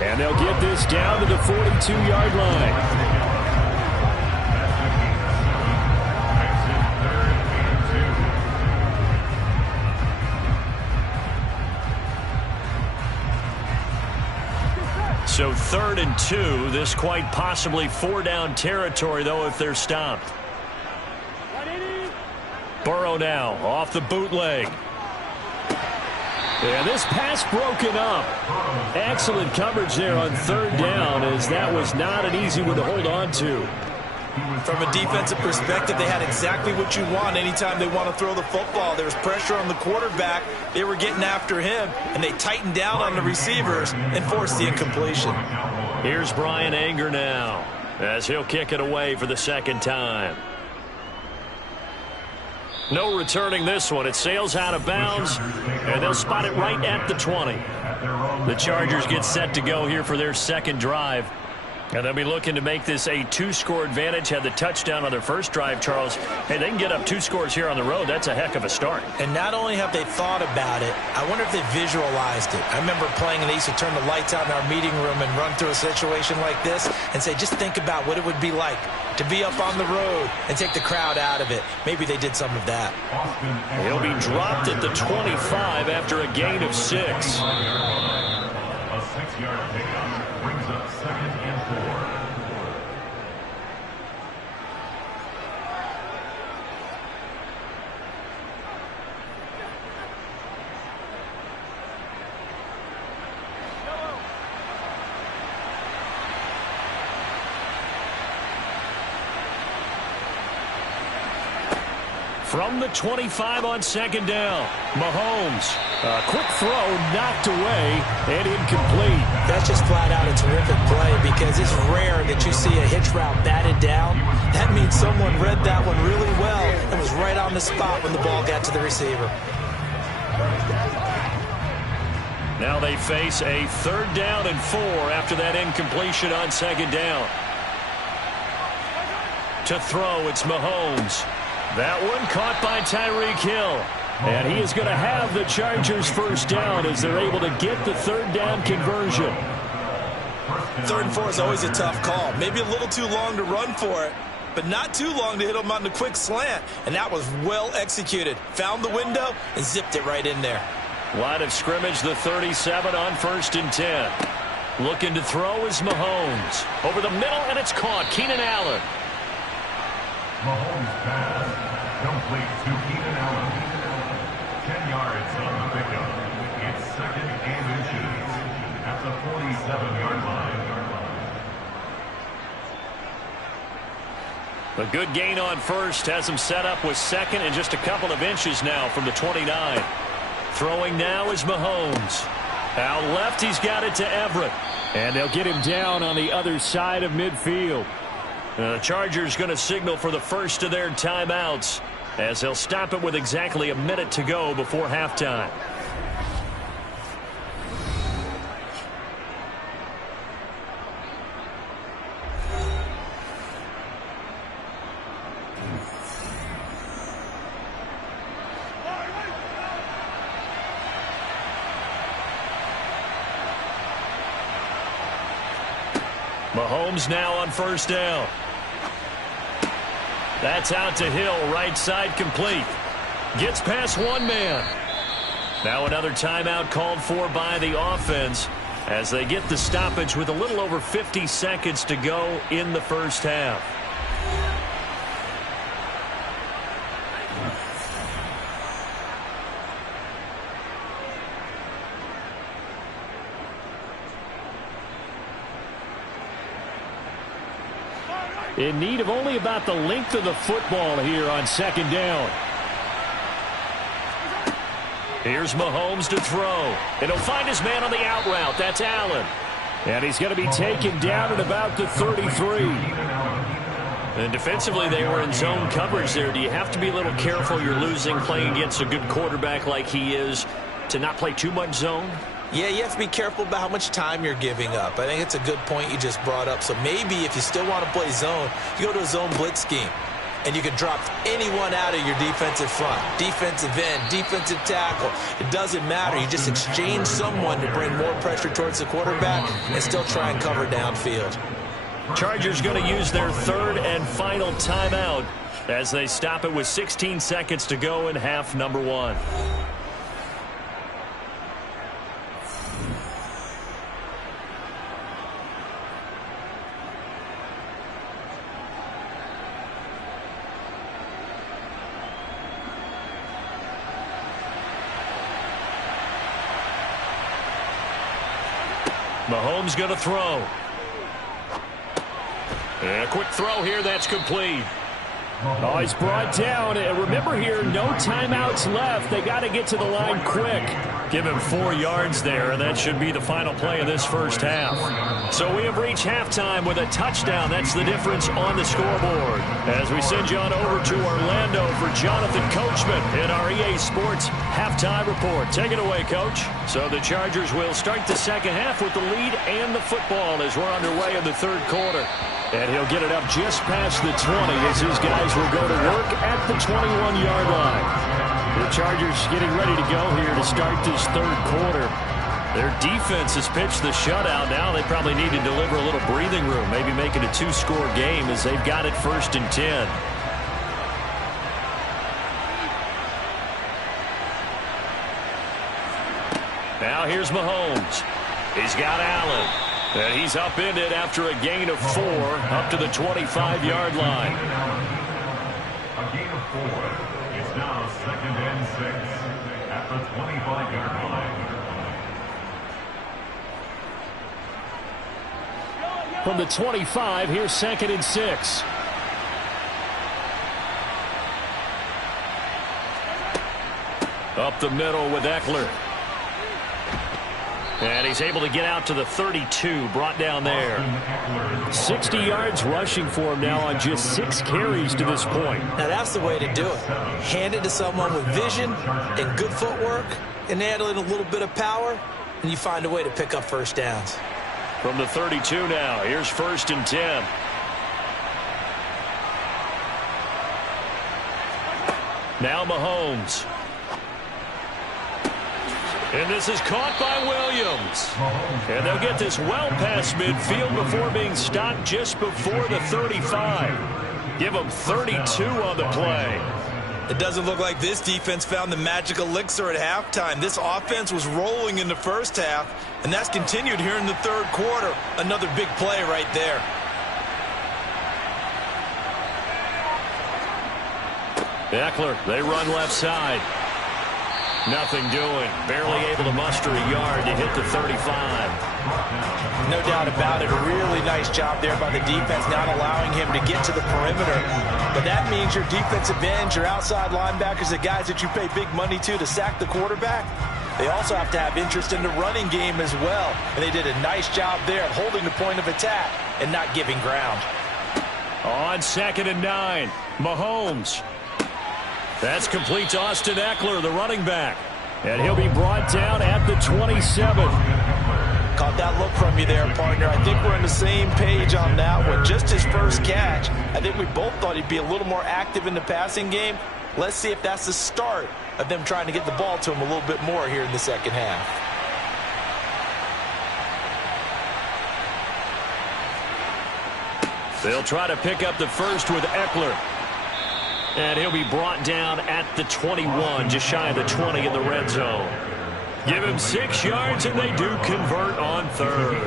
And they'll get this down to the 42-yard line. So 3rd and 2. This quite possibly 4-down territory, though, if they're stopped. Burrow throw now off the bootleg. Yeah, this pass broken up. Excellent coverage there on third down, as that was not an easy one to hold on to. From a defensive perspective, they had exactly what you want anytime they want to throw the football. There was pressure on the quarterback. They were getting after him, and they tightened down on the receivers and forced the incompletion. Here's Brian Anger now, as he'll kick it away for the second time. No returning this one. It sails out of bounds, and they'll spot it right at the 20. The Chargers get set to go here for their second drive. And they'll be looking to make this a 2-score advantage. Had the touchdown on their first drive, Charles. Hey, they can get up 2 scores here on the road. That's a heck of a start. And not only have they thought about it, I wonder if they visualized it. I remember playing, and they used to turn the lights out in our meeting room and run through a situation like this and say, just think about what it would be like to be up on the road and take the crowd out of it. Maybe they did some of that. He'll be dropped at the 25 after a gain of 6. A 6-yard pickup brings up 2nd and 4. From the 25 on second down, Mahomes. A quick throw knocked away and incomplete. That's just flat out a terrific play, because it's rare that you see a hitch route batted down. That means someone read that one really well and was right on the spot when the ball got to the receiver. Now they face a 3rd down and 4 after that incompletion on second down. To throw, it's Mahomes. That one caught by Tyreek Hill. And he is going to have the Chargers first down as they're able to get the 3rd down conversion. 3rd and 4 is always a tough call. Maybe a little too long to run for it, but not too long to hit him on the quick slant. And that was well executed. Found the window and zipped it right in there. Line of scrimmage, the 37 on 1st and 10. Looking to throw is Mahomes. Over the middle, and it's caught. Keenan Allen. Mahomes pass complete to Keenan Allen. 10 yards on the pickup. It's 2nd and inches at the 47-yard line. A good gain on first has him set up with 2nd and just a couple of inches now from the 29. Throwing now is Mahomes. Out left, he's got it to Everett. And they'll get him down on the other side of midfield. The Chargers going to signal for the first of their timeouts, as they'll stop it with exactly a minute to go before halftime. Mahomes now on 1st down. That's out to Hill, right side complete. Gets past one man. Now another timeout called for by the offense as they get the stoppage with a little over 50 seconds to go in the first half. In need of only about the length of the football here on 2nd down. Here's Mahomes to throw. And he'll find his man on the out route. That's Allen. And he's going to be taken down at about the 33. And defensively, they were in zone coverage there. Do you have to be a little careful? You're losing, playing against a good quarterback like he is, to not play too much zone? Yeah, you have to be careful about how much time you're giving up. I think it's a good point you just brought up. So maybe if you still want to play zone, you go to a zone blitz scheme. And you can drop anyone out of your defensive front. Defensive end, defensive tackle. It doesn't matter. You just exchange someone to bring more pressure towards the quarterback and still try and cover downfield. Chargers going to use their 3rd and final timeout as they stop it with 16 seconds to go in half number 1. Mahomes going to throw. And a quick throw here. That's complete. Oh, he's brought down. And remember here, no timeouts left. They got to get to the line quick. Give him 4 yards there, and that should be the final play of this first half. So we have reached halftime with a touchdown. That's the difference on the scoreboard. As we send you on over to Orlando for Jonathan Coachman in our EA Sports halftime report. Take it away, Coach. So the Chargers will start the second half with the lead and the football as we're underway in the third quarter. And he'll get it up just past the 20 as his guys will go to work at the 21-yard line. The Chargers getting ready to go here to start this third quarter. Their defense has pitched the shutout. Now they probably need to deliver a little breathing room, maybe make it a 2-score game as they've got it 1st and 10. Now here's Mahomes. He's got Allen. And he's upended after a gain of 4 up to the 25-yard line. A gain of 4. It's now 2nd and 6 at the 25-yard line. From the 25, here's 2nd and 6. Up the middle with Eckler. And he's able to get out to the 32, brought down there. 60 yards rushing for him now on just 6 carries to this point. Now that's the way to do it. Hand it to someone with vision and good footwork and add in a little bit of power, and you find a way to pick up first downs. From the 32 now, here's 1st and 10. Now Mahomes. And this is caught by Williams. And they'll get this well past midfield before being stopped just before the 35. Give them 32 on the play. It doesn't look like this defense found the magic elixir at halftime. This offense was rolling in the first half, and that's continued here in the third quarter. Another big play right there. Eckler, they run left side. Nothing doing. Barely able to muster a yard to hit the 35. No doubt about it. A really nice job there by the defense, not allowing him to get to the perimeter. But that means your defensive ends, your outside linebackers, the guys that you pay big money to sack the quarterback, they also have to have interest in the running game as well. And they did a nice job there of holding the point of attack and not giving ground. On 2nd and 9, Mahomes. That's complete to Austin Eckler, the running back. And he'll be brought down at the 27. Caught that look from you there, partner. I think we're on the same page on that one. Just his first catch. I think we both thought he'd be a little more active in the passing game. Let's see if that's the start of them trying to get the ball to him a little bit more here in the second half. They'll try to pick up the first with Eckler. And he'll be brought down at the 21, just shy of the 20 in the red zone. Give him 6 yards, and they do convert on 3rd.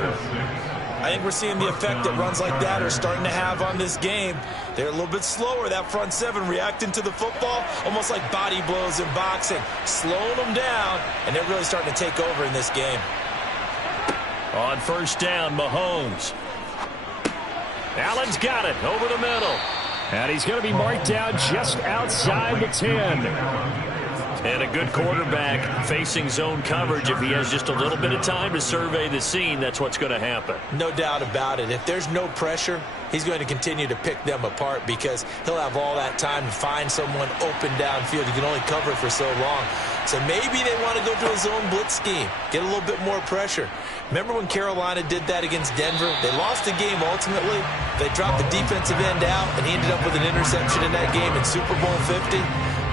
I think we're seeing the effect that runs like that are starting to have on this game. They're a little bit slower, that front 7, reacting to the football, almost like body blows in boxing, slowing them down, and they're really starting to take over in this game. On 1st down, Mahomes. Allen's got it over the middle. And he's going to be marked down just outside the 10. And a good quarterback facing zone coverage. If he has just a little bit of time to survey the scene, that's what's going to happen. No doubt about it. If there's no pressure, he's going to continue to pick them apart because he'll have all that time to find someone open downfield. He can only cover for so long. So maybe they want to go to a zone blitz scheme, get a little bit more pressure. Remember when Carolina did that against Denver? They lost the game ultimately. They dropped the defensive end out, and he ended up with an interception in that game in Super Bowl 50.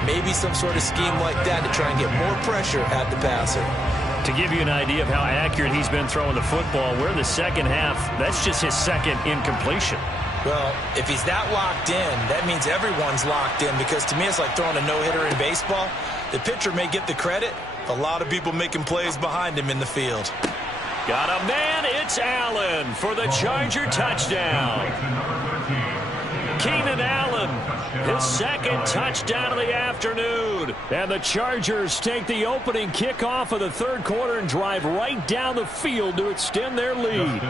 Maybe some sort of scheme like that to try and get more pressure at the passer. To give you an idea of how accurate he's been throwing the football, we're in the second half. That's just his second incompletion. Well, if he's that locked in, that means everyone's locked in because to me it's like throwing a no-hitter in baseball. The pitcher may get the credit. A lot of people making plays behind him in the field. Got a man. It's Allen for the Charger touchdown. Keenan Allen, his second touchdown of the afternoon. good. And the Chargers take the opening kickoff of the third quarter and drive right down the field to extend their lead.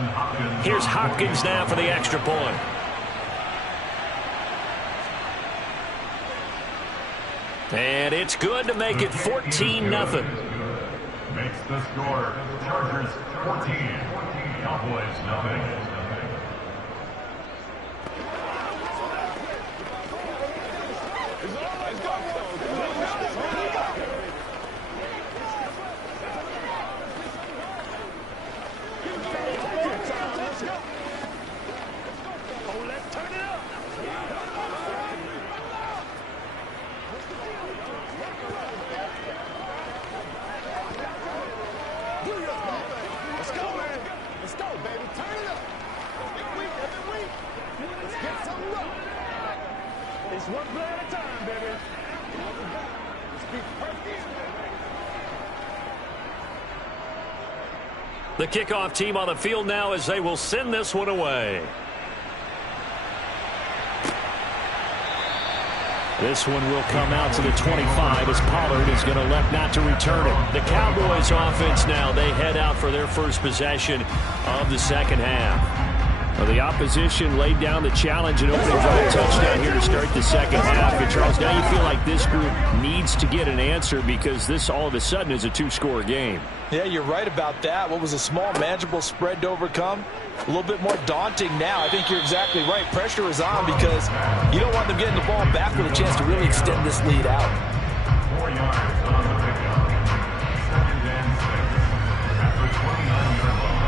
Here's Hopkins now for the extra point. And it's good to make it 14-0. Makes the score Chargers 14, Cowboys nothing. The kickoff team on the field now as they will send this one away. This one will come out to the 25 as Pollard is going to elect not to return it. The Cowboys offense now, they head out for their first possession of the second half. Well, the opposition laid down the challenge and opening drive touchdown here to start the second half. And Charles, now you feel like this group needs to get an answer because this all of a sudden is a two-score game. Yeah, you're right about that. What was a small, manageable spread to overcome? A little bit more daunting now. I think you're exactly right. Pressure is on because you don't want them getting the ball back with a chance to really extend this lead out. 4 yards on the pickup. 2nd and 6 at the 29-yard line.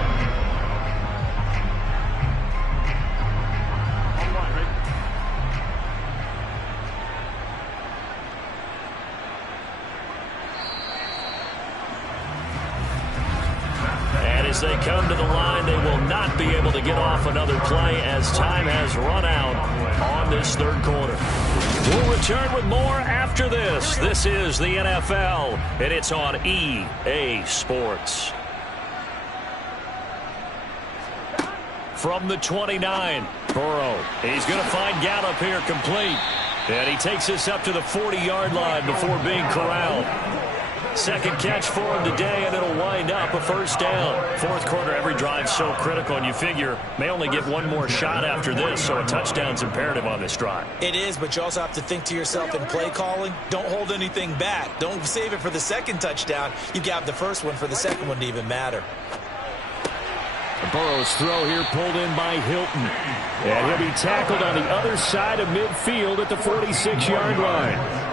As they come to the line, they will not be able to get off another play as time has run out on this third quarter. We'll return with more after this. This is the NFL, and it's on EA Sports. From the 29, Burrow. He's going to find Gallup here complete. And he takes this up to the 40-yard line before being corralled. Second catch for him today, and it'll wind up a first down. Fourth quarter, every drive's so critical, and you figure may only get one more shot after this, so a touchdown's imperative on this drive. It is, but you also have to think to yourself in play calling, don't hold anything back. Don't save it for the second touchdown. You got the first one for the second one to even matter. Burrow's throw here pulled in by Hilton. And he'll be tackled on the other side of midfield at the 46-yard line.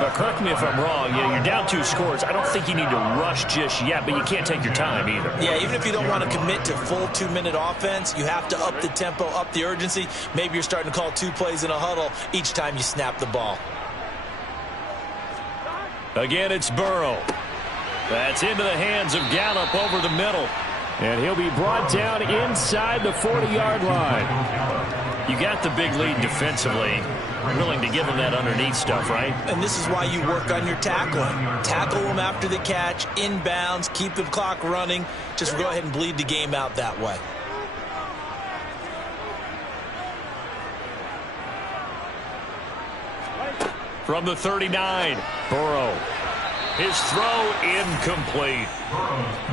But correct me if I'm wrong, you're down 2 scores. I don't think you need to rush just yet, but you can't take your time either. Yeah, even if you don't want to commit to full 2-minute offense, you have to up the tempo, up the urgency. Maybe you're starting to call 2 plays in a huddle each time you snap the ball. Again, it's Burrow. That's into the hands of Gallup over the middle. And he'll be brought down inside the 40-yard line. You got the big lead defensively. Willing to give him that underneath stuff, right? And this is why you work on your tackling. Tackle him after the catch, inbounds, keep the clock running. Just go ahead and bleed the game out that way. From the 39, Burrow. His throw incomplete.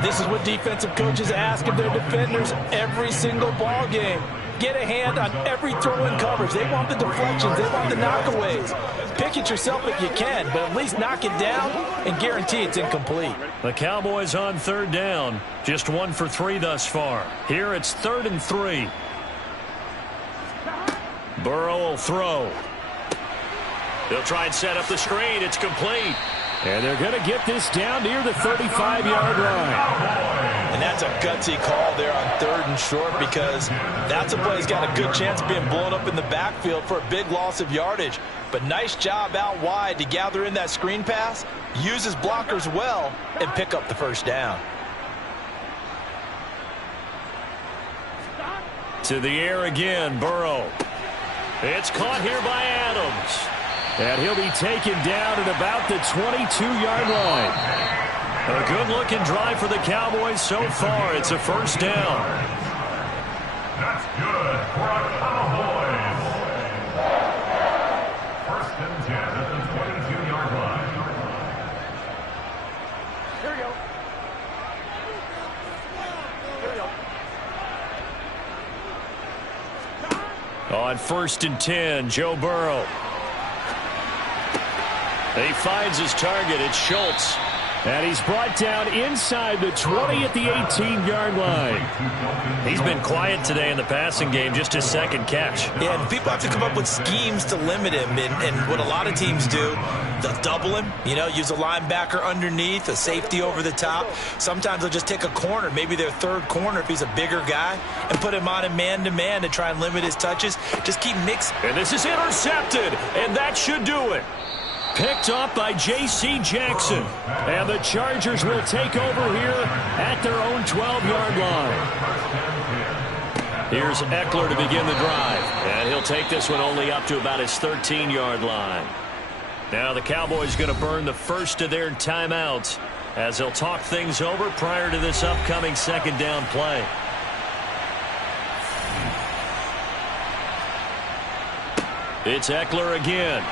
This is what defensive coaches ask of their defenders every single ball game. Get a hand on every throw in coverage. They want the deflections. They want the knockaways. Pick it yourself if you can, but at least knock it down and guarantee it's incomplete. The Cowboys on third down. Just 1 for 3 thus far. Here it's 3rd and 3. Burrow will throw. They'll try and set up the screen. It's complete. And they're going to get this down near the 35-yard line. And that's a gutsy call there on 3rd and short because that's a play that's got a good chance of being blown up in the backfield for a big loss of yardage. But nice job out wide to gather in that screen pass, use his blockers well, and pick up the first down. To the air again, Burrow. It's caught here by Adams. And he'll be taken down at about the 22-yard line. A good-looking drive for the Cowboys so far. It's a first down. That's good for our Cowboys. 1st and 10 at the 22-yard line. On 1st and 10, Joe Burrow. He finds his target. It's Schultz. And he's brought down inside the 20 at the 18-yard line. He's been quiet today in the passing game, just his second catch. Yeah, and people have to come up with schemes to limit him. And what a lot of teams do, they'll double him, use a linebacker underneath, a safety over the top. Sometimes they'll just take a corner, maybe their third corner if he's a bigger guy, and put him on a man-to-man to try and limit his touches. Just keep mixing. And this is intercepted, and that should do it. Picked up by J.C. Jackson. And the Chargers will take over here at their own 12-yard line. Here's Eckler to begin the drive. And he'll take this one only up to about his 13-yard line. Now the Cowboys going to burn the first of their timeouts as they'll talk things over prior to this upcoming second down play. It's Eckler again.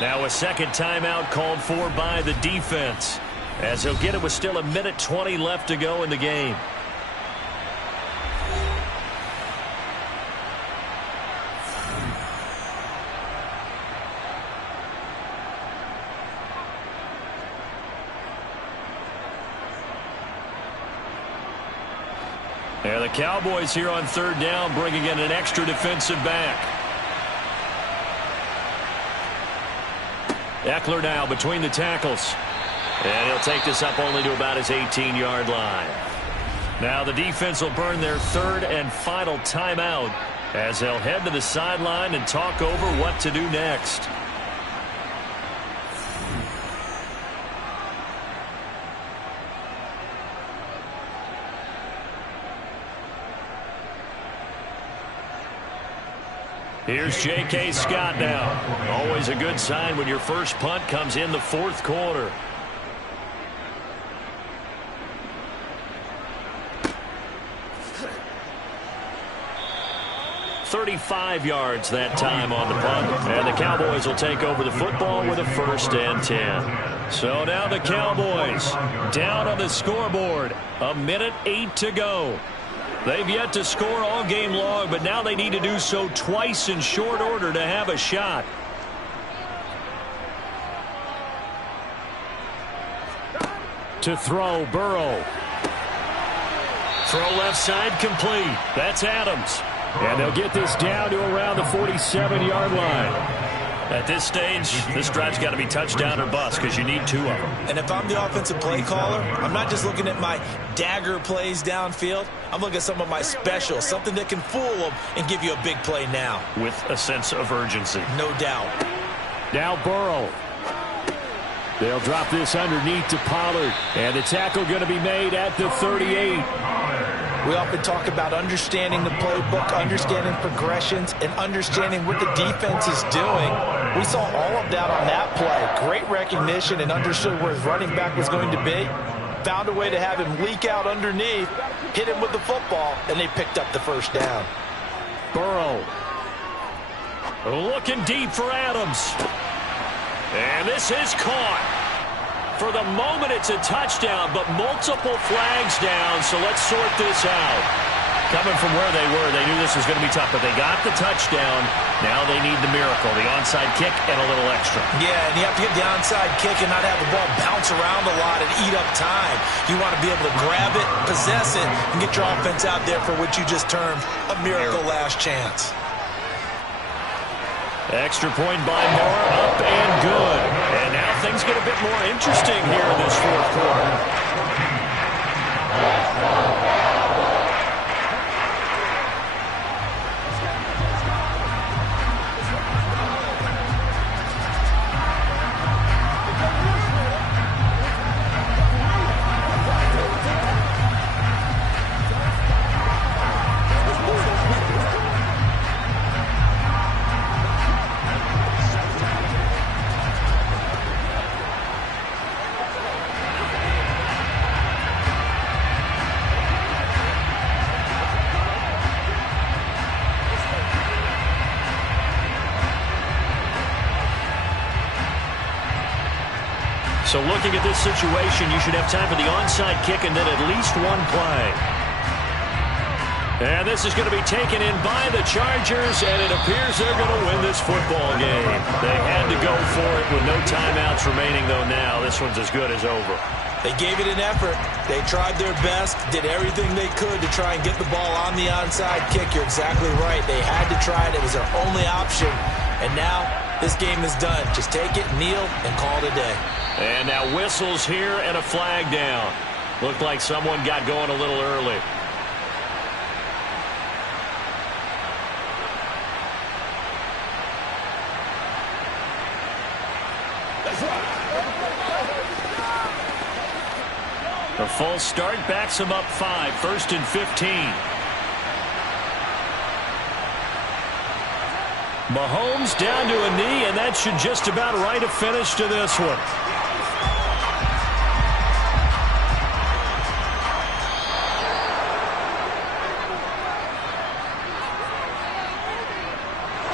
Now a second timeout called for by the defense, as he'll get it with still 1:20 left to go in the game. And the Cowboys here on third down bringing in an extra defensive back. Eckler now between the tackles. And he'll take this up only to about his 18-yard line. Now the defense will burn their third and final timeout as they'll head to the sideline and talk over what to do next. Here's J.K. Scott now. Always a good sign when your first punt comes in the fourth quarter. "35 yards that time on the punt. And the Cowboys will take over the football with a 1st and 10. So now the Cowboys down on the scoreboard. 1:08 to go. They've yet to score all game long, but now they need to do so twice in short order to have a shot. To throw, Burrow. Throw left side complete. That's Adams. And they'll get this down to around the 47-yard line. At this stage, this drive's got to be touchdown or bust because you need 2 of them. And if I'm the offensive play caller, I'm not just looking at my dagger plays downfield. I'm looking at some of my specials, something that can fool them and give you a big play now. With a sense of urgency. No doubt. Now Burrow. They'll drop this underneath to Pollard. And the tackle going to be made at the 38. We often talk about understanding the playbook, understanding progressions, and understanding what the defense is doing. We saw all of that on that play. Great recognition and understood where his running back was going to be. Found a way to have him leak out underneath, hit him with the football, and they picked up the first down. Burrow. Looking deep for Adams. And this is caught. For the moment, it's a touchdown, but multiple flags down, so let's sort this out. Coming from where they were, they knew this was going to be tough, but they got the touchdown. Now they need the miracle, the onside kick and a little extra. Yeah, and you have to get the onside kick and not have the ball bounce around a lot and eat up time. You want to be able to grab it, possess it, and get your offense out there for what you just termed a miracle last chance. Extra point by Moore, up and good. And now things get a bit more interesting here in this fourth quarter. So looking at this situation, you should have time for the onside kick and then at least one play. And this is going to be taken in by the Chargers, and it appears they're going to win this football game. They had to go for it with no timeouts remaining, though now this one's as good as over. They gave it an effort. They tried their best, did everything they could to try and get the ball on the onside kick. You're exactly right. They had to try it. It was their only option. And now this game is done. Just take it, kneel, and call it a day. And now whistles here and a flag down. Looked like someone got going a little early. The false start backs him up 5, 1st and 15. Mahomes down to a knee, and that should just about write a finish to this one.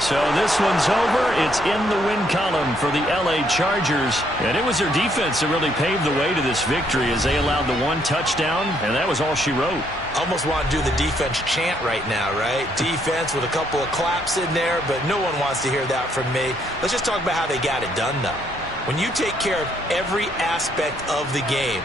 So this one's over. It's in the win column for the L.A. Chargers. And it was their defense that really paved the way to this victory as they allowed the 1 touchdown, and that was all she wrote. Almost want to do the defense chant right now, right? Defense with a couple of claps in there, but no one wants to hear that from me. Let's just talk about how they got it done, though. When you take care of every aspect of the game,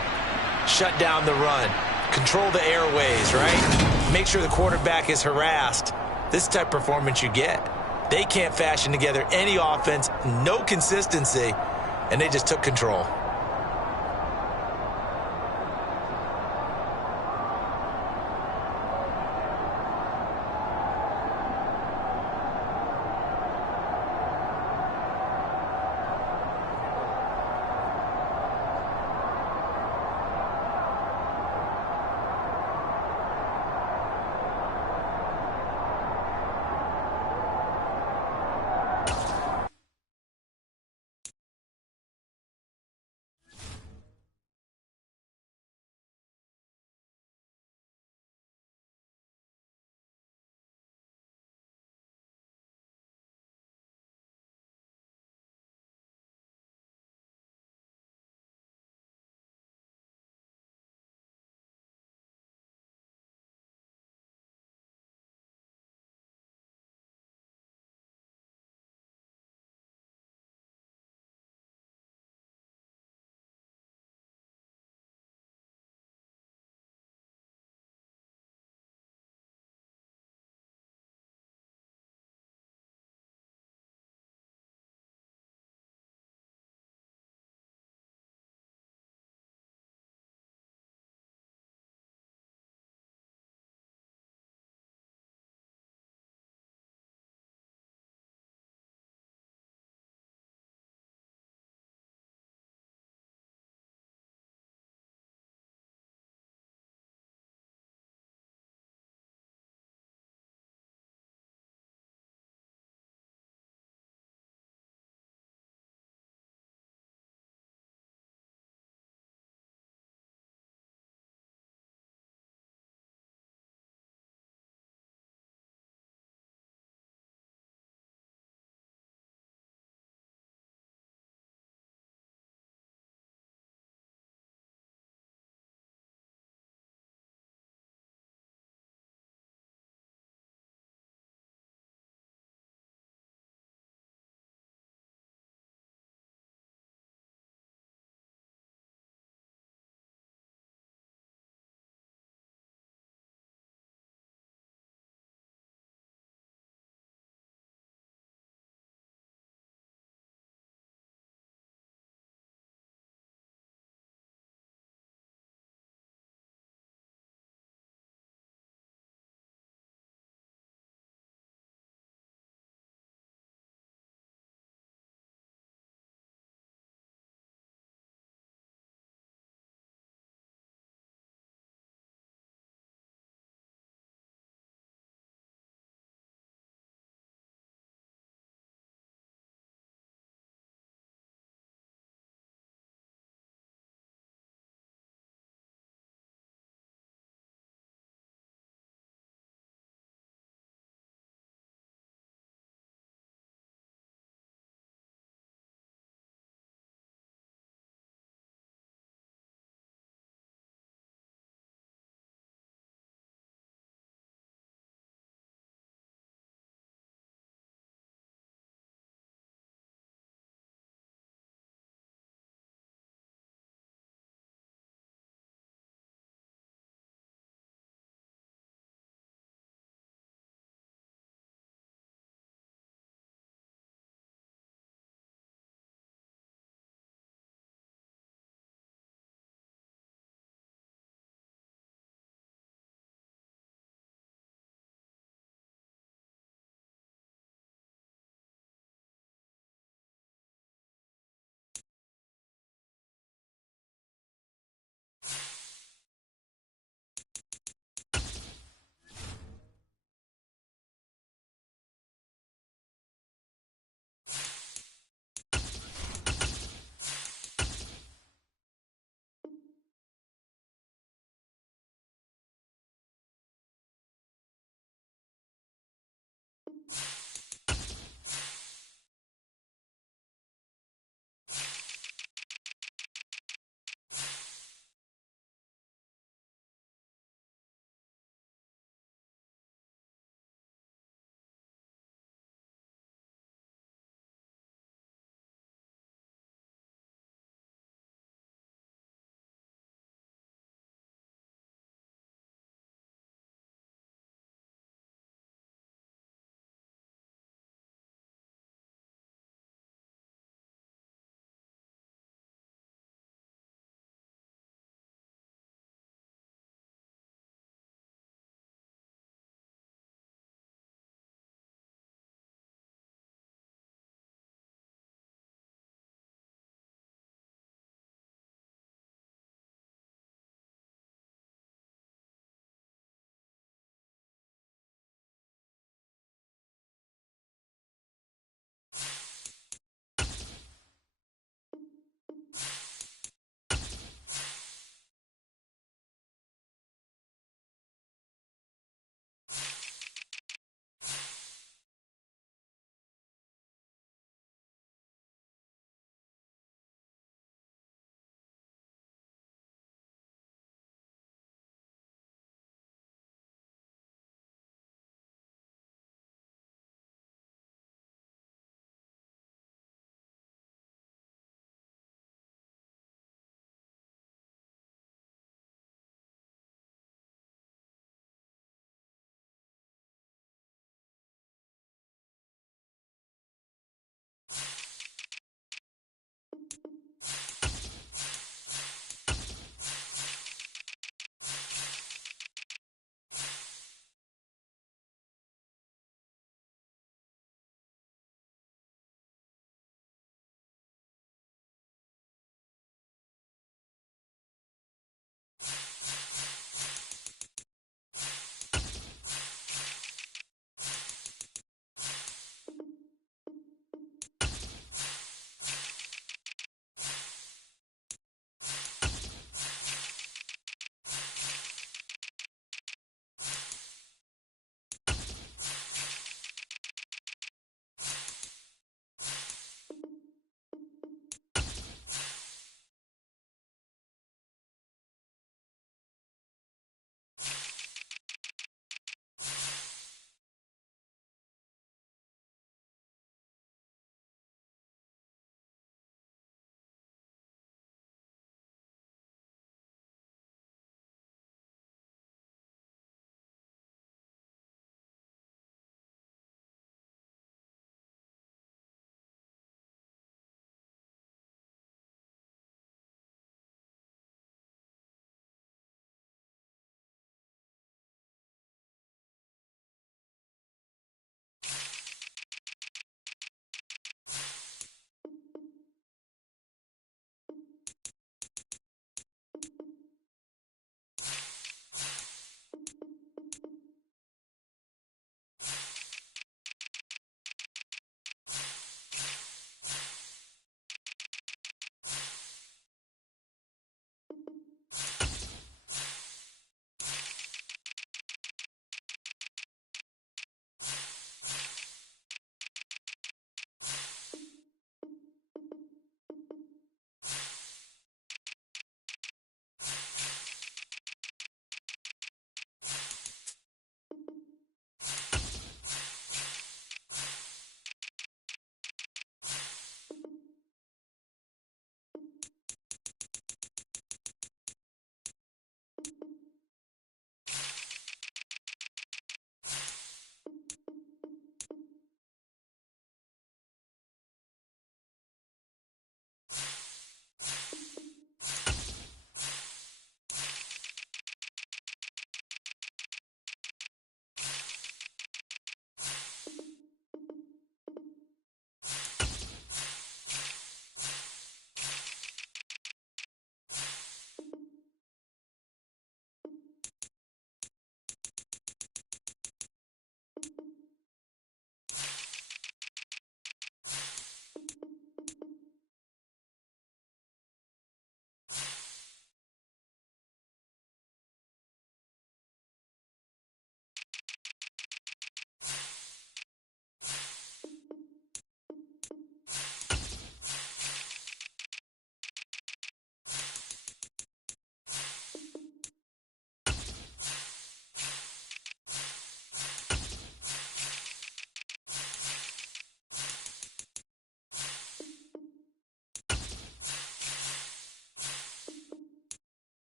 shut down the run, control the airways, right? Make sure the quarterback is harassed. This type of performance you get. They can't fashion together any offense, no consistency, and they just took control.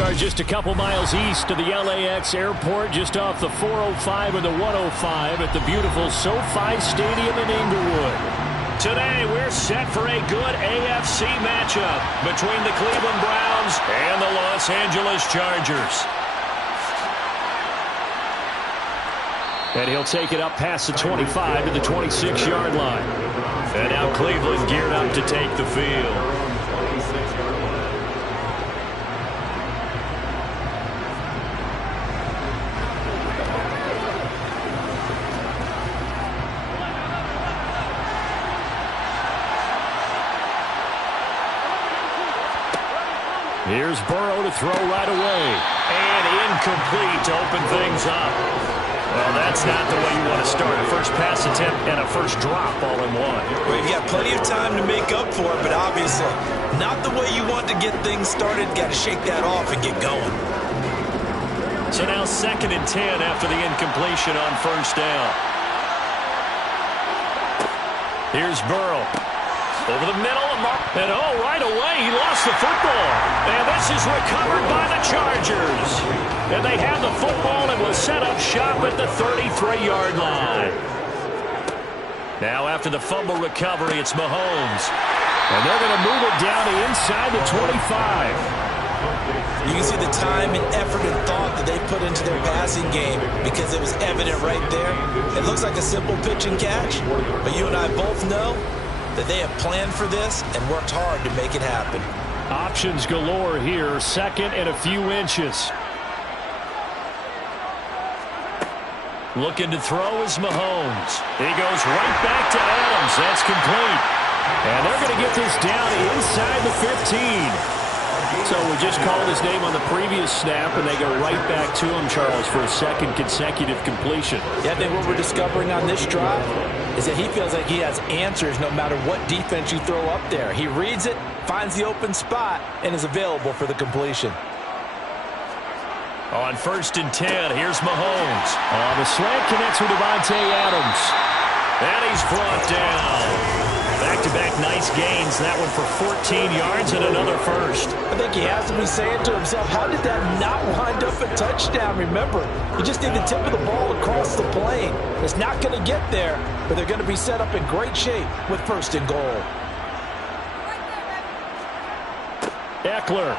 are just a couple miles east of the LAX airport, just off the 405 and the 105 at the beautiful SoFi Stadium in Inglewood. Today, we're set for a good AFC matchup between the Cleveland Browns and the Los Angeles Chargers. And he'll take it up past the 25 to the 26-yard line. And now Cleveland geared up to take the field. Here's Burrow to throw right away. And incomplete to open things up. Well, that's not the way you want to start a first pass attempt and a first drop all in one. Well, you've got plenty of time to make up for it, but obviously not the way you want to get things started. Got to shake that off and get going. So now 2nd and 10 after the incompletion on first down. Here's Burrow. Over the middle, and right away, he lost the football. And this is recovered by the Chargers. And they have the football and will set up shop at the 33-yard line. Now, after the fumble recovery, it's Mahomes. And they're going to move it down to inside the 25. You can see the time and effort and thought that they put into their passing game because it was evident right there. It looks like a simple pitch and catch, but you and I both know that they have planned for this and worked hard to make it happen. Options galore here, 2nd and a few inches. Looking to throw is Mahomes. He goes right back to Adams. That's complete. And they're going to get this down inside the 15. So we just called his name on the previous snap, and they go right back to him, Charles, for a 2nd consecutive completion. Yeah, I think what we're discovering on this drive is that he feels like he has answers no matter what defense you throw up there. He reads it, finds the open spot, and is available for the completion. On 1st and 10, here's Mahomes. The slant connects with Devontae Adams. And he's brought down. Back-to-back nice gains. That one for 14 yards and another first. I think he has to be saying to himself, how did that not wind up a touchdown? Remember, you just need the tip of the ball across the plane. It's not going to get there, but they're going to be set up in great shape with 1st and goal. Eckler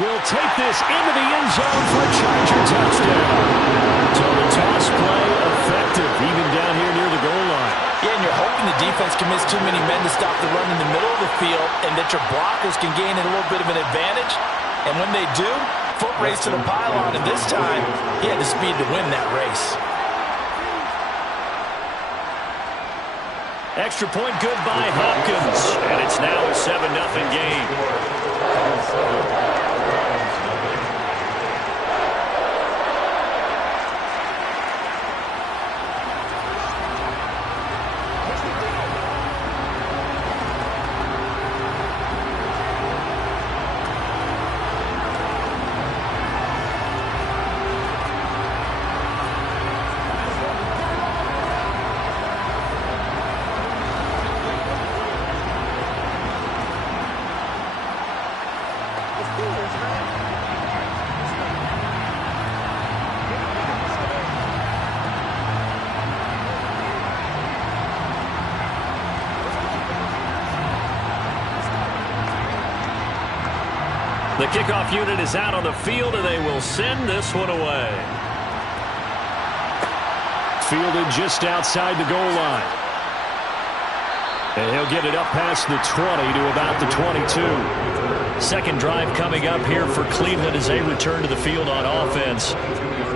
will take this into the end zone for a Charger touchdown. So the toss play effective, even down here near the goal line. Yeah, and you're hoping the defense commits too many men to stop the run in the middle of the field and that your blockers can gain a little bit of an advantage. And when they do, foot race to the pylon, and this time he had the speed to win that race. Extra point good by Hopkins. And it's now a 7-0 game. The kickoff unit is out on the field, and they will send this one away. Fielded just outside the goal line. And he'll get it up past the 20 to about the 22. Second drive coming up here for Cleveland as they return to the field on offense.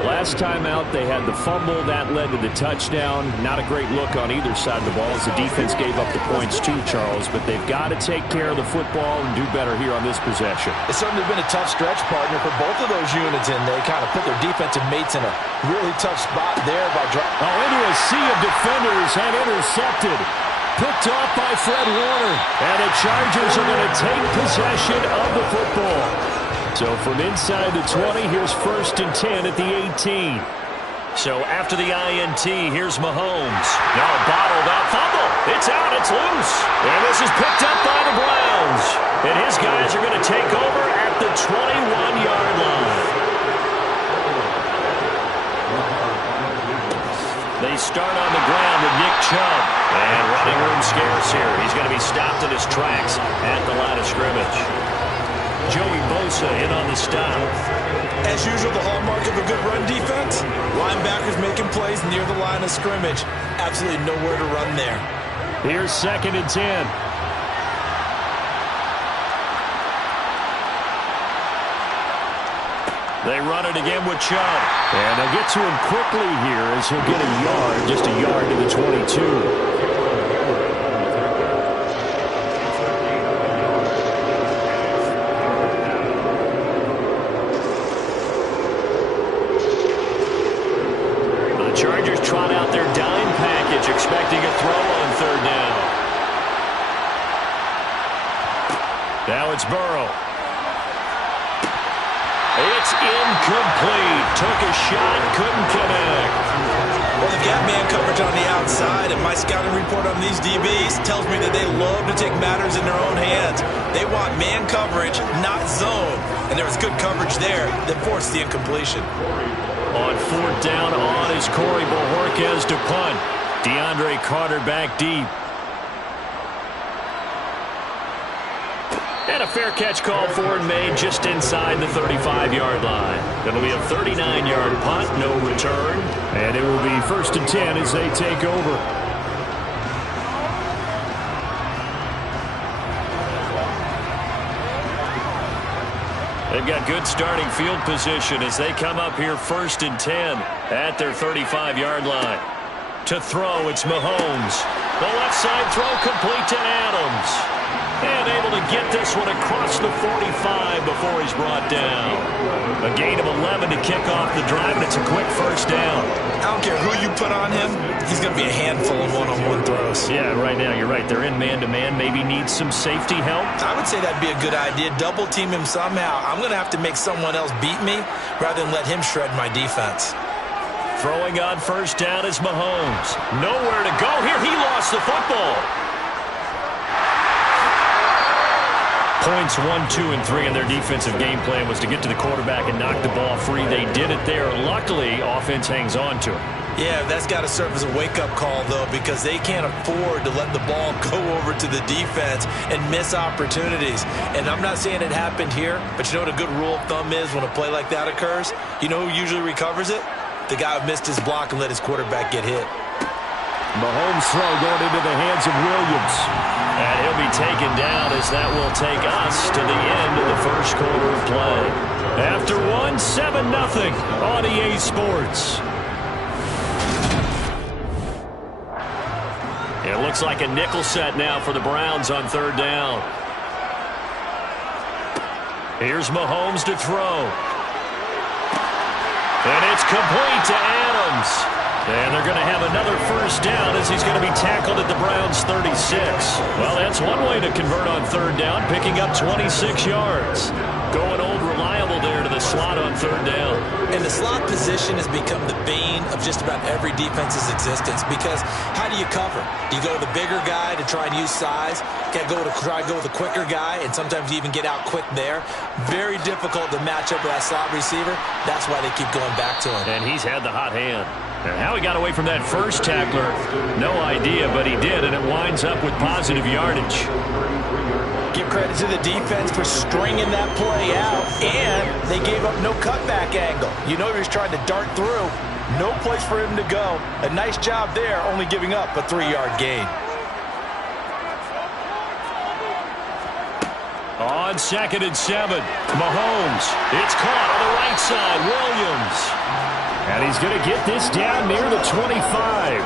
Last time out, they had the fumble. That led to the touchdown. Not a great look on either side of the ball as the defense gave up the points too, Charles. But they've got to take care of the football and do better here on this possession. It's certainly been a tough stretch, partner, for both of those units, and they kind of put their defensive mates in a really tough spot there by dropping. Into a sea of defenders and intercepted. Picked off by Fred Warner. And the Chargers are going to take possession of the football. So from inside the 20, here's 1st and 10 at the 18. So after the INT, here's Mahomes. Now bottled out fumble. It's out. It's loose. And this is picked up by the Browns. And his guys are going to take over at the start on the ground with Nick Chubb. And running room scarce here. He's going to be stopped in his tracks at the line of scrimmage. Joey Bosa in on the stop. As usual, the hallmark of a good run defense, linebackers making plays near the line of scrimmage. Absolutely nowhere to run there. Here's 2nd and 10. They run it again with Chubb. And they'll get to him quickly here as he'll get a yard, just a yard to the 22. Chargers trot out their dime package, expecting a throw on 3rd down. Now it's Burrow. It's incomplete. Took a shot, couldn't connect. Well, they've got man coverage on the outside, and my scouting report on these DBs tells me that they love to take matters in their own hands. They want man coverage, not zone. And there was good coverage there that forced the incompletion. On 4th down, on is Corey Bojorquez to punt. DeAndre Carter back deep. And a fair catch called for and made just inside the 35-yard line. It'll be a 39-yard punt, no return. And it will be 1st and 10 as they take over. They've got good starting field position as they come up here 1st and 10 at their 35-yard line. To throw, it's Mahomes. The left side throw complete to Adams. And able to get this one across the 45 before he's brought down. A gain of 11 to kick off the drive, and it's a quick 1st down. I don't care who you put on him, he's going to be a handful of one-on-one throws. Yeah, right now, you're right. They're in man-to-man. Maybe needs some safety help. I would say that'd be a good idea. Double team him somehow. I'm going to have to make someone else beat me rather than let him shred my defense. Throwing on 1st down is Mahomes. Nowhere to go here. He lost the football. Points 1, 2, and 3 in their defensive game plan was to get to the quarterback and knock the ball free. They did it there. Luckily, offense hangs on to it. Yeah, that's got to serve as a wake-up call, though, because they can't afford to let the ball go over to the defense and miss opportunities. And I'm not saying it happened here, but you know what a good rule of thumb is when a play like that occurs? You know who usually recovers it? The guy who missed his block and let his quarterback get hit. Mahomes' throw going into the hands of Williams. And he'll be taken down as that will take us to the end of the 1st quarter of play. After 1, 7-0 on EA Sports. It looks like a nickel set now for the Browns on 3rd down. Here's Mahomes to throw. And it's complete to Adams. And they're going to have another 1st down as he's going to be tackled at the Browns' 36. Well, that's one way to convert on 3rd down, picking up 26 yards. Going old reliable there to the slot on 3rd down. And the slot position has become the bane of just about every defense's existence because how do you cover? Do you go to the bigger guy to try and use size? Got to try and go with the quicker guy, and sometimes you even get out quick there. Very difficult to match up with that slot receiver. That's why they keep going back to him. And he's had the hot hand. And how he got away from that first tackler, no idea, but he did, and it winds up with positive yardage. Give credit to the defense for stringing that play out, and they gave up no cutback angle. You know he was trying to dart through. No place for him to go. A nice job there, only giving up a 3-yard gain. On 2nd and 7, Mahomes. It's caught on the right side, Williams. And he's going to get this down near the 25.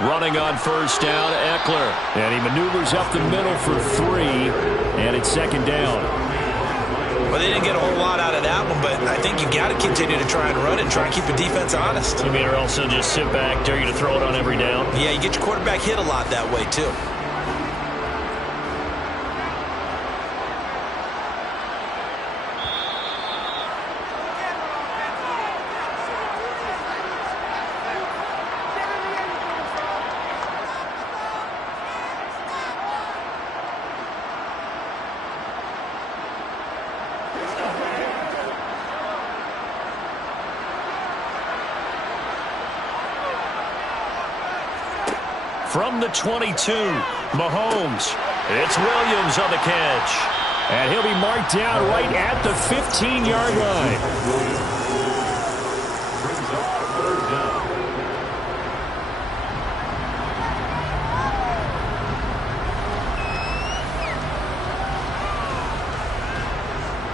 Running on 1st down, Eckler. And he maneuvers up the middle for 3, and it's 2nd down. Well, they didn't get a whole lot out of that one, but I think you got to continue to try and run it, try and keep the defense honest. You mean or else they'll just sit back, dare you to throw it on every down? Yeah, you get your quarterback hit a lot that way, too. From the 22, Mahomes. It's Williams on the catch. And he'll be marked down right at the 15-yard line.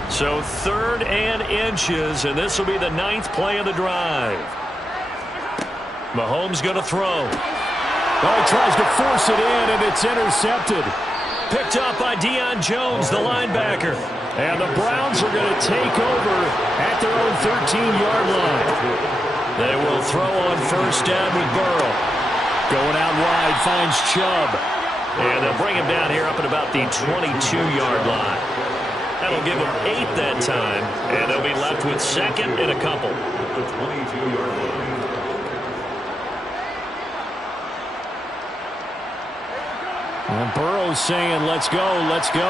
So 3rd and inches, and this will be the 9th play of the drive. Mahomes going to throw. Oh, he tries to force it in, and it's intercepted. Picked up by Deion Jones, the linebacker. And the Browns are going to take over at their own 13-yard line. They will throw on 1st down with Burrow. Going out wide, finds Chubb. And they'll bring him down here up at about the 22-yard line. That'll give them 8 that time, and they'll be left with 2nd and a couple. The 22-yard line. And Burrow's saying, let's go, let's go.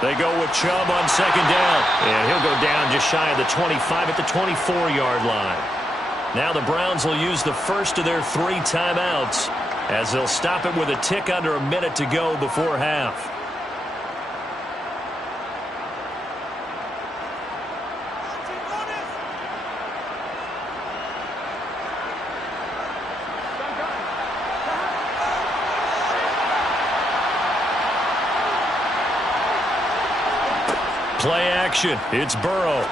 They go with Chubb on 2nd down. And he'll go down just shy of the 25 at the 24-yard line. Now the Browns will use the first of their 3 timeouts as they'll stop it with a tick under a minute to go before half. Play action. It's Burrow.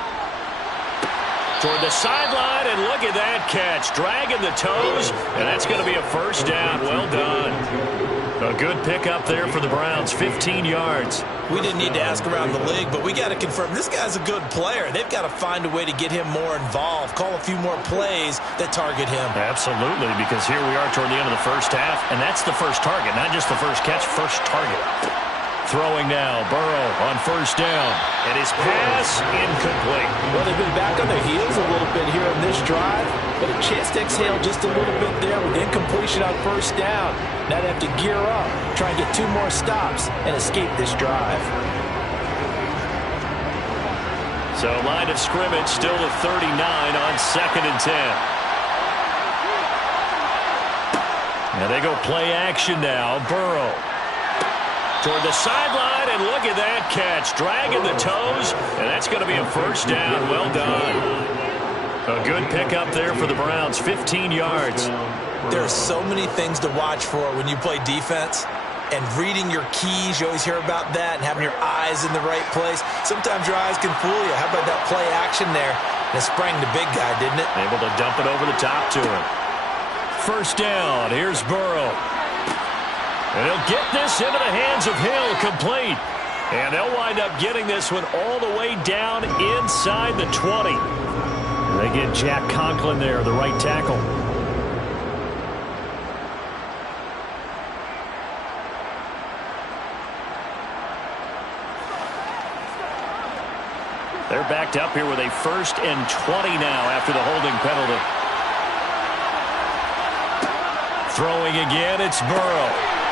Toward the sideline, and look at that catch. Dragging the toes, and that's going to be a 1st down. Well done. A good pickup there for the Browns, 15 yards. We didn't need to ask around the league, but we got to confirm this guy's a good player. They've got to find a way to get him more involved, call a few more plays that target him. Absolutely, because here we are toward the end of the 1st half, and that's the first target, not just the first catch, first target. Throwing now, Burrow on 1st down. And his pass incomplete. Well, they've been back on their heels a little bit here on this drive, but a chance to exhale just a little bit there with incompletion on 1st down. Now they have to gear up, try and get 2 more stops, and escape this drive. So line of scrimmage still to 39 on 2nd and 10. Now they go play action now, Burrow. Toward the sideline, and look at that catch. Dragging the toes, and that's going to be a 1st down. Well done. A good pickup there for the Browns, 15 yards. There are so many things to watch for when you play defense. And reading your keys, you always hear about that, and having your eyes in the right place. Sometimes your eyes can fool you. How about that play action there? And it sprang the big guy, didn't it? Able to dump it over the top to him. 1st down, here's Burrow. And he'll get this into the hands of Hill, complete. And they'll wind up getting this one all the way down inside the 20. They get Jack Conklin there, the right tackle. They're backed up here with a 1st and 20 now after the holding penalty. Throwing again, it's Burrow.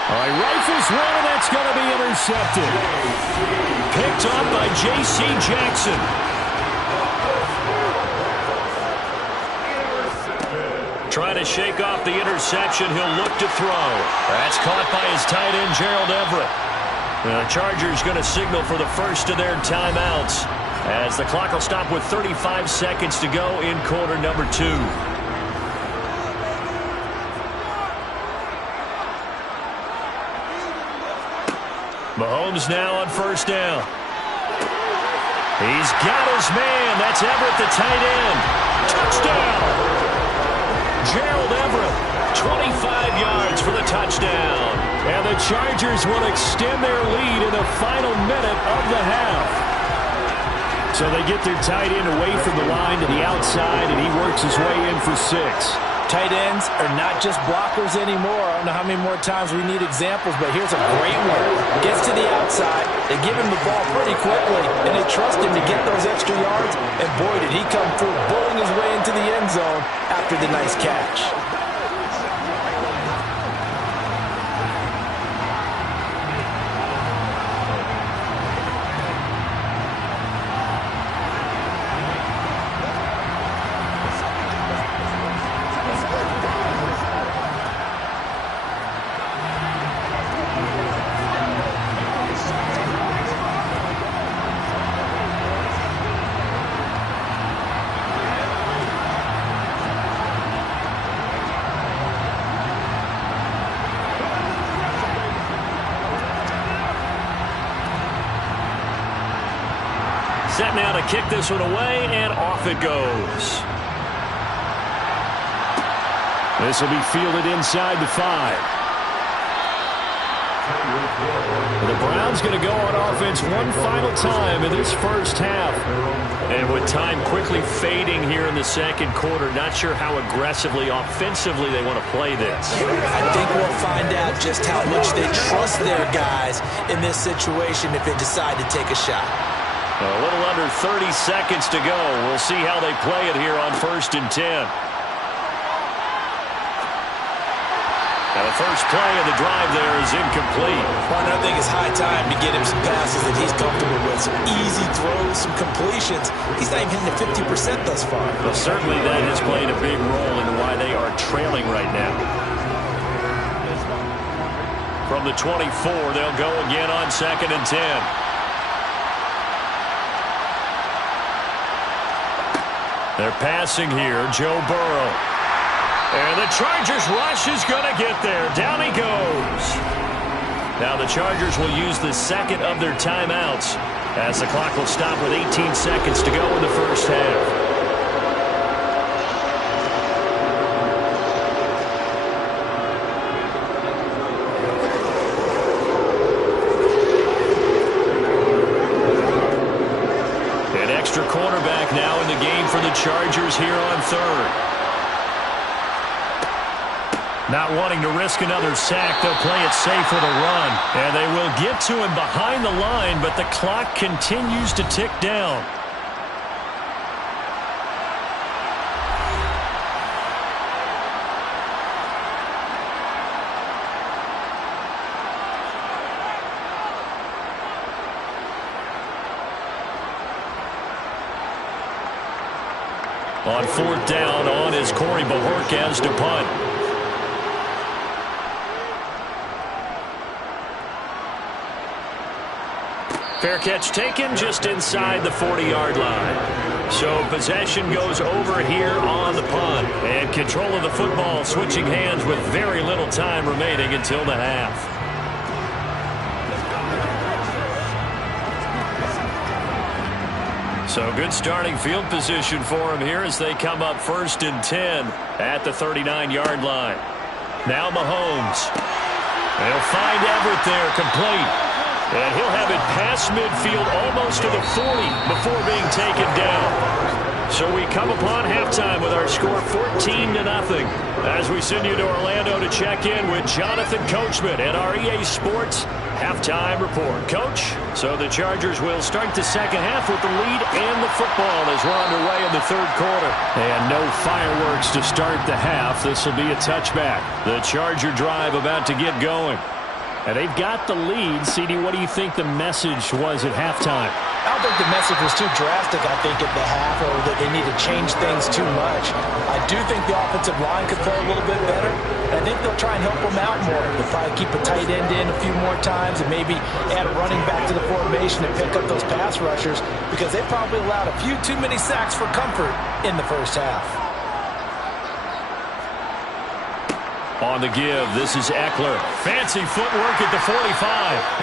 All right, rifles one, and that's going to be intercepted. Picked up by J.C. Jackson. Trying to shake off the interception. He'll look to throw. That's caught by his tight end, Gerald Everett. The Chargers going to signal for the first of their timeouts as the clock will stop with 35 seconds to go in quarter number 2. Mahomes now on 1st down. He's got his man. That's Everett, the tight end. Touchdown. Gerald Everett, 25 yards for the touchdown. And the Chargers will extend their lead in the final minute of the half. So they get their tight end away from the line to the outside, and he works his way in for 6. Tight ends are not just blockers anymore. I don't know how many more times we need examples, but here's a great one. Gets to the outside. They give him the ball pretty quickly, and they trust him to get those extra yards. And boy, did he come through, bowling his way into the end zone after the nice catch. set now to kick this one away, and off it goes. This will be fielded inside the 5. The Browns going to go on offense one final time in this first half. And with time quickly fading here in the second quarter, not sure how aggressively, offensively they want to play this. I think we'll find out just how much they trust their guys in this situation if they decide to take a shot. A little under 30 seconds to go. We'll see how they play it here on 1st and 10. Now the first play of the drive there is incomplete. Well, I think it's high time to get him some passes that he's comfortable with. Some easy throws, some completions. He's not even hitting the 50% thus far. Well, certainly that has played a big role in why they are trailing right now. From the 24, they'll go again on 2nd and 10. They're passing here, Joe Burrow. And the Chargers rush is going to get there. Down he goes. Now the Chargers will use the second of their timeouts as the clock will stop with 18 seconds to go in the first half. An extra cornerback now in the game for the Chargers here on 3rd. Not wanting to risk another sack, they'll play it safe with a run. And they will get to him behind the line, but the clock continues to tick down. On 4th down, on is Corey Bajorquez to punt. Fair catch taken just inside the 40-yard line. So possession goes over here on the punt. And control of the football switching hands with very little time remaining until the half. So good starting field position for him here as they come up 1st and 10 at the 39-yard line. Now Mahomes. They'll find Everett there, complete. And he'll have it past midfield almost to the 40 before being taken down. So we come upon halftime with our score 14-0 as we send you to Orlando to check in with Jonathan Coachman at our EA Sports Halftime Report. Coach, so the Chargers will start the second half with the lead and the football as we're underway in the 3rd quarter. And no fireworks to start the half. This will be a touchback. The Charger drive about to get going. And they've got the lead. CD, what do you think the message was at halftime? I don't think the message was too drastic, I think, at the half, or that they need to change things too much. I do think the offensive line could play a little bit better. And I think they'll try and help them out more. They'll probably keep a tight end in a few more times and maybe add a running back to the formation and pick up those pass rushers because they probably allowed a few too many sacks for comfort in the first half. On the give, this is Eckler. Fancy footwork at the 45.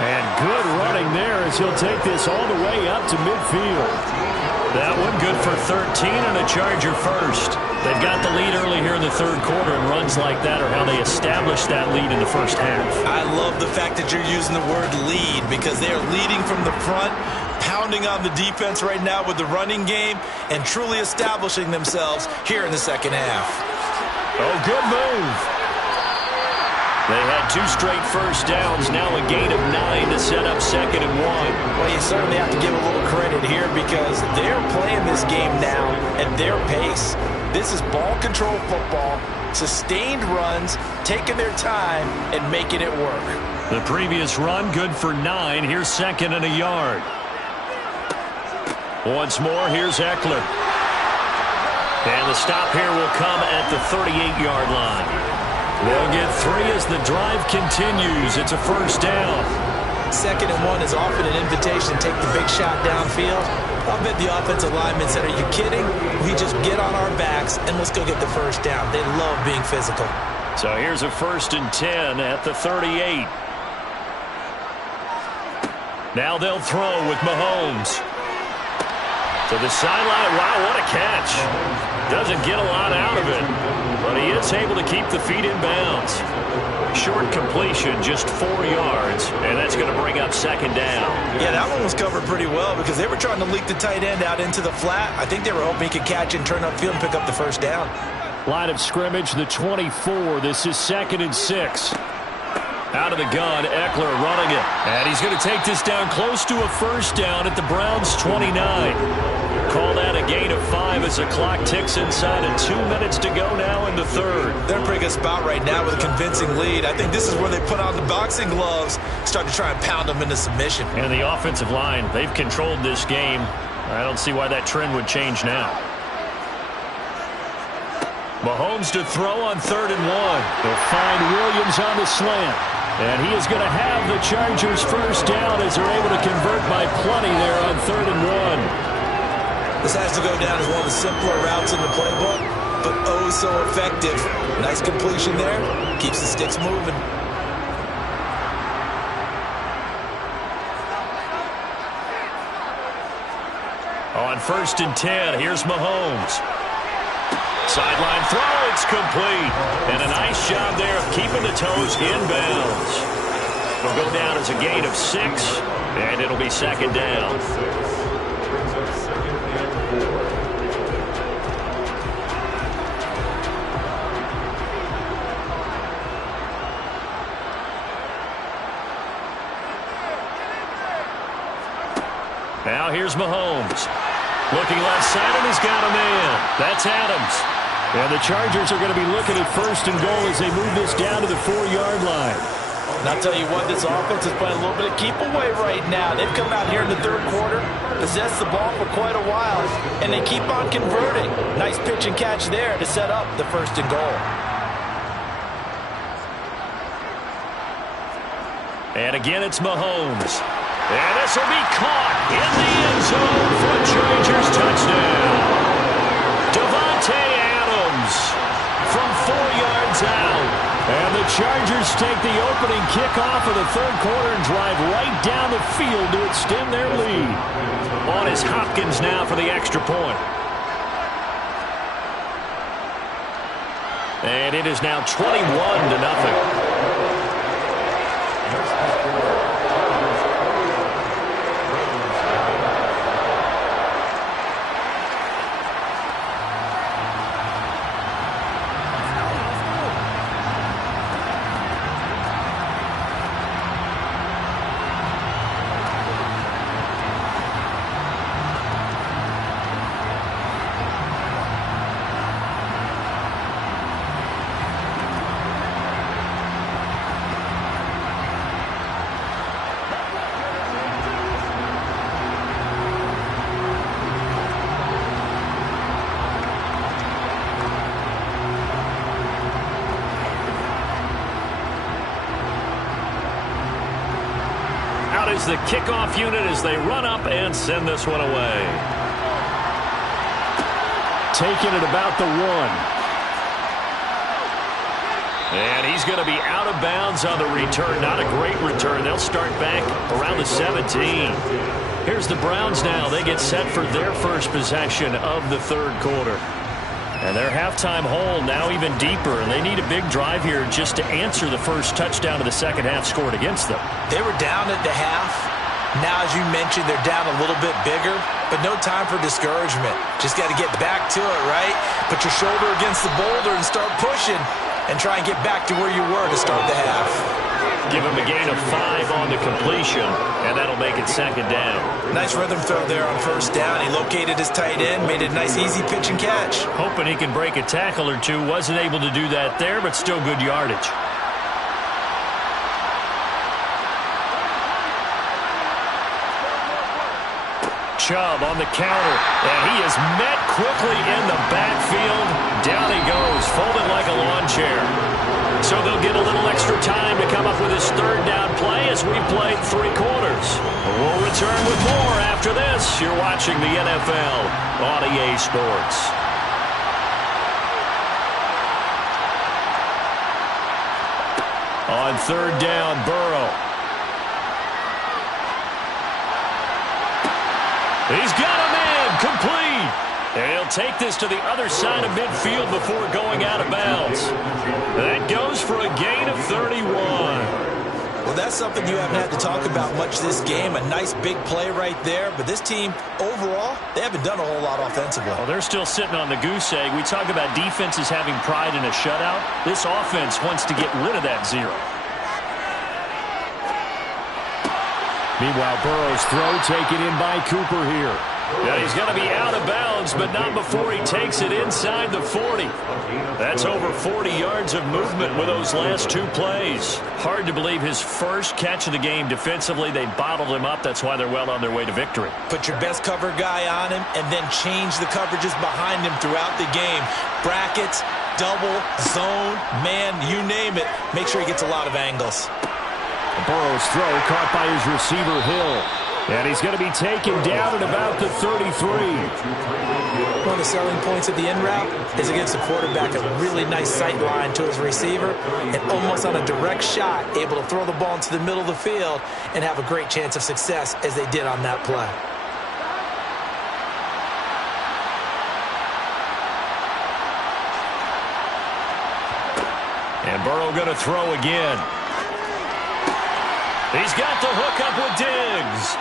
And good running there as he'll take this all the way up to midfield. That one good for 13 and a Charger first. They've got the lead early here in the 3rd quarter, and runs like that are how they establish that lead in the first half. I love the fact that you're using the word lead because they are leading from the front, pounding on the defense right now with the running game, and truly establishing themselves here in the second half. Oh, good move. They had 2 straight first downs, now a gain of 9 to set up 2nd and 1. Well, you certainly have to give a little credit here because they're playing this game now at their pace. This is ball control football, sustained runs, taking their time, and making it work. The previous run, good for 9. Here's 2nd and a yard. Once more, here's Eckler. And the stop here will come at the 38-yard line. They'll get 3 as the drive continues. It's a first down. 2nd and 1 is often an invitation to take the big shot downfield. I'll bet the offensive lineman said, are you kidding? We just get on our backs and let's go get the first down. They love being physical. So here's a 1st and 10 at the 38. Now they'll throw with Mahomes. To the sideline. Wow, what a catch. Doesn't get a lot out of it, but he is able to keep the feet in bounds. Short completion, just 4 yards, and that's going to bring up second down. Yeah, that one was covered pretty well because they were trying to leak the tight end out into the flat. I think they were hoping he could catch and turn upfield and pick up the first down. Line of scrimmage, the 24. This is 2nd and 6. Out of the gun, Eckler running it. And he's going to take this down close to a first down at the Browns' 29. Call that a gain of 5 as the clock ticks inside and 2 minutes to go now in the third. They're in a pretty good spot right now with a convincing lead. I think this is where they put on the boxing gloves, start to try and pound them into submission. And the offensive line, they've controlled this game. I don't see why that trend would change now. Mahomes to throw on 3rd and 1. They'll find Williams on the slant. And he is going to have the Chargers first down as they're able to convert by plenty there on 3rd and 1. This has to go down as one of the simpler routes in the playbook, but oh so effective. Nice completion there. Keeps the sticks moving. On 1st and 10, here's Mahomes. Sideline throw, it's complete. And a nice job there of keeping the toes in bounds. It'll go down as a gain of 6, and it'll be second down. Now here's Mahomes. Looking left side, and he's got a man. That's Adams. And the Chargers are going to be looking at 1st and goal as they move this down to the 4-yard line. And I'll tell you what, this offense is playing a little bit of keep away right now. They've come out here in the 3rd quarter, possessed the ball for quite a while, and they keep on converting. Nice pitch and catch there to set up the 1st and goal. And again, it's Mahomes. And this will be caught in the end zone for a Chargers touchdown. Davante Adams from 4 yards out. And the Chargers take the opening kickoff of the 3rd quarter and drive right down the field to extend their lead. On is Hopkins now for the extra point. And it is now 21-0. Is the kickoff unit as they run up and send this one away. Taking it about the 1. And he's going to be out of bounds on the return. Not a great return. They'll start back around the 17. Here's the Browns now. They get set for their first possession of the 3rd quarter. And their halftime hole now even deeper, and they need a big drive here just to answer the first touchdown of the second half scored against them. They were down at the half. Now, as you mentioned, they're down a little bit bigger, but no time for discouragement. Just got to get back to it, right? Put your shoulder against the boulder and start pushing and try and get back to where you were to start the half. Give him a gain of 5 on the completion, and that'll make it second down. Nice rhythm throw there on first down. He located his tight end, made it a nice, easy pitch and catch. Hoping he can break a tackle or two. Wasn't able to do that there, but still good yardage. Chubb on the counter, and he is met quickly in the backfield. Down he goes, folded like a lawn chair. So they'll get a little extra time to come up with his 3rd down play as we played 3 quarters. We'll return with more after this. You're watching the NFL on EA Sports. On 3rd down, Burrow. He's got a man, complete. They'll take this to the other side of midfield before going out of bounds. That goes for a gain of 31. Well, that's something you haven't had to talk about much this game. A nice big play right there. But this team, overall, they haven't done a whole lot offensively. Well, they're still sitting on the goose egg. We talk about defenses having pride in a shutout. This offense wants to get rid of that zero. Meanwhile, Burrow's throw taken in by Cooper here. Yeah, he's going to be out of bounds, but not before he takes it inside the 40. That's over 40 yards of movement with those last two plays. Hard to believe his first catch of the game defensively. They bottled him up. That's why they're well on their way to victory. Put your best cover guy on him and then change the coverages behind him throughout the game. Brackets, double, zone, man, you name it. Make sure he gets a lot of angles. Burrow's throw caught by his receiver, Hill. And he's going to be taken down at about the 33. One of the selling points of the in route is against the quarterback, a really nice sight line to his receiver, and almost on a direct shot, able to throw the ball into the middle of the field and have a great chance of success as they did on that play. And Burrow going to throw again. He's got the hook up with Diggs.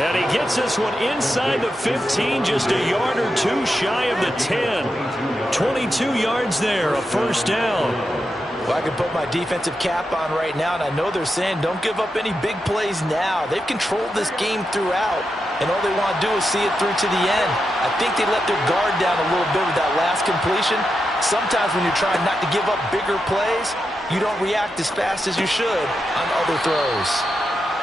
And he gets this one inside the 15, just a yard or two shy of the 10. 22 yards there, a first down. Well, I can put my defensive cap on right now, and I know they're saying don't give up any big plays now. They've controlled this game throughout, and all they want to do is see it through to the end. I think they let their guard down a little bit with that last completion. Sometimes when you're trying not to give up bigger plays, you don't react as fast as you should on other throws.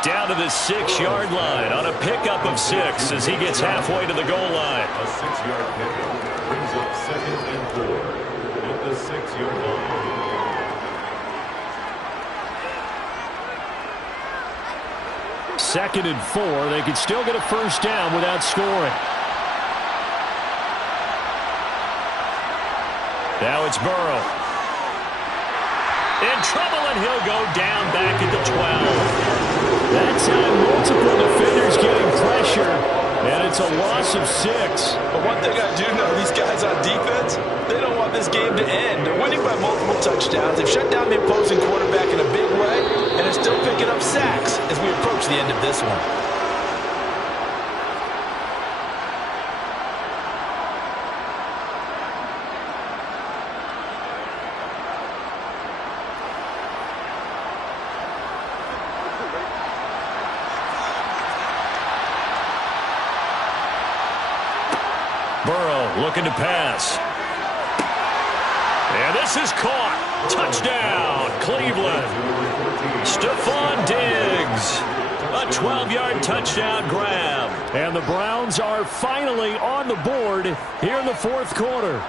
Down to the 6-yard line on a pickup of 6 as he gets halfway to the goal line. A 6-yard pickup brings up 2nd and 4 at the 6-yard line. Second and 4. They could still get a first down without scoring. Now it's Burrow. In trouble, and he'll go down back at the 12. That time, multiple defenders getting pressure, and it's a loss of 6. But one thing I do know, these guys on defense, they don't want this game to end. They're winning by multiple touchdowns. They've shut down the opposing quarterback in a big way, and they're still picking up sacks as we approach the end of this one. Burrow looking to pass. And this is caught. Touchdown, Cleveland. Stephon Diggs. A 12-yard touchdown grab. And the Browns are finally on the board here in the fourth quarter.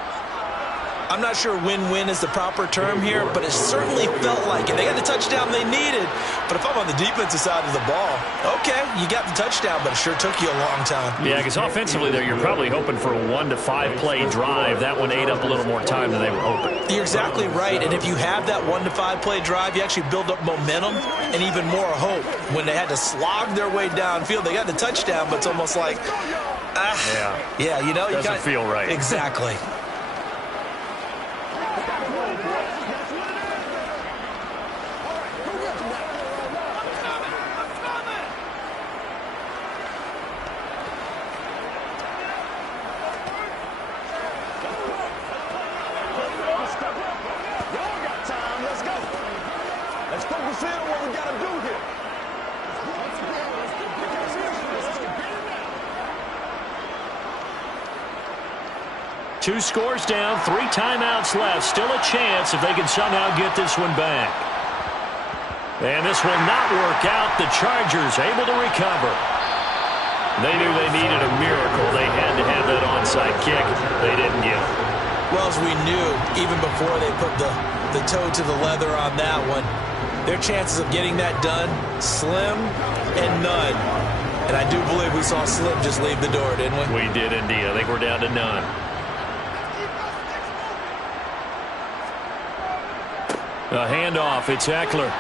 I'm not sure win-win is the proper term here, but it certainly felt like it. They got the touchdown they needed, but if I'm on the defensive side of the ball, okay, you got the touchdown, but it sure took you a long time. Yeah, because offensively there, you're probably hoping for a 1 to 5 play drive. That one ate up a little more time than they were hoping. You're exactly right, and if you have that 1 to 5 play drive, you actually build up momentum and even more hope. When they had to slog their way downfield, they got the touchdown, but it's almost like, yeah, you know, doesn't feel right. Exactly. Two scores down, 3 timeouts left. Still a chance if they can somehow get this one back. And this will not work out. The Chargers able to recover. They knew they needed a miracle. They had to have that onside kick. They didn't get it. Well, as we knew, even before they put the toe to the leather on that one, their chances of getting that done, slim and none. And I do believe we saw Slim just leave the door, didn't we? We did indeed. I think we're down to none. A handoff, it's Eckler.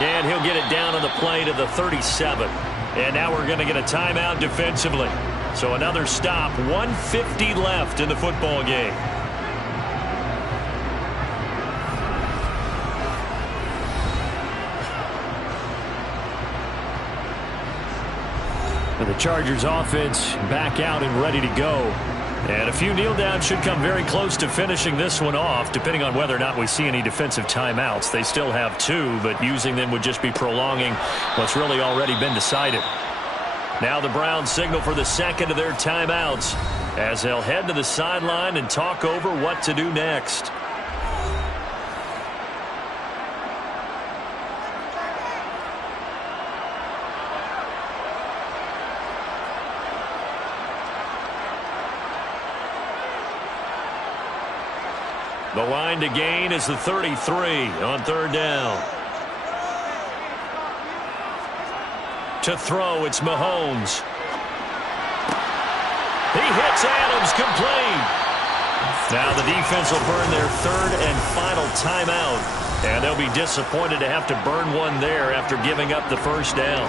And he'll get it down on the play to the 37. And now we're going to get a timeout defensively. So another stop, 1:50 left in the football game. And the Chargers offense back out and ready to go. And a few kneel downs should come very close to finishing this one off, depending on whether or not we see any defensive timeouts. They still have 2, but using them would just be prolonging what's really already been decided. Now the Browns signal for the second of their timeouts as they'll head to the sideline and talk over what to do next. The line to gain is the 33 on third down. To throw, it's Mahomes. He hits Adams complete. Now the defense will burn their third and final timeout. And they'll be disappointed to have to burn one there after giving up the first down.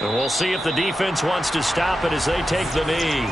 And we'll see if the defense wants to stop it as they take the knee.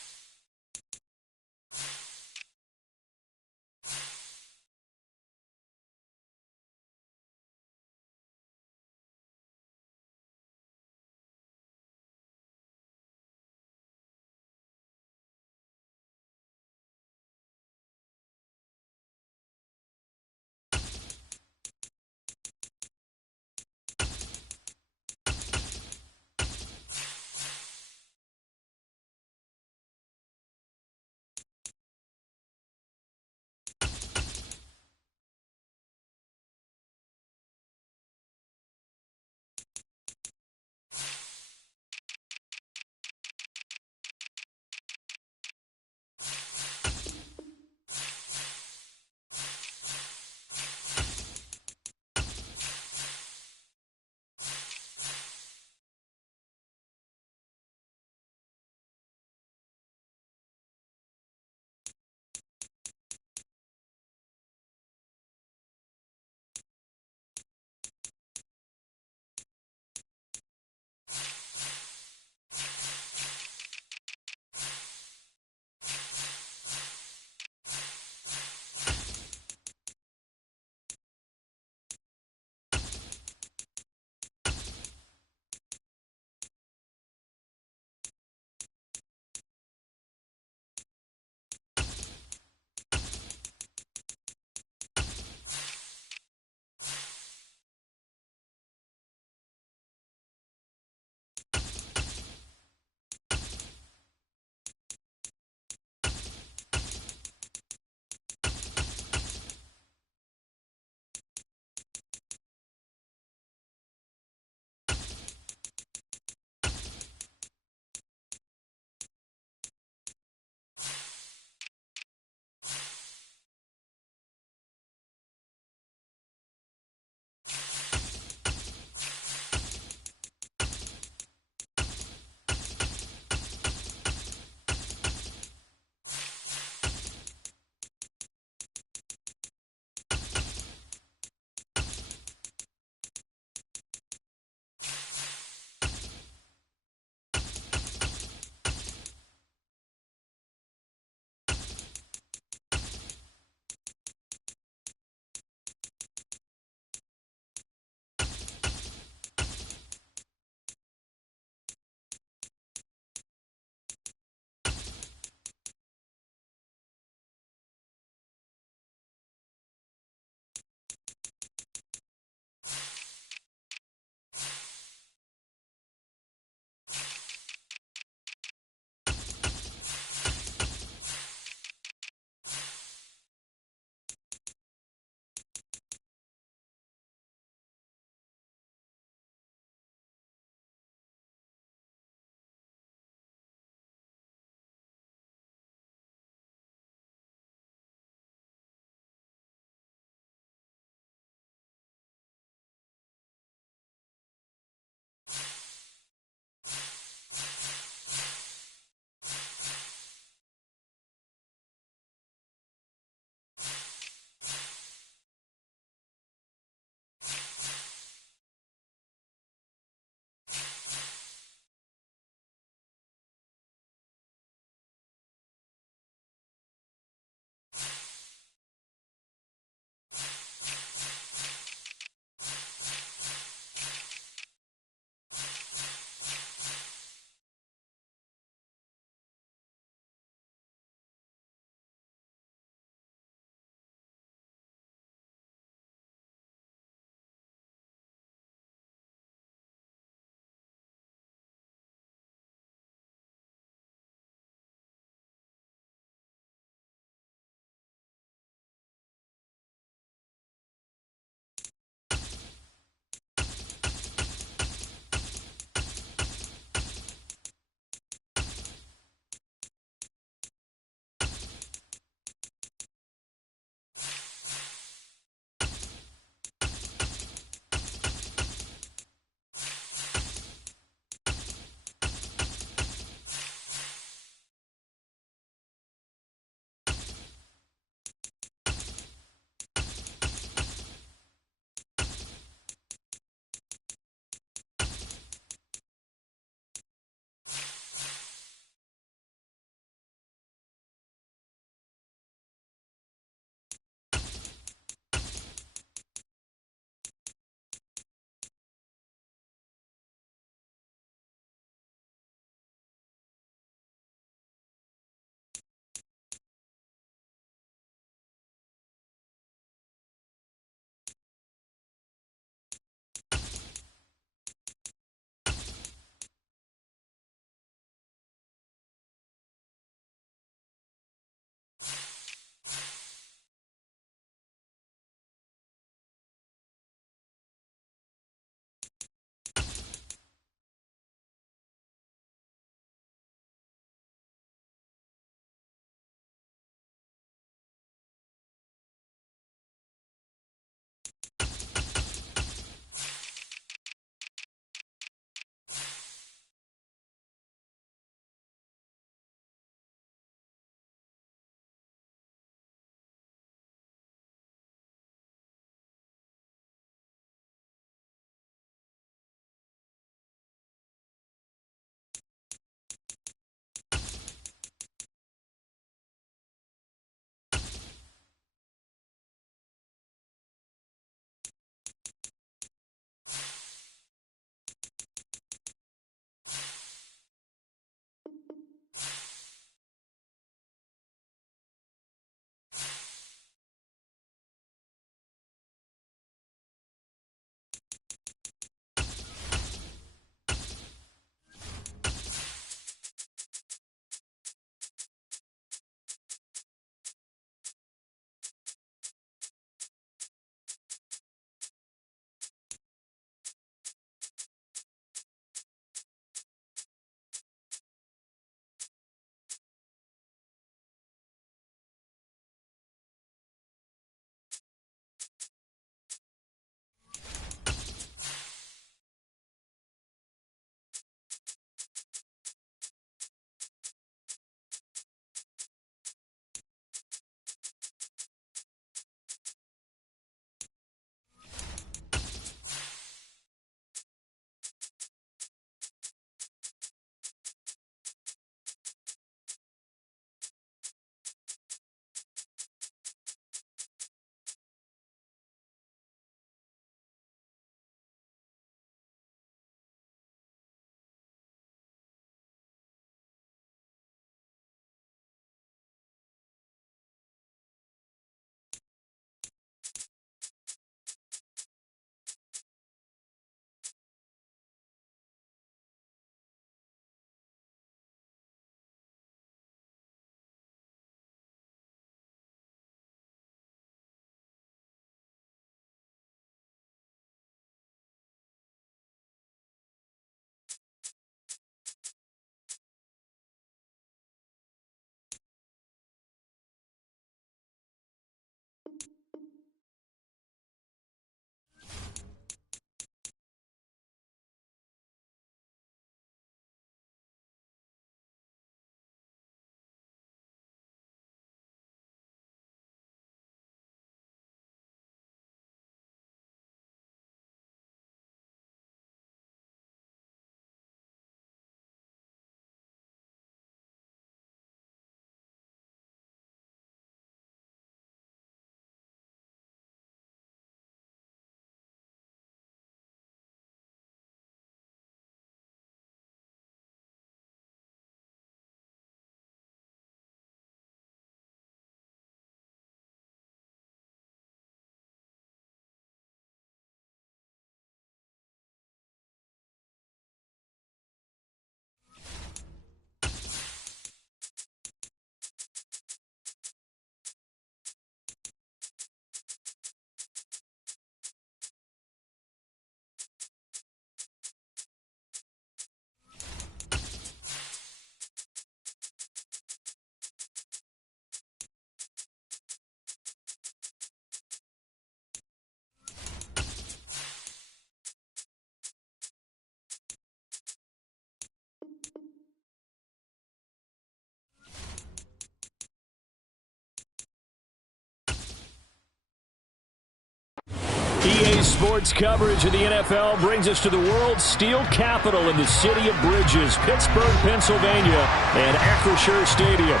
EA Sports coverage of the NFL brings us to the world's steel capital in the city of Bridges, Pittsburgh, Pennsylvania, and Acrisure Stadium.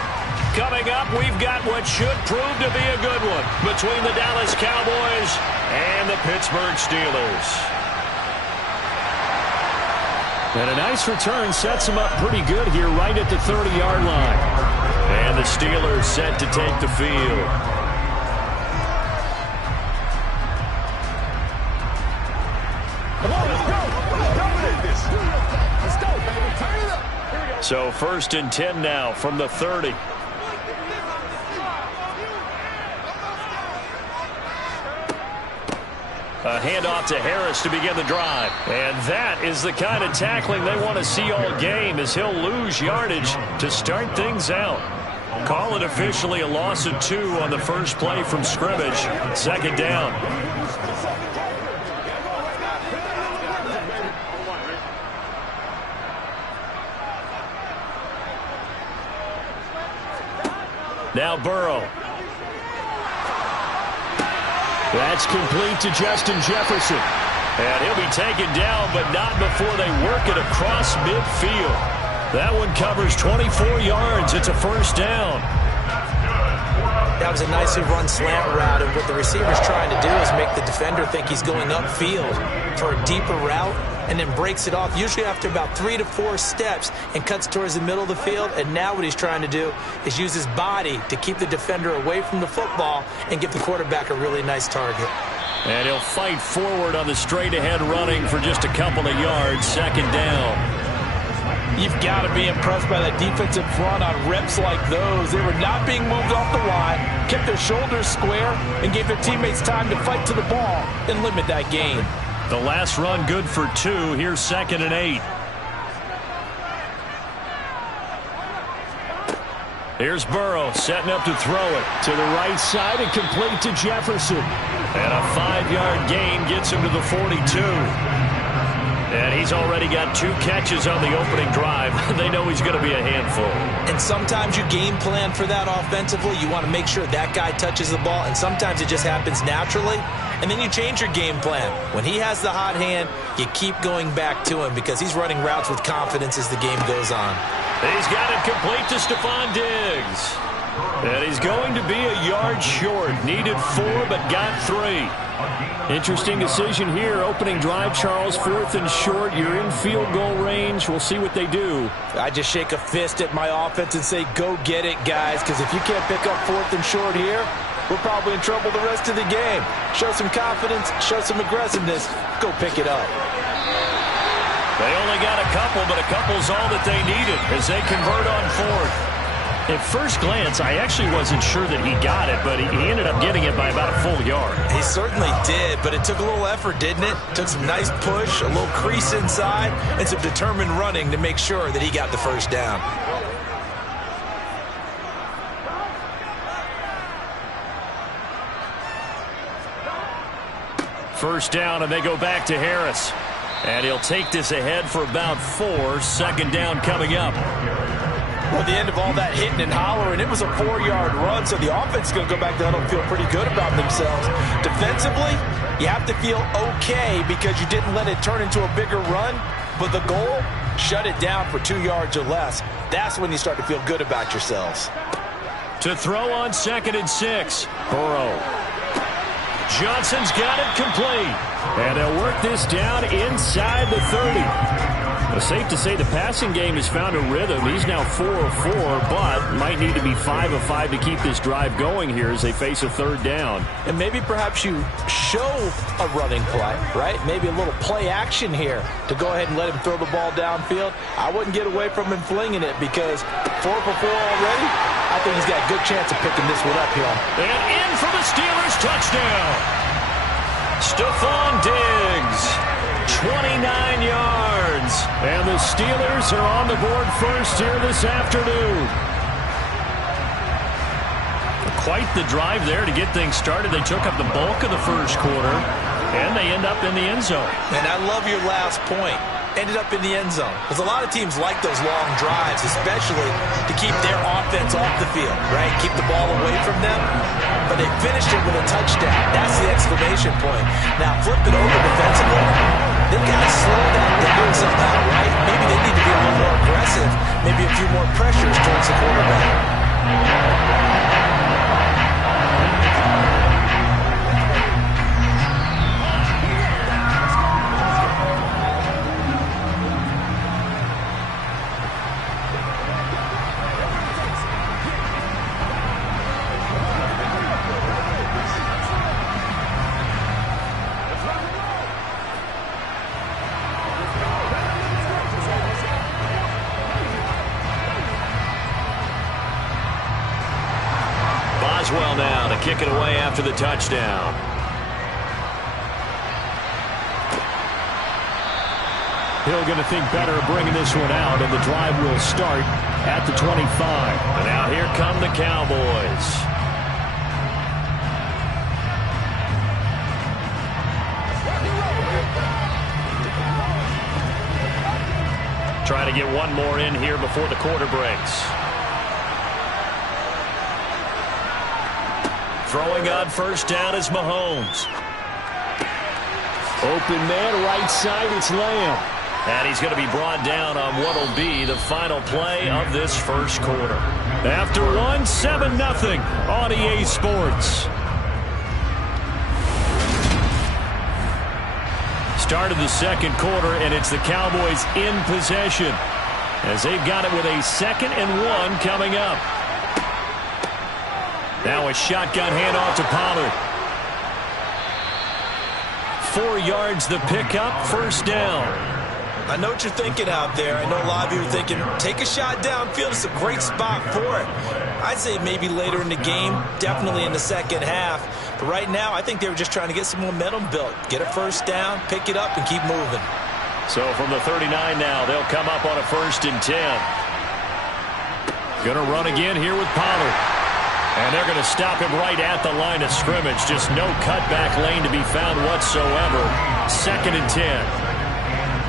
Coming up, we've got what should prove to be a good one between the Dallas Cowboys and the Pittsburgh Steelers. And a nice return sets them up pretty good here right at the 30-yard line. And the Steelers set to take the field. So 1st and 10 now from the 30. A handoff to Harris to begin the drive. And that is the kind of tackling they want to see all game, as he'll lose yardage to start things out. Call it officially a loss of 2 on the first play from scrimmage. 2nd down. Now Burrow. That's complete to Justin Jefferson. And he'll be taken down, but not before they work it across midfield. That one covers 24 yards. It's a 1st down. That was a nicely run slant route, and what the receiver's trying to do is make the defender think he's going upfield for a deeper route, and then breaks it off, usually after about 3 to 4 steps, and cuts towards the middle of the field. And now what he's trying to do is use his body to keep the defender away from the football and give the quarterback a really nice target. And he'll fight forward on the straight-ahead running for just a couple of yards. 2nd down. You've got to be impressed by that defensive front on reps like those. They were not being moved off the line, kept their shoulders square, and gave their teammates time to fight to the ball and limit that gain. The last run good for 2. Here's 2nd and 8. Here's Burrow setting up to throw it to the right side and complete to Jefferson. And a 5-yard gain gets him to the 42. And he's already got 2 catches on the opening drive. They know he's going to be a handful. And sometimes you game plan for that offensively. You want to make sure that guy touches the ball, and sometimes it just happens naturally. And then you change your game plan. When he has the hot hand, you keep going back to him because he's running routes with confidence as the game goes on. He's got it complete to Stephon Diggs. And he's going to be a yard short. Needed 4, but got 3. Interesting decision here. Opening drive, Charles, 4th and short. You're in field goal range. We'll see what they do. I just shake a fist at my offense and say, go get it, guys, because if you can't pick up 4th and short here, we're probably in trouble the rest of the game. Show some confidence, show some aggressiveness, go pick it up. They only got a couple, but a couple's all that they needed as they convert on 4th. At first glance, I actually wasn't sure that he got it, but he ended up getting it by about a full yard. He certainly did, but it took a little effort, didn't it? Took some nice push, a little crease inside, and some determined running to make sure that he got the 1st down. First down, and they go back to Harris. And he'll take this ahead for about 4. 2nd down coming up. Well, at the end of all that hitting and hollering, it was a 4-yard run, so the offense is going to go back there and feel pretty good about themselves. Defensively, you have to feel okay because you didn't let it turn into a bigger run, but the goal, shut it down for 2 yards or less. That's when you start to feel good about yourselves. To throw on 2nd and 6, Burrow. Johnson's got it complete. And they'll work this down inside the 30. Well, safe to say the passing game has found a rhythm. He's now 4 of 4, but might need to be 5 of 5 to keep this drive going here as they face a 3rd down. And maybe perhaps you show a running play, right? Maybe a little play action here to go ahead and let him throw the ball downfield. I wouldn't get away from him flinging it because 4 for 4 already, I think he's got a good chance of picking this one up here. And in for the Steelers touchdown. Stephon Diggs, 29 yards. And the Steelers are on the board first here this afternoon. Quite the drive there to get things started. They took up the bulk of the first quarter, and they end up in the end zone. And I love your last point. ended up in the end zone. Because a lot of teams like those long drives, especially to keep their offense off the field, right? Keep the ball away from them. But they finished it with a touchdown. That's the exclamation point. Now flip it over defensively. They've got to slow that down somehow, right? Maybe they need to be a little more aggressive. Maybe a few more pressures towards the quarterback. Well now to kick it away after the touchdown. Hill going to think better of bringing this one out, and the drive will start at the 25. And now here come the Cowboys. Trying to get one more in here before the quarter breaks. Throwing on first down is Mahomes. Open man, right side, it's Lamb. And he's going to be brought down on what will be the final play of this first quarter. After one, 7-0 on EA Sports. Start of the second quarter, and it's the Cowboys in possession as they've got it with a 2nd and 1 coming up. Now a shotgun handoff to Pollard. 4 yards the pickup, first down. I know what you're thinking out there. I know a lot of you are thinking, take a shot downfield. It's a great spot for it. I'd say maybe later in the game, definitely in the second half. But right now, I think they were just trying to get some momentum built. Get a first down, pick it up, and keep moving. So from the 39 now, they'll come up on a 1st and 10. Going to run again here with Pollard. And they're going to stop him right at the line of scrimmage. Just no cutback lane to be found whatsoever. 2nd and 10.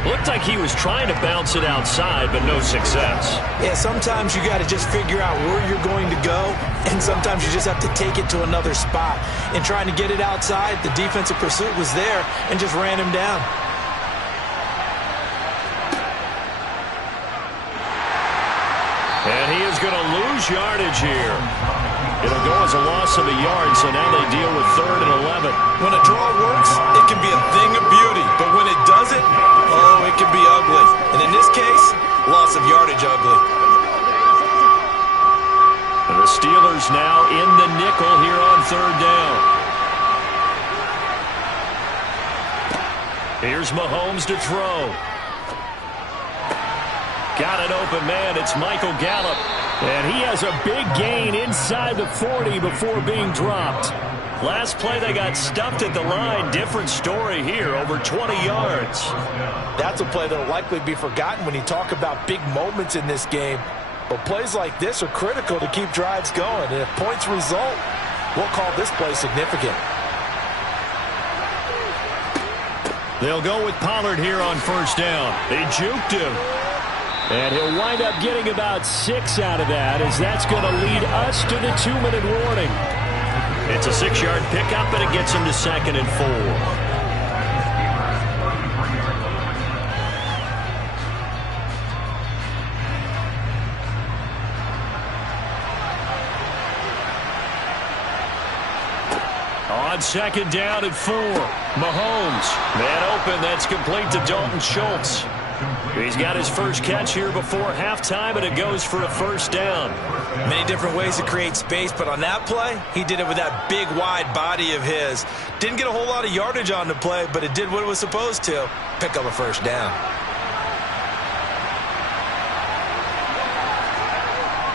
Looked like he was trying to bounce it outside, but no success. Yeah, sometimes you got to just figure out where you're going to go, and sometimes you just have to take it to another spot. And trying to get it outside, the defensive pursuit was there and just ran him down. And he is going to lose yardage here. It'll go as a loss of a yard, so now they deal with 3rd and 11. When a draw works, it can be a thing of beauty. But when it doesn't, oh, it can be ugly. And in this case, loss of yardage ugly. And the Steelers now in the nickel here on 3rd down. Here's Mahomes to throw. Got an open man. It's Michael Gallup. And he has a big gain inside the 40 before being dropped. Last play, they got stuffed at the line. Different story here, over 20 yards. That's a play that will likely be forgotten when you talk about big moments in this game. But plays like this are critical to keep drives going. And if points result, we'll call this play significant. They'll go with Pollard here on first down. They juked him. And he'll wind up getting about 6 out of that, as that's going to lead us to the 2-minute warning. It's a 6-yard pickup, and it gets him to 2nd and 4. On 2nd down and 4. Mahomes. Man open. That's complete to Dalton Schultz. He's got his first catch here before halftime, and it goes for a first down. Many different ways to create space, but on that play, he did it with that big, wide body of his. Didn't get a whole lot of yardage on the play, but it did what it was supposed to. Pick up a first down.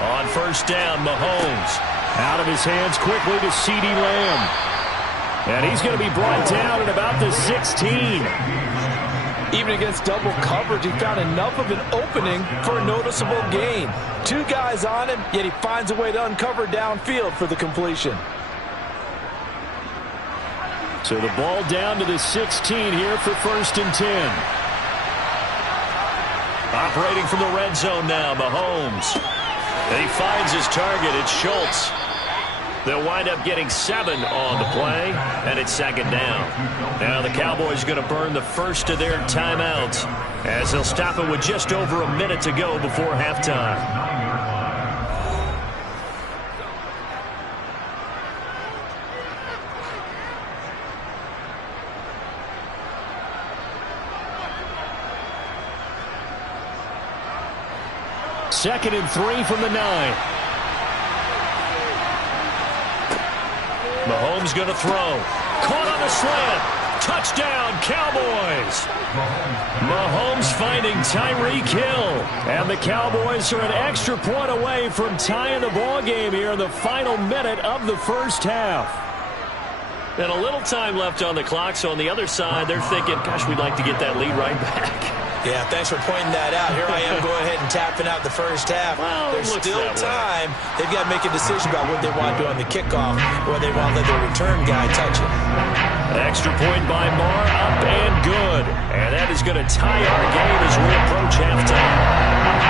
On first down, Mahomes. Out of his hands quickly to CeeDee Lamb. And he's going to be brought down at about the 16. Even against double coverage, he found enough of an opening for a noticeable gain. 2 guys on him, yet he finds a way to uncover downfield for the completion. So the ball down to the 16 here for 1st and 10. Operating from the red zone now, Mahomes. And he finds his target. It's Schultz. They'll wind up getting 7 on the play, and it's second down. Now the Cowboys going to burn the first of their timeouts as they'll stop it with just over a minute to go before halftime. Second and 3 from the 9. Mahomes going to throw. Caught on the slant. Touchdown, Cowboys. Mahomes finding Tyreek Hill. And the Cowboys are an extra point away from tying the ball game here in the final minute of the first half. And a little time left on the clock, so on the other side, they're thinking, gosh, we'd like to get that lead right back. Yeah, thanks for pointing that out. Here I am going ahead and tapping out the first half. Well, there's still time. They've got to make a decision about what they want to do on the kickoff, or they want to let their return guy touch it. Extra point by Marr, up and good. And that is going to tie our game as we approach halftime.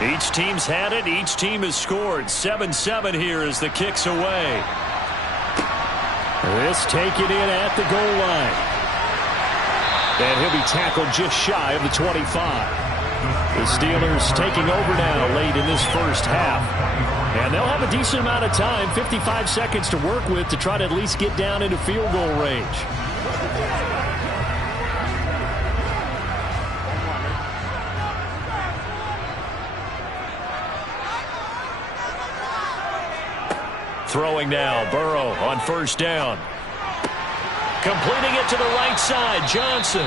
Each team's had it. Each team has scored. 7-7 here as the kick's away. This taken in at the goal line. And he'll be tackled just shy of the 25. The Steelers taking over now late in this first half. And they'll have a decent amount of time, 55 seconds to work with to try to at least get down into field goal range. Throwing now, Burrow on first down. Completing it to the right side, Johnson.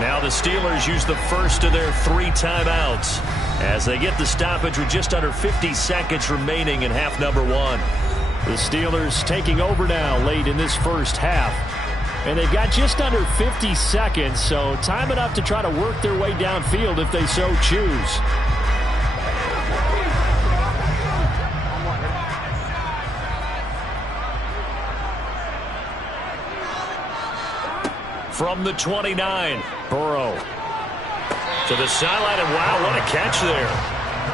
Now the Steelers use the first of their 3 timeouts as they get the stoppage with just under 50 seconds remaining in half number 1. The Steelers taking over now late in this first half. And they've got just under 50 seconds, so time enough to try to work their way downfield if they so choose. From the 29, Burrow to the sideline, and wow, what a catch there.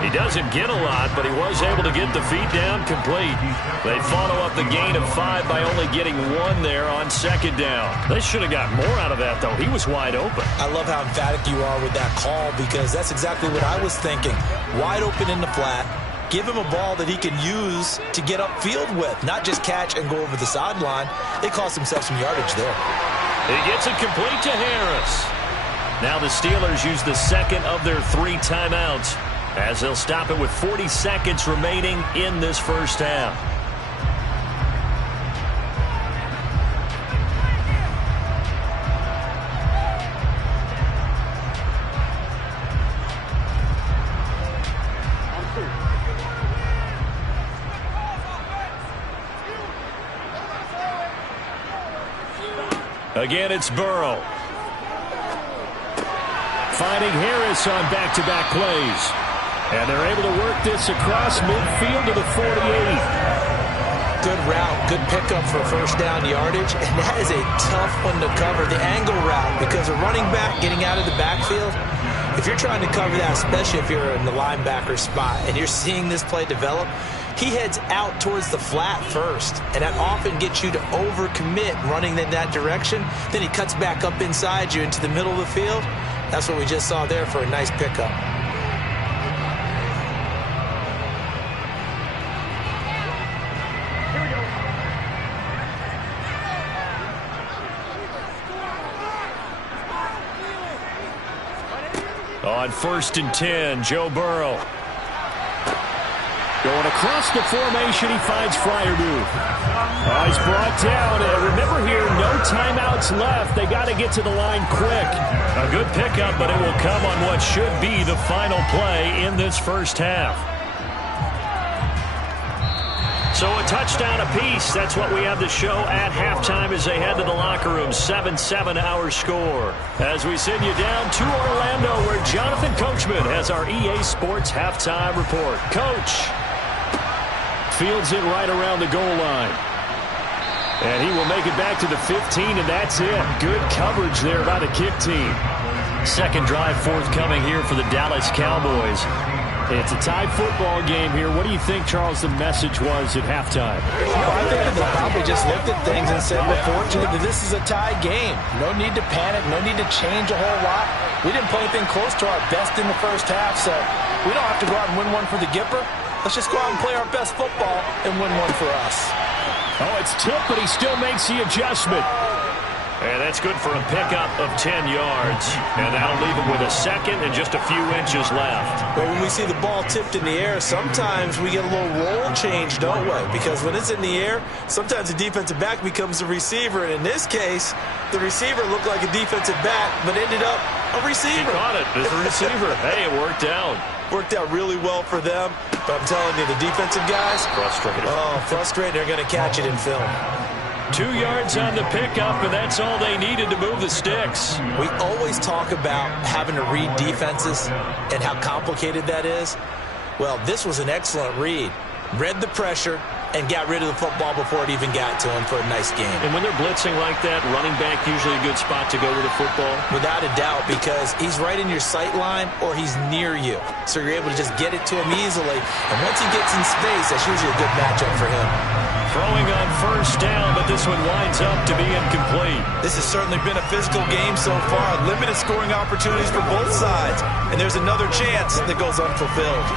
He doesn't get a lot, but he was able to get the feet down complete. They follow up the gain of 5 by only getting 1 there on second down. They should have got more out of that, though. He was wide open. I love how emphatic you are with that call because that's exactly what I was thinking. Wide open in the flat. Give him a ball that he can use to get upfield with, not just catch and go over the sideline. They cost themselves some yardage there. He gets it complete to Harris. Now the Steelers use the second of their 3 timeouts as they'll stop it with 40 seconds remaining in this first half. Again, it's Burrow. Finding Harris on back-to-back plays. And they're able to work this across midfield to the 48. Good route, good pickup for first down yardage. And that is a tough one to cover, the angle route, because a running back getting out of the backfield, if you're trying to cover that, especially if you're in the linebacker spot and you're seeing this play develop, he heads out towards the flat first, and that often gets you to overcommit running in that direction. Then he cuts back up inside you into the middle of the field. That's what we just saw there for a nice pickup. On 1st and 10, Joe Burrow. Going across the formation, he finds Freiermuth. He's brought down. Remember here, no timeouts left. They got to get to the line quick. A good pickup, but it will come on what should be the final play in this first half. So a touchdown apiece. That's what we have to show at halftime as they head to the locker room. 7-7 our score. As we send you down to Orlando, where Jonathan Coachman has our EA Sports halftime report. Coach. Fields it right around the goal line. And he will make it back to the 15, and that's it. Good coverage there by the kick team. Second drive forthcoming here for the Dallas Cowboys. It's a tie football game here. What do you think, Charles, the message was at halftime? I think that they probably just looked at things and said, we're fortunate that this is a tie game. No need to panic. No need to change a whole lot. We didn't play anything close to our best in the first half, so we don't have to go out and win one for the Gipper. Let's just go out and play our best football and win one for us. Oh, it's tipped, but he still makes the adjustment. And that's good for a pickup of 10 yards. And that'll leave him with a second and just a few inches left. But when we see the ball tipped in the air, sometimes we get a little roll change, don't we? Because when it's in the air, sometimes the defensive back becomes the receiver. And in this case, the receiver looked like a defensive back, but ended up a receiver. He caught it as a receiver. Hey, it worked out. Worked out really well for them. But I'm telling you, the defensive guys, frustrated. Oh, frustrated. They're going to catch it in film. 2 yards on the pickup, and that's all they needed to move the sticks. We always talk about having to read defenses and how complicated that is. Well, this was an excellent read. Read the pressure and got rid of the football before it even got to him for a nice game. And when they're blitzing like that, running back usually a good spot to go with the football? Without a doubt, because he's right in your sight line or he's near you. So you're able to just get it to him easily. And once he gets in space, that's usually a good matchup for him. Throwing on first down, but this one winds up to be incomplete. This has certainly been a physical game so far. Limited scoring opportunities for both sides. And there's another chance that goes unfulfilled.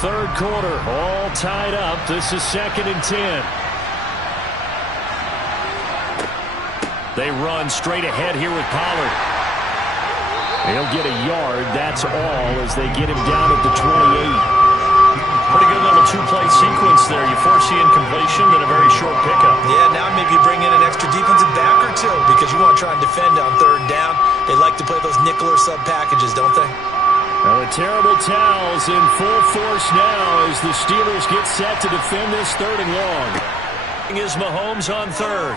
Third quarter, all tied up. This is 2nd and 10. They run straight ahead here with Pollard. He'll get a yard. That's all as they get him down at the 28. Pretty good little two-play sequence there. You force the incompletion and a very short pickup. Yeah, now maybe you bring in an extra defensive back or two because you want to try and defend on third down. They like to play those nickel or sub packages, don't they? Well, the terrible towels in full force now as the Steelers get set to defend this 3rd and long. Is Mahomes on third.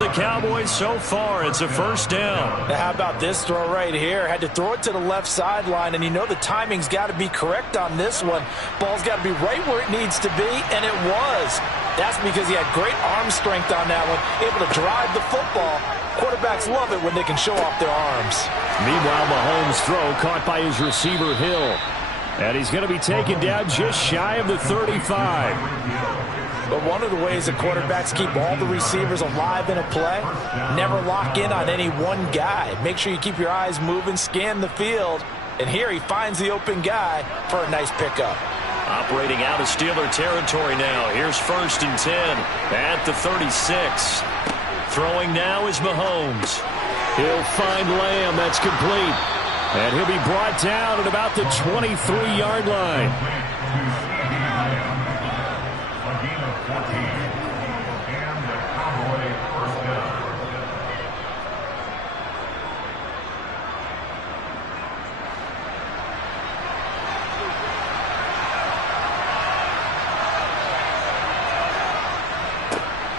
The Cowboys so far, it's a first down. Now, how about this throw right here? Had to throw it to the left sideline, and you know the timing's got to be correct on this one. Ball's got to be right where it needs to be, and it was. That's because he had great arm strength on that one, able to drive the football. Quarterbacks love it when they can show off their arms. Meanwhile, Mahomes' throw caught by his receiver, Hill. And he's going to be taken down just shy of the 35. But one of the ways that quarterbacks keep all the receivers alive in a play, never lock in on any one guy. Make sure you keep your eyes moving, scan the field. And here he finds the open guy for a nice pickup. Operating out of Steeler territory now. Here's 1st and 10 at the 36. Throwing now is Mahomes. He'll find Lamb. That's complete. And he'll be brought down at about the 23-yard line.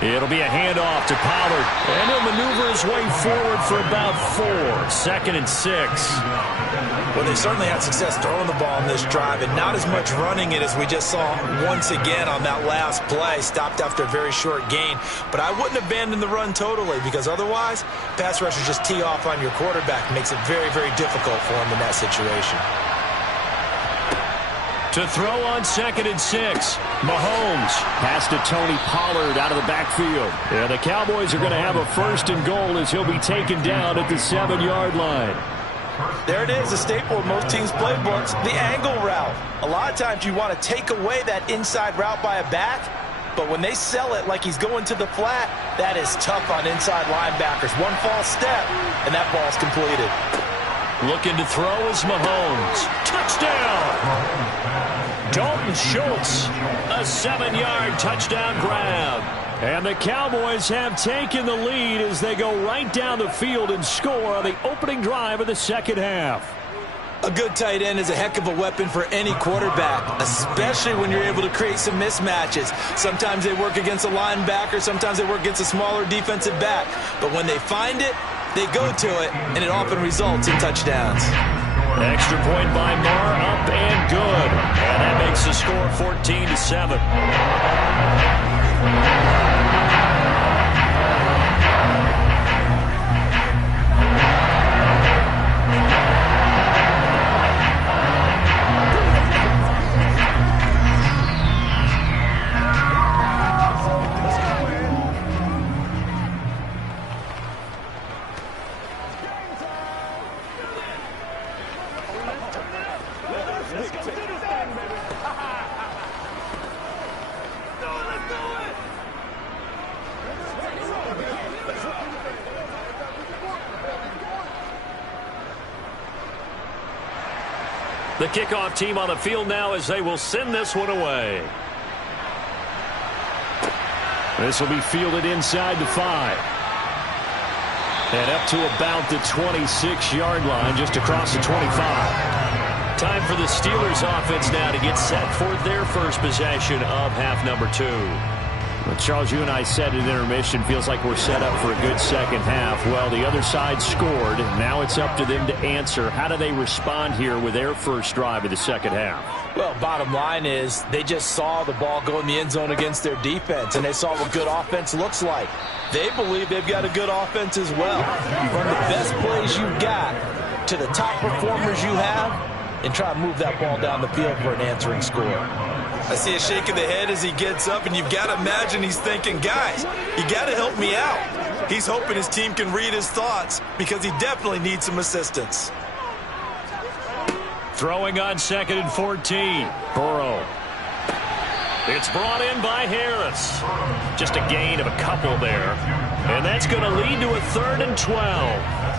It'll be a handoff to Pollard. And he'll maneuver his way forward for about 4. 2nd and 6. Well, they certainly had success throwing the ball in this drive and not as much running it as we just saw once again on that last play. Stopped after a very short gain. But I wouldn't abandon the run totally because otherwise, pass rushers just tee off on your quarterback. Makes it very, very difficult for him in that situation. To throw on 2nd and 6. Mahomes. Pass to Tony Pollard out of the backfield. Yeah, the Cowboys are going to have a 1st and goal as he'll be taken down at the 7-yard line. There it is, a staple of most teams' playbooks, the angle route. A lot of times you want to take away that inside route by a back, but when they sell it like he's going to the flat, that is tough on inside linebackers. One false step, and that ball's completed. Looking to throw is Mahomes. Touchdown! Dalton Schultz, a 7-yard touchdown grab. And the Cowboys have taken the lead as they go right down the field and score on the opening drive of the second half. A good tight end is a heck of a weapon for any quarterback, especially when you're able to create some mismatches. Sometimes they work against a linebacker, sometimes they work against a smaller defensive back. But when they find it, they go to it, and it often results in touchdowns. Extra point by Marr, up and good. And that makes the score 14-7. The kickoff team on the field now as they will send this one away. This will be fielded inside the 5. And up to about the 26-yard line, just across the 25. Time for the Steelers offense now to get set for their first possession of half number 2. Well, Charles, you and I said at intermission, feels like we're set up for a good second half. Well, the other side scored. Now it's up to them to answer. How do they respond here with their first drive of the second half? Well, bottom line is they just saw the ball go in the end zone against their defense, and they saw what good offense looks like. They believe they've got a good offense as well. Run the best plays you've got to the top performers you have and try to move that ball down the field for an answering score. I see a shake of the head as he gets up, and you've got to imagine he's thinking, guys, you got to help me out. He's hoping his team can read his thoughts because he definitely needs some assistance. Throwing on 2nd and 14. Burrow. It's brought in by Harris. Just a gain of a couple there. And that's going to lead to a 3rd and 12.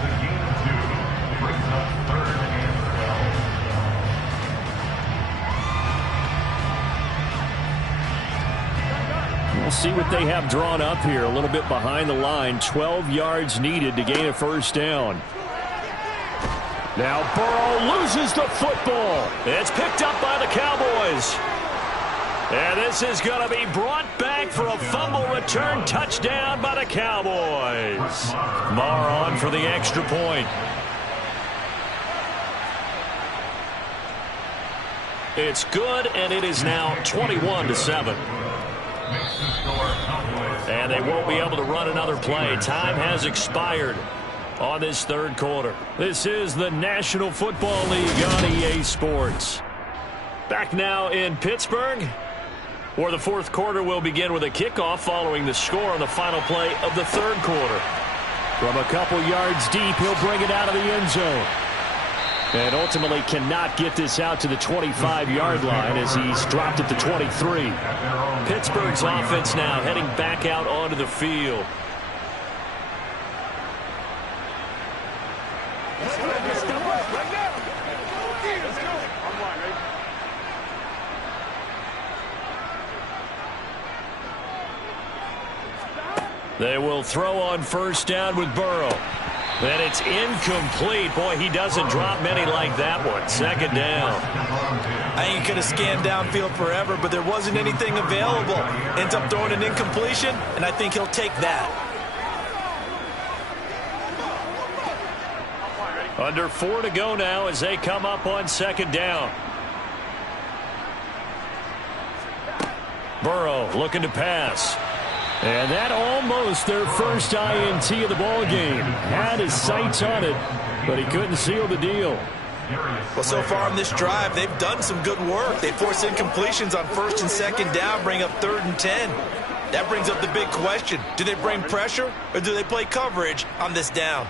We'll see what they have drawn up here. A little bit behind the line. 12 yards needed to gain a first down. Now Burrow loses the football. It's picked up by the Cowboys. And this is going to be brought back for a fumble return touchdown by the Cowboys. Marr on for the extra point. It's good, and it is now 21-7. And they won't be able to run another play. Time has expired on this third quarter. This is the National Football League on EA Sports. Back now in Pittsburgh, where the fourth quarter will begin with a kickoff following the score on the final play of the third quarter. From a couple yards deep, he'll bring it out of the end zone. And ultimately cannot get this out to the 25-yard line as he's dropped at the 23. Pittsburgh's offense now heading back out onto the field. They will throw on first down with Burrow. And it's incomplete. Boy, he doesn't drop many like that one. Second down. I think he could have scanned downfield forever, but there wasn't anything available. Ends up throwing an incompletion, and I think he'll take that. Under 4 to go now as they come up on second down. Burrow looking to pass. And that almost their first INT of the ball game. Had his sights on it, but he couldn't seal the deal. Well, so far on this drive, they've done some good work. They force incompletions on first and second down, bring up 3rd and 10. That brings up the big question. Do they bring pressure or do they play coverage on this down?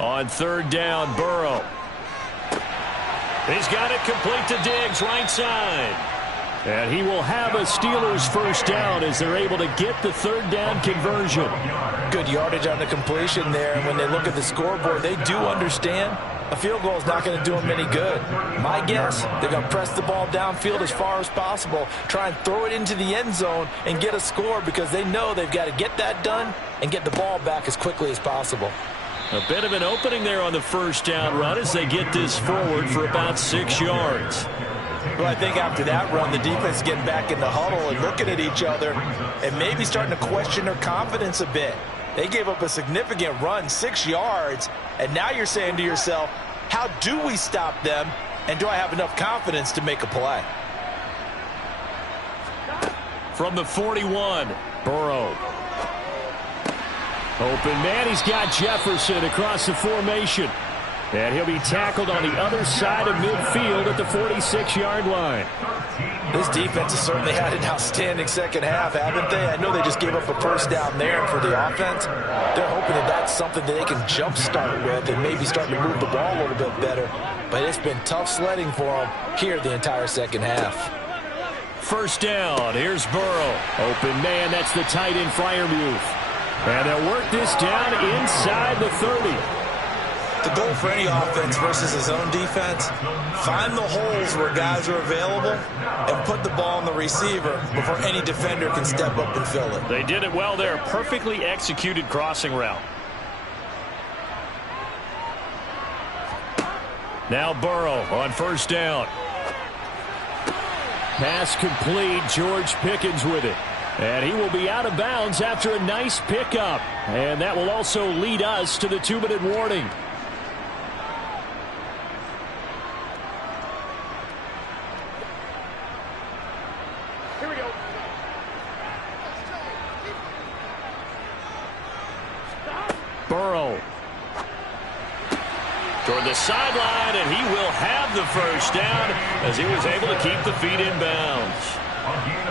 On third down, Burrow. He's got it complete to Diggs, right side. And he will have a Steelers first down as they're able to get the third down conversion. Good yardage on the completion there. And when they look at the scoreboard, they do understand a field goal is not going to do them any good. My guess, they're going to press the ball downfield as far as possible, try and throw it into the end zone and get a score because they know they've got to get that done and get the ball back as quickly as possible. A bit of an opening there on the first down run as they get this forward for about 6 yards. Well, I think after that run, the defense is getting back in the huddle and looking at each other and maybe starting to question their confidence a bit. They gave up a significant run, 6 yards, and now you're saying to yourself, how do we stop them, and do I have enough confidence to make a play? From the 41, Burrow. Open man, he's got Jefferson across the formation. And he'll be tackled on the other side of midfield at the 46-yard line. This defense has certainly had an outstanding second half, haven't they? I know they just gave up a first down there, and for the offense, they're hoping that that's something that they can jumpstart with and maybe start to move the ball a little bit better. But it's been tough sledding for them here the entire second half. First down, here's Burrow. Open man, that's the tight end Freiermuth. And they'll work this down inside the 30. The goal for any offense versus his own defense, find the holes where guys are available and put the ball on the receiver before any defender can step up and fill it. They did it well there. Perfectly executed crossing route. Now Burrow on first down. Pass complete. George Pickens with it. And he will be out of bounds after a nice pickup. And that will also lead us to the 2-minute warning. Here we go. Burrow. Toward the sideline, and he will have the first down as he was able to keep the feet in bounds.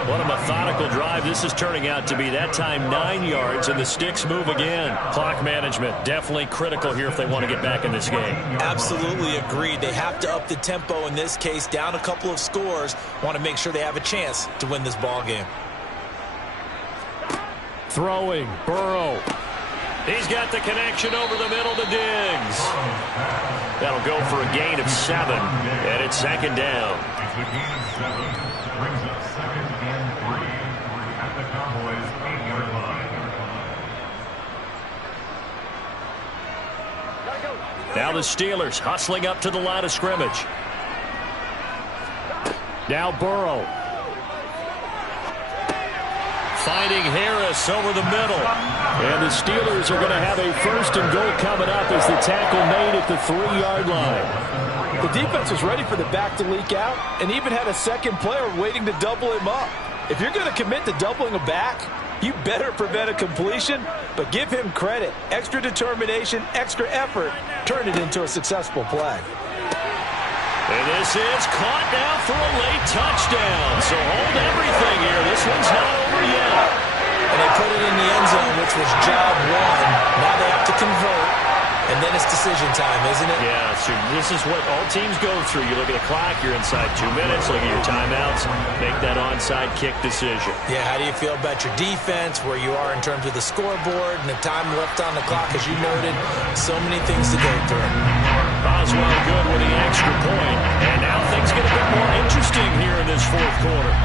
What a methodical drive this is turning out to be. That time 9 yards, and the sticks move again. Clock management definitely critical here if they want to get back in this game. Absolutely agreed. They have to up the tempo in this case, down a couple of scores. Want to make sure they have a chance to win this ball game. Throwing, Burrow. He's got the connection over the middle to Diggs. That'll go for a gain of 7, and it's second down. It's a gain of 7. Brings up 2nd and 3 at the Cowboys' 8-yard line. Now the Steelers hustling up to the line of scrimmage. Now Burrow. Finding Harris over the middle. And the Steelers are going to have a first and goal coming up as the tackle made at the 3-yard line. The defense was ready for the back to leak out and even had a second player waiting to double him up. If you're going to commit to doubling a back, you better prevent a completion, but give him credit. Extra determination, extra effort, turn it into a successful play. And this is caught now for a late touchdown. So hold everything here. This one's not over yet. And they put it in the end zone, which was job 1. Now they have to convert. And then it's decision time, isn't it? Yeah, so this is what all teams go through. You look at the clock, you're inside 2 minutes, look at your timeouts, make that onside kick decision. Yeah, how do you feel about your defense, where you are in terms of the scoreboard, and the time left on the clock, as you noted? So many things to go through. Boswell good with the extra point, and now things get a bit more interesting here in this fourth quarter.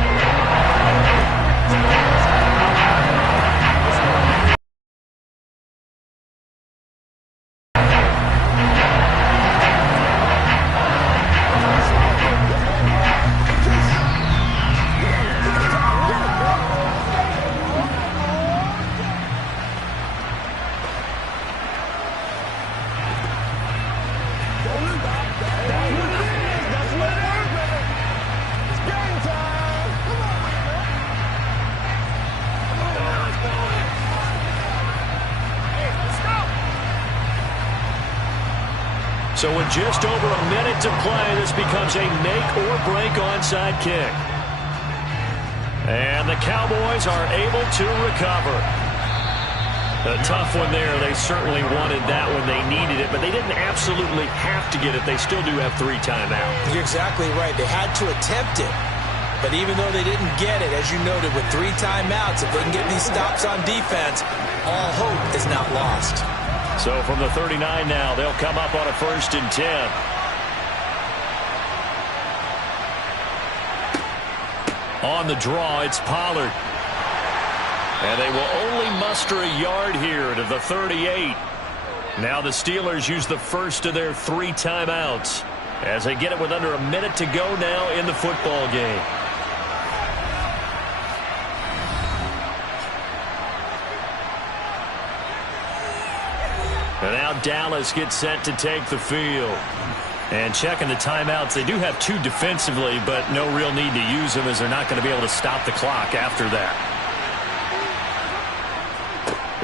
So with just over a minute to play, this becomes a make-or-break onside kick. And the Cowboys are able to recover. A tough one there. They certainly wanted that when they needed it, but they didn't absolutely have to get it. They still do have 3 timeouts. You're exactly right. They had to attempt it. But even though they didn't get it, as you noted, with 3 timeouts, if they can get these stops on defense, all hope is not lost. So from the 39 now, they'll come up on a 1st and 10. On the draw, it's Pollard. And they will only muster a yard here to the 38. Now the Steelers use the first of their 3 timeouts as they get it with under a minute to go now in the football game. And now Dallas gets set to take the field. And checking the timeouts, they do have 2 defensively, but no real need to use them as they're not going to be able to stop the clock after that.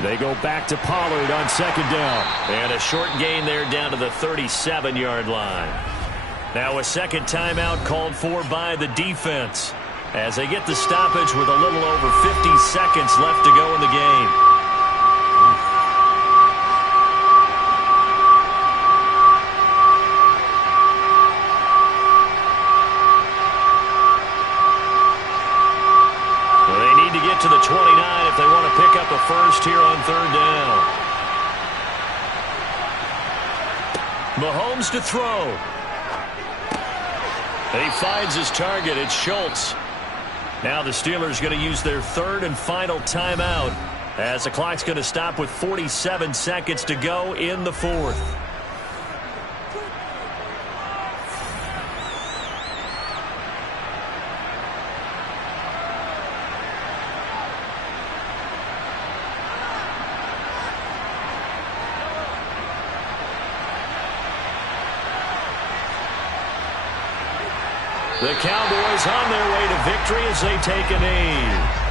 They go back to Pollard on 2nd down. And a short gain there down to the 37-yard line. Now a second timeout called for by the defense as they get the stoppage with a little over 50 seconds left to go in the game. To the 29 if they want to pick up a first here on 3rd down. Mahomes to throw. He finds his target. It's Schultz. Now the Steelers going to use their 3rd and final timeout as the clock's going to stop with 47 seconds to go in the 4th. The Cowboys on their way to victory as they take a knee.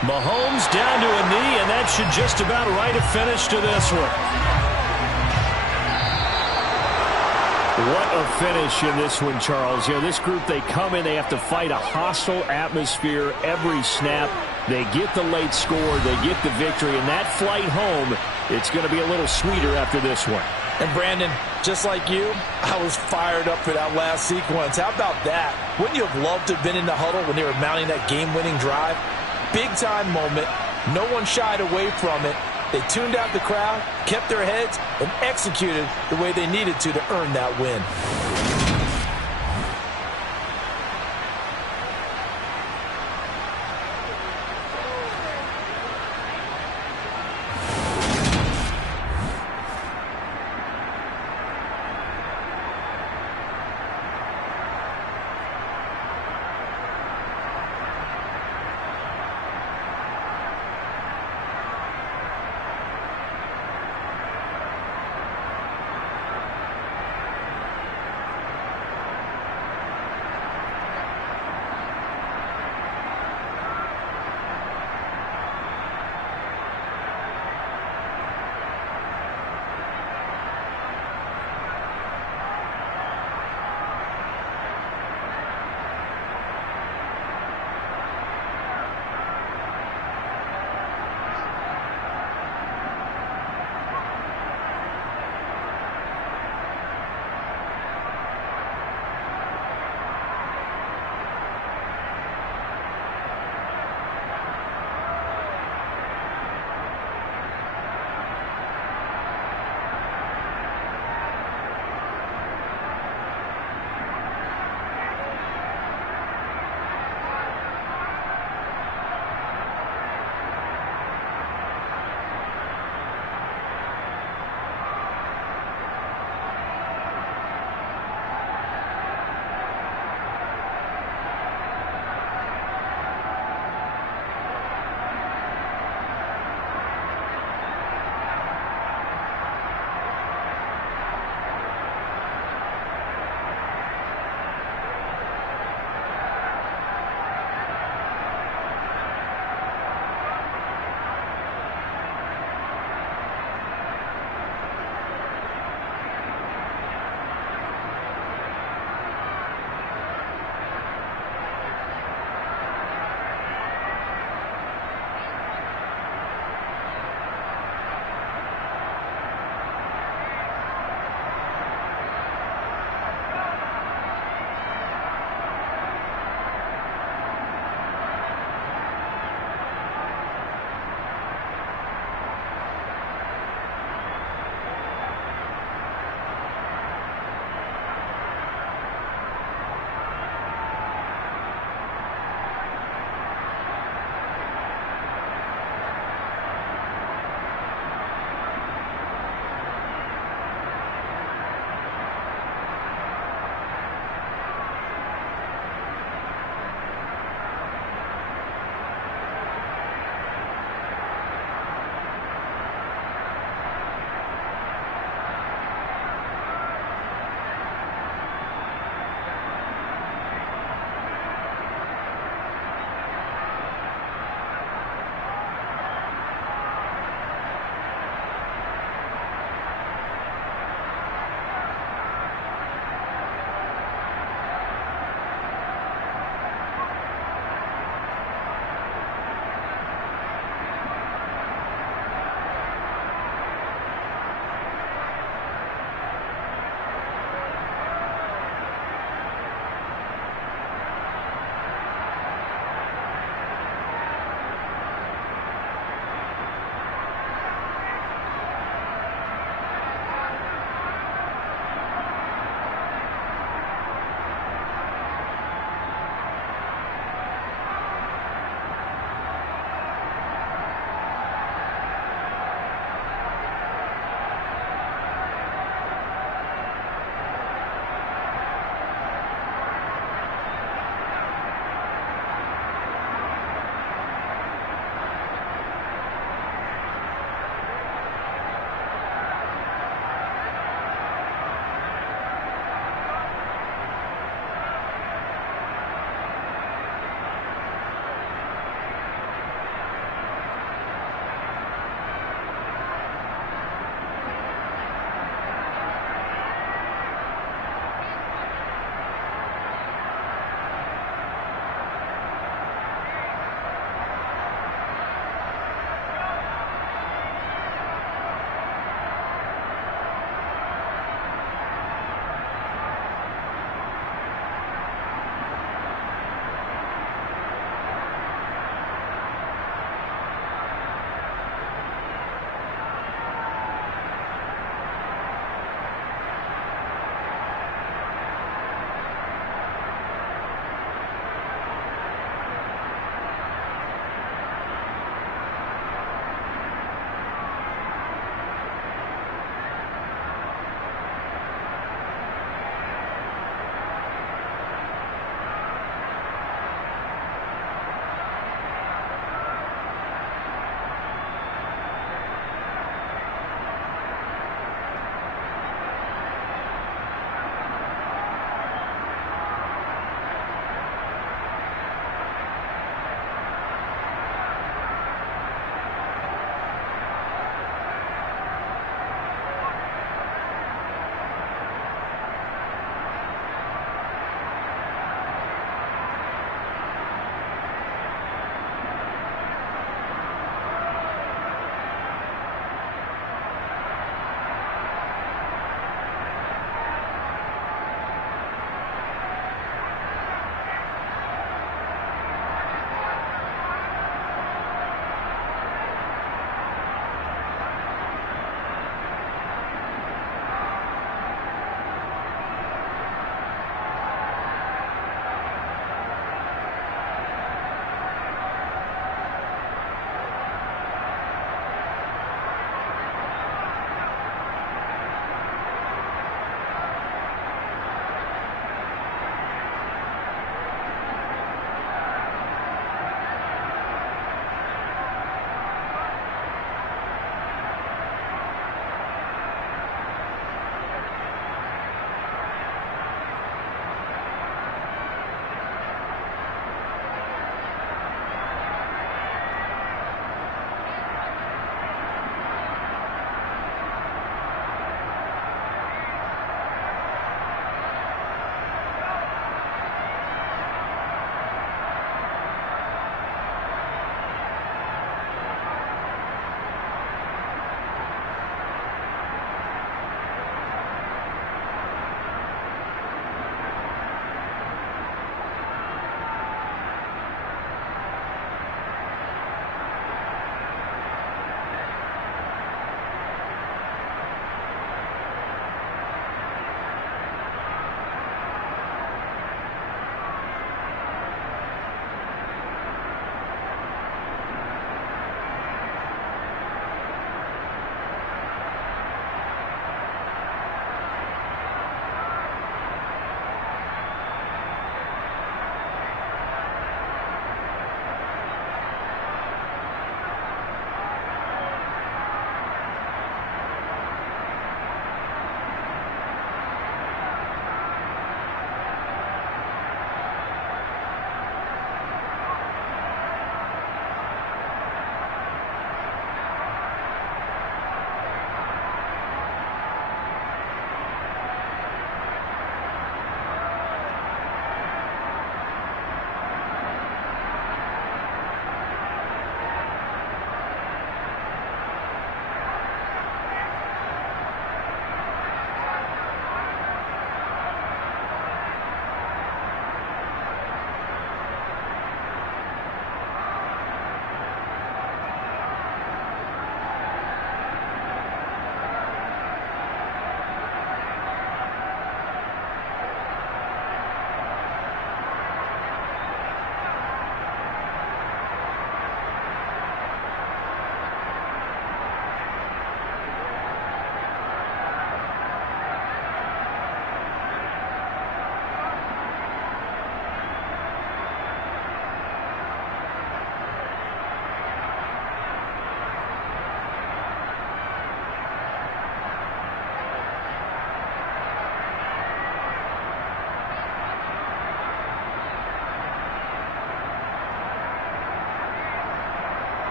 Mahomes down to a knee, and that should just about write a finish to this one. What a finish in this one, Charles. You know, this group, they come in, they have to fight a hostile atmosphere every snap. They get the late score, they get the victory, and that flight home, it's going to be a little sweeter after this one. And Brandon, just like you, I was fired up for that last sequence. How about that? Wouldn't you have loved to have been in the huddle when they were mounting that game-winning drive? Big-time moment. No one shied away from it. They tuned out the crowd, kept their heads, and executed the way they needed to earn that win.